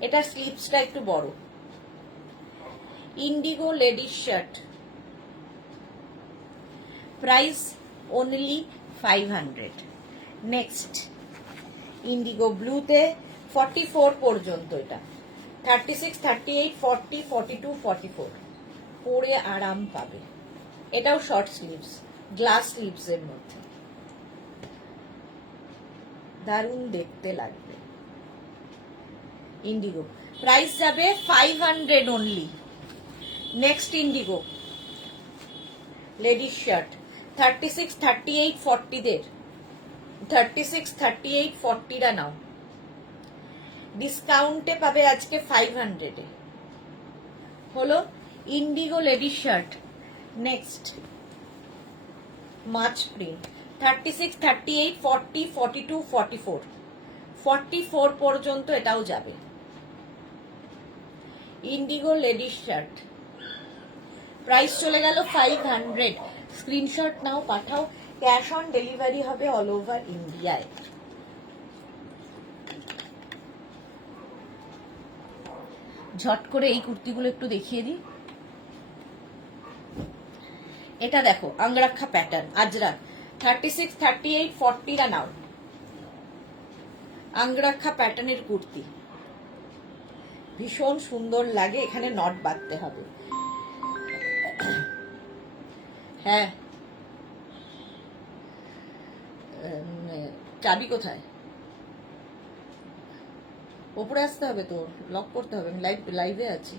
এটার স্লিভসটা একটু বড়, indigo ladies shirt, price only 500। Next indigo ব্লুতে 44 পর্যন্ত, এটা 36, 38, 40, 42, 44 পরে আরাম পাবে। এটাও শর্ট স্লিভস, গ্লাস স্লিভস এর মধ্যে, দারুণ দেখতে লাগবে। ইন্ডিগো প্রাইস যাবে 500 only. Next Indigo ladies shirt 36, 38, 40 দের, 36, 38, 40 রা নাও, ডিসকাউন্টে পাবে আজকে 500 এ। হলো ইন্ডিগো লেডিস শার্ট। নেক্সট মাছ প্রিন্ট 36, 38, 40, 42, 44 44 পর্যন্ত এটাও যাবে। ইন্ডিগো লেডিস শার্ট প্রাইস চলে গেল 500। স্ক্রিনশট নাও, পাঠাও। ক্যাশ অন ডেলিভারি হবে অল ওভার ইন্ডিয়ায়। ঝট করে এই কুর্তিগুলো একটু দেখিয়ে দিই। এটা দেখো আঙ্গরাক্ষা প্যাটার্ন, আজরাক, 36, 38, 40 নাও। আঙ্গরাক্ষা প্যাটার্নের কুর্তি ভীষণ সুন্দর লাগে। এখানে নট বাঁধতে হবে। হ্যাঁ, চাবি কোথায়? ওপরে আসতে হবে, তো লক করতে হবে। আমি লাইভে আছি,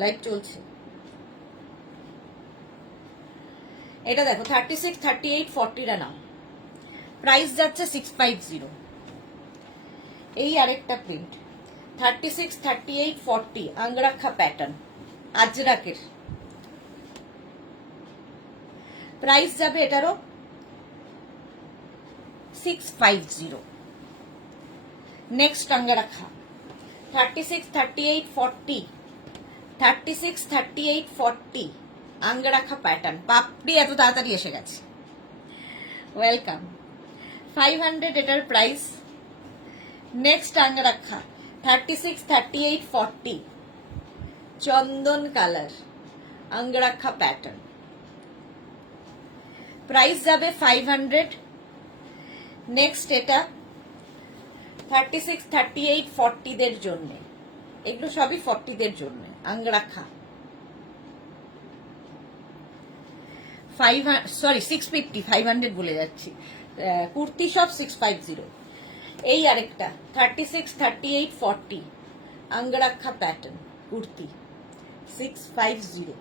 লাইভ চলছে। এটা দেখো 36, 38, 40 নাও। প্রাইস যাচ্ছে 650। এই আরেকটা প্রিন্ট 36, 38, 40 আঙ্গরাক্ষা প্যাটার্ন, আজরাকের। প্রাইস যাবে এটারও 650। Next আঙ্গরাক্ষা 36, 38, 40 36, 38, 40 আঙ্গরাক্ষা pattern. পাপড়ি এত তাড়াতাড়ি এসে গেছে। ওয়েলকাম। 500 এটার প্রাইস। নেক্সট আঙ্গরাক্ষা 36, 38, 40 চন্দন কালার আঙ্গরাক্ষা প্যাটার্ন। প্রাইস যাবে 500। নেক্সট এটা 36, 38, 40 দের জন্য। এগুলো সবই 40 দের জন্য আঙ্গরাক্ষা। 650, 500 বলে যাচ্ছি। কুর্তি সব 650। এই আরেকটা 36, 38, 40 আঙ্গরাক্ষা প্যাটার্ন কুর্তি 650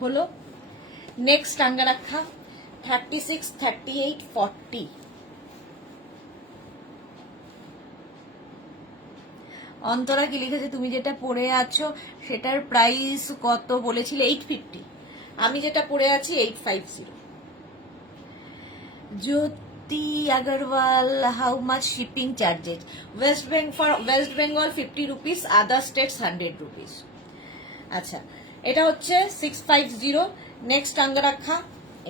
হলো। নেক্সট আঙ্গরাক্ষা 36, 38, 40 অন্তরা কি লিখেছে? তুমি যেটা পরে আছো সেটার প্রাইস কত বলেছিলে? 850। আমি যেটা পরে আছি 850। Jyoti Agarwal, how much shipping charges? West Bengal 50 rupees, other states 100 rupees. আচ্ছা, এটা হচ্ছে 650। নেক্সট আঙ্গরাক্ষা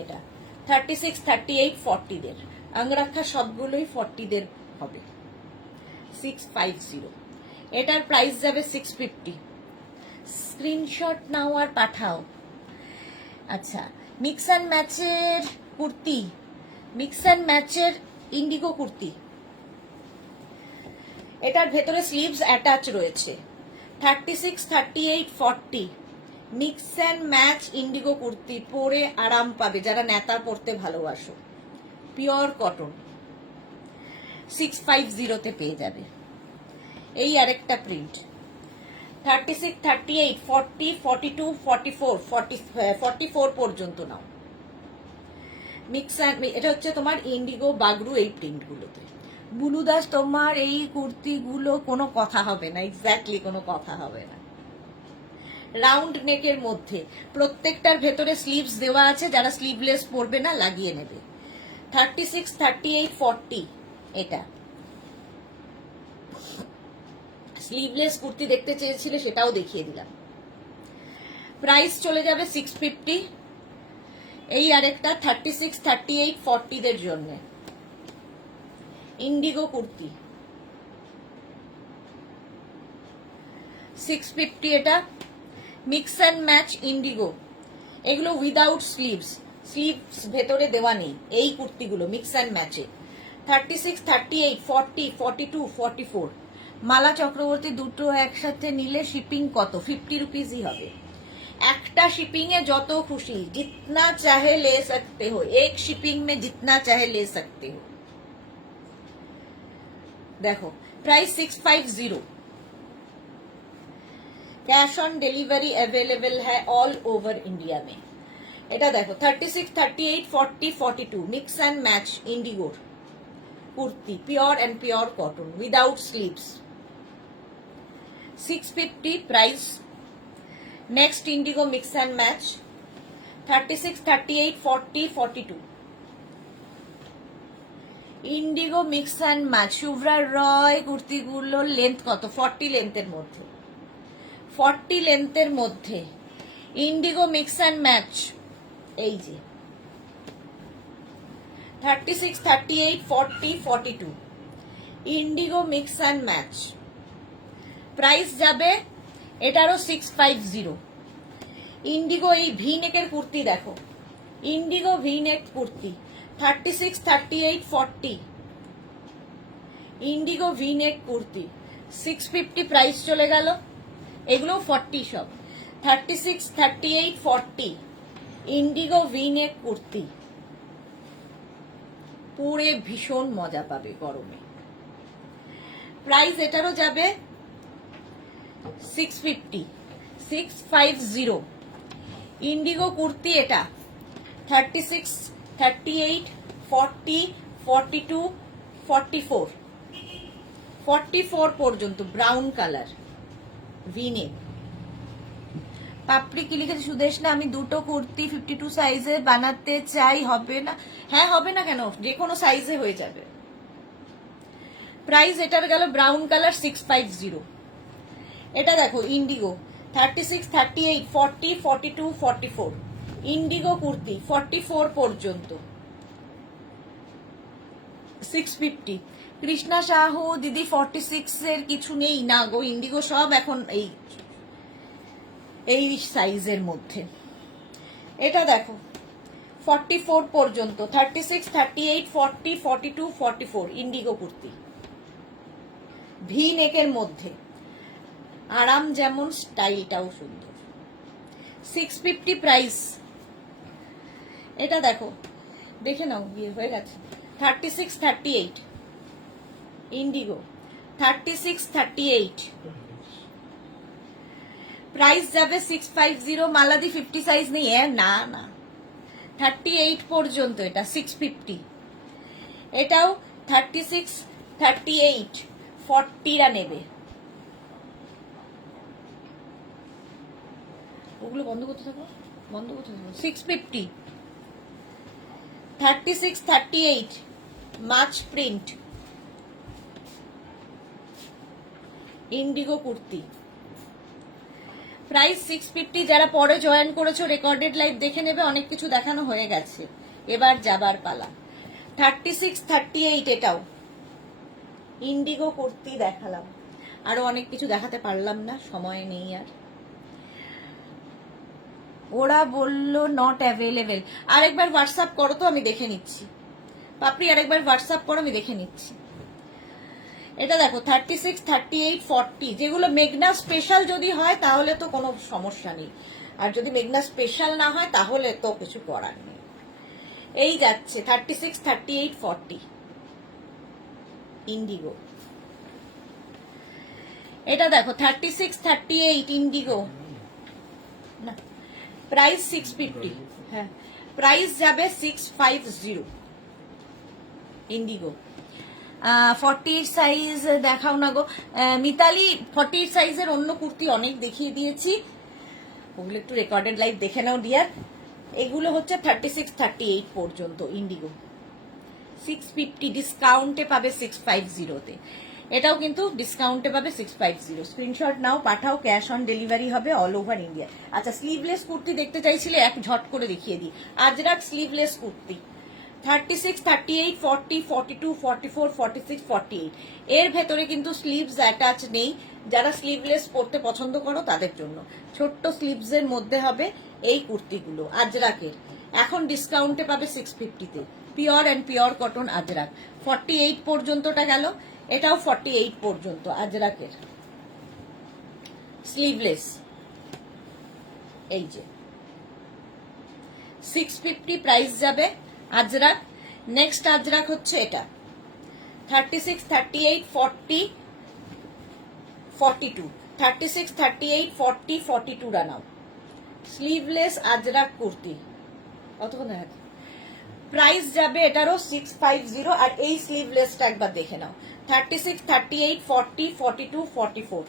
এটা 36, 38, 40 দের আঙ্গরাক্ষা, সবগুলোই 40 দের হবে। 650। এটার প্রাইস যাবে 650। স্ক্রিনশট নাও আর পাঠাও। আচ্ছা, মিক্স অ্যান্ড ম্যাচের কুর্তি, মিক্স অ্যান্ড ম্যাচের ইন্ডিগো কুর্তি। এটার ভেতরে স্লিভস অ্যাটাচ রয়েছে। 36, 38, 40 mix and match Indigo kurti. পরে আরাম পাবে যারা নেতা পরতে ভালোবাসো। পিওর কটন 650 পেয়ে যাবে। এই আরেকটা প্রিন্ট 36, 38, 40, 42, 44 44 পর্যন্ত নাও। মিক্স অ্যান্ড এটা হচ্ছে তোমার ইন্ডিগো বাগরু। এই প্রিন্টগুলোতে বুলু দাস, তোমার এই কুর্তিগুলো কোনো কথা হবে না। এক্স্যাক্টলি কোনো কথা হবে না। রাউন্ড নেকের মধ্যে প্রত্যেকটার ভেতরে স্লিভস দেওয়া আছে। যারা স্লিভলেস পরবে না লাগিয়ে নেবে। 36, 38, 40 এটা স্লিভলেস কুর্তি দেখতে চেয়েছিলে, সেটাও দেখিয়ে দিলাম। প্রাইস চলে যাবে 650। এই আরেকটা 36, 38, 40 দের জন্য ইন্ডিগো কুর্তি 650। এটা মিক্স অ্যান্ড ম্যাচ ইন্ডিগো। এগুলো উইদাউট স্লিভস ভেতরে দেওয়া নেই। এই কুর্তিগুলো মিক্স অ্যান্ড ম্যাচে 36, 38, 40, 42, 44 মালা চক্রবর্তী। দুটো একসাথে নিলে শিপিং কত? 50 রুপিসই হবে। একটা শিপিং এ যত খুশি, जितना चाहे ले सकते हो। एक शिपिंग में जितना चाहे ले सकते हो। देखो price 650। Cash on delivery available है ऑल ओवर इंडिया में। এটা দেখো 36, 38, 40, 42 mix and match indigo kurti, pure and pure cotton without sleeves. 650 price. Next indigo mix and match 36, 38, 40, 42 indigo mix and match. Shubhra Roy কুর্তিগুলোর লেন্থ কত? 40 লেন্থের মধ্যে। 40 লেন্থের মধ্যে ইন্ডিগো মিক্স অ্যান্ড ম্যাচ, এই যে 36, 38, 40, 42 Indigo mix and match. Price যাবে এটারও 650। ইন্ডিগো এই V নেকের কুর্তি দেখো, ইন্ডিগো ভি নেক কুর্তি 36, 38, 40 ইন্ডিগো ভি নেক কুর্তি 650 প্রাইস চলে গেল। এগুলো 40 সব। 36, 38, 40 ইন্ডিগো ভি নেক কুর্তি পরে ভীষণ মজা পাবে গরমে। প্রাইস এটারও যাবে 650, 650 ইন্ডিগো কুর্তি এটা 36, 38, 40, 42, 44 44 পর্যন্ত ব্রাউন কালার ভিনেক। পাপড়ি কি লিখেছে সুদেশ না, আমি দুটো কুর্তি 52 সাইজে বানাতে চাই, হবে না? হ্যাঁ হবে না কেন, যে কোনো সাইজে হয়ে যাবে। প্রাইস এটার গেল ব্রাউন কালার 650। এটা দেখো ইন্ডিগো 36, 38, 40, 42, 44 ইন্ডিগো কুর্তি 44 পর্যন্ত 650। কৃষ্ণা সাহু দিদি 46 এর কিছু নেই না গো, ইন্ডিগো সব এখন এই সাইজের মধ্যে। এটা দেখো 44 পর্যন্ত 36, 38, 40, 42, 44 ইন্ডিগো কুর্তি ভি নেকের মধ্যে, আরাম যেমন স্টাইলটাও সুন্দর। 650 প্রাইস। এটা দেখো, দেখে নাও, বিয়ে হয়ে গেছে। 36, 38 ইন্ডিগো 36, 38 প্রাইস যাবে 650। মালাদি 50 সাইজ নেই, না না 38 পর্যন্ত এটা 650। এটাও 36, 38, 40রা নেবে। ওগুলো বন্ধ করতে থাকো, বন্ধ করতে থাকো। 650, 36, 38 মাছ প্রিন্ট ইন্ডিগো কুর্তি প্রাইস 650। যারা পরে জয়েন করেছো রেকর্ডেড লাইভ দেখে নেবে, অনেক কিছু দেখানো হয়ে গেছে, এবার যাবার পালা। 36, 38 এটাও ইন্ডিগো কুর্তি দেখালাম, আরো অনেক কিছু দেখাতে পারলাম না, সময় নেই আর। ওরা বললো নট অ্যাভেলেবেল। আরেকবার হোয়াটসঅ্যাপ করো তো, আমি দেখে নিচ্ছি। পাপড়ি আরেকবার হোয়াটসঅ্যাপ করো, আমি দেখে নিচ্ছি। এটা দেখো 36, 38, 40 যেগুলো মেঘনা স্পেশাল যদি হয় তাহলে তো কোনো সমস্যা নেই, আর যদি মেঘনা স্পেশাল না হয় তাহলে তো কিছু করার নেই। এই যাচ্ছে 36, 38, 40 ইন্ডিগো। এটা দেখো 36, 38 ইন্ডিগো, না প্রাইস 650। হ্যাঁ প্রাইস যাবে 650 ইন্ডিগো। 40 সাইজ দেখাও না গো মিতালি, 40 সাইজের অন্য কুর্তি অনেক দেখিয়ে দিয়েছি, ওগুলো একটু রেকর্ডেড লাইভ দেখে নাও ডিয়ার। এগুলো হচ্ছে 36, 38 পর্যন্ত ইন্ডিগো 650, ডিসকাউন্টে পাবে 650-তে। এটাও কিন্তু ডিসকাউন্টে পাবে 650। স্ক্রিনশট নাও, পাঠাও, ক্যাশ অন ডেলিভারি হবে অল ওভার ইন্ডিয়া। আচ্ছা স্লিভলেস কুর্তি দেখতে চাইছিলে, এক ঝট করে দেখিয়ে দিই। আজরাক স্লিভলেস কুর্তি 36, 38, 40, 42, 44, 46, 48 এর ভেতরে কিন্তু স্লিভস অ্যাটাচ নেই। যারা স্লিভলেস পরতে পছন্দ করো তাদের জন্য ছোট্ট স্লিভস এর মধ্যে হবে এই কুর্তিগুলো আজরাকের। এখন ডিসকাউন্টে পাবে 650-তে, pure and pure cotton Ajrak. 48 পর্যন্তটা গেল, এটাও 48 পর্যন্ত আজরাকের স্লিভলেস। এই যে 650 প্রাইস যাবে আজরাক। নেক্সট আজরাক হচ্ছে এটা 36, 38, 40, 42 36, 38, 40, 42 রানাও স্লিভলেস আজরাক কুর্তি। কতক্ষণ দেখাচ্ছে? প্রাইস যাবে এটারও 650। আর এই স্লিভলেসটা একবার দেখে নাও 36, 38, 40, 42, 44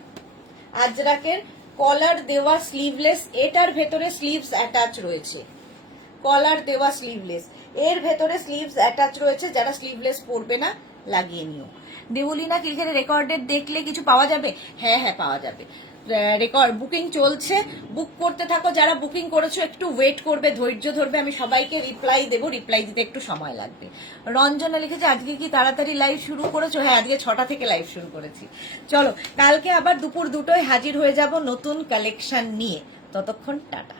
আজরাকের কলার দেওয়া স্লিভলেস। এটার ভেতরে স্লিভস অ্যাটাচ রয়েছে, কলার দেওয়া স্লিভলেস, এর ভেতরে স্লিভস অ্যাটাচ রয়েছে। যারা স্লিভলেস পরবে না লাগিয়ে নিও। দেবলিনা ক্রিকেটের রেকর্ডের দেখলে কিছু পাওয়া যাবে? হ্যাঁ হ্যাঁ পাওয়া যাবে। রেকর্ড বুকিং চলছে, বুক করতে থাকো। যারা বুকিং করেছো একটু ওয়েট করবে, ধৈর্য ধরবে, আমি সবাইকে রিপ্লাই দেবো, রিপ্লাই দিতে একটু সময় লাগবে। রঞ্জনা লিখেছে আজকে কি তাড়াতাড়ি লাইভ শুরু করেছো? হ্যাঁ, আজকে 6টা থেকে লাইভ শুরু করেছি। চলো, কালকে আবার দুপুর 2টোয় হাজির হয়ে যাব নতুন কালেকশন নিয়ে। ততক্ষণ টাটা।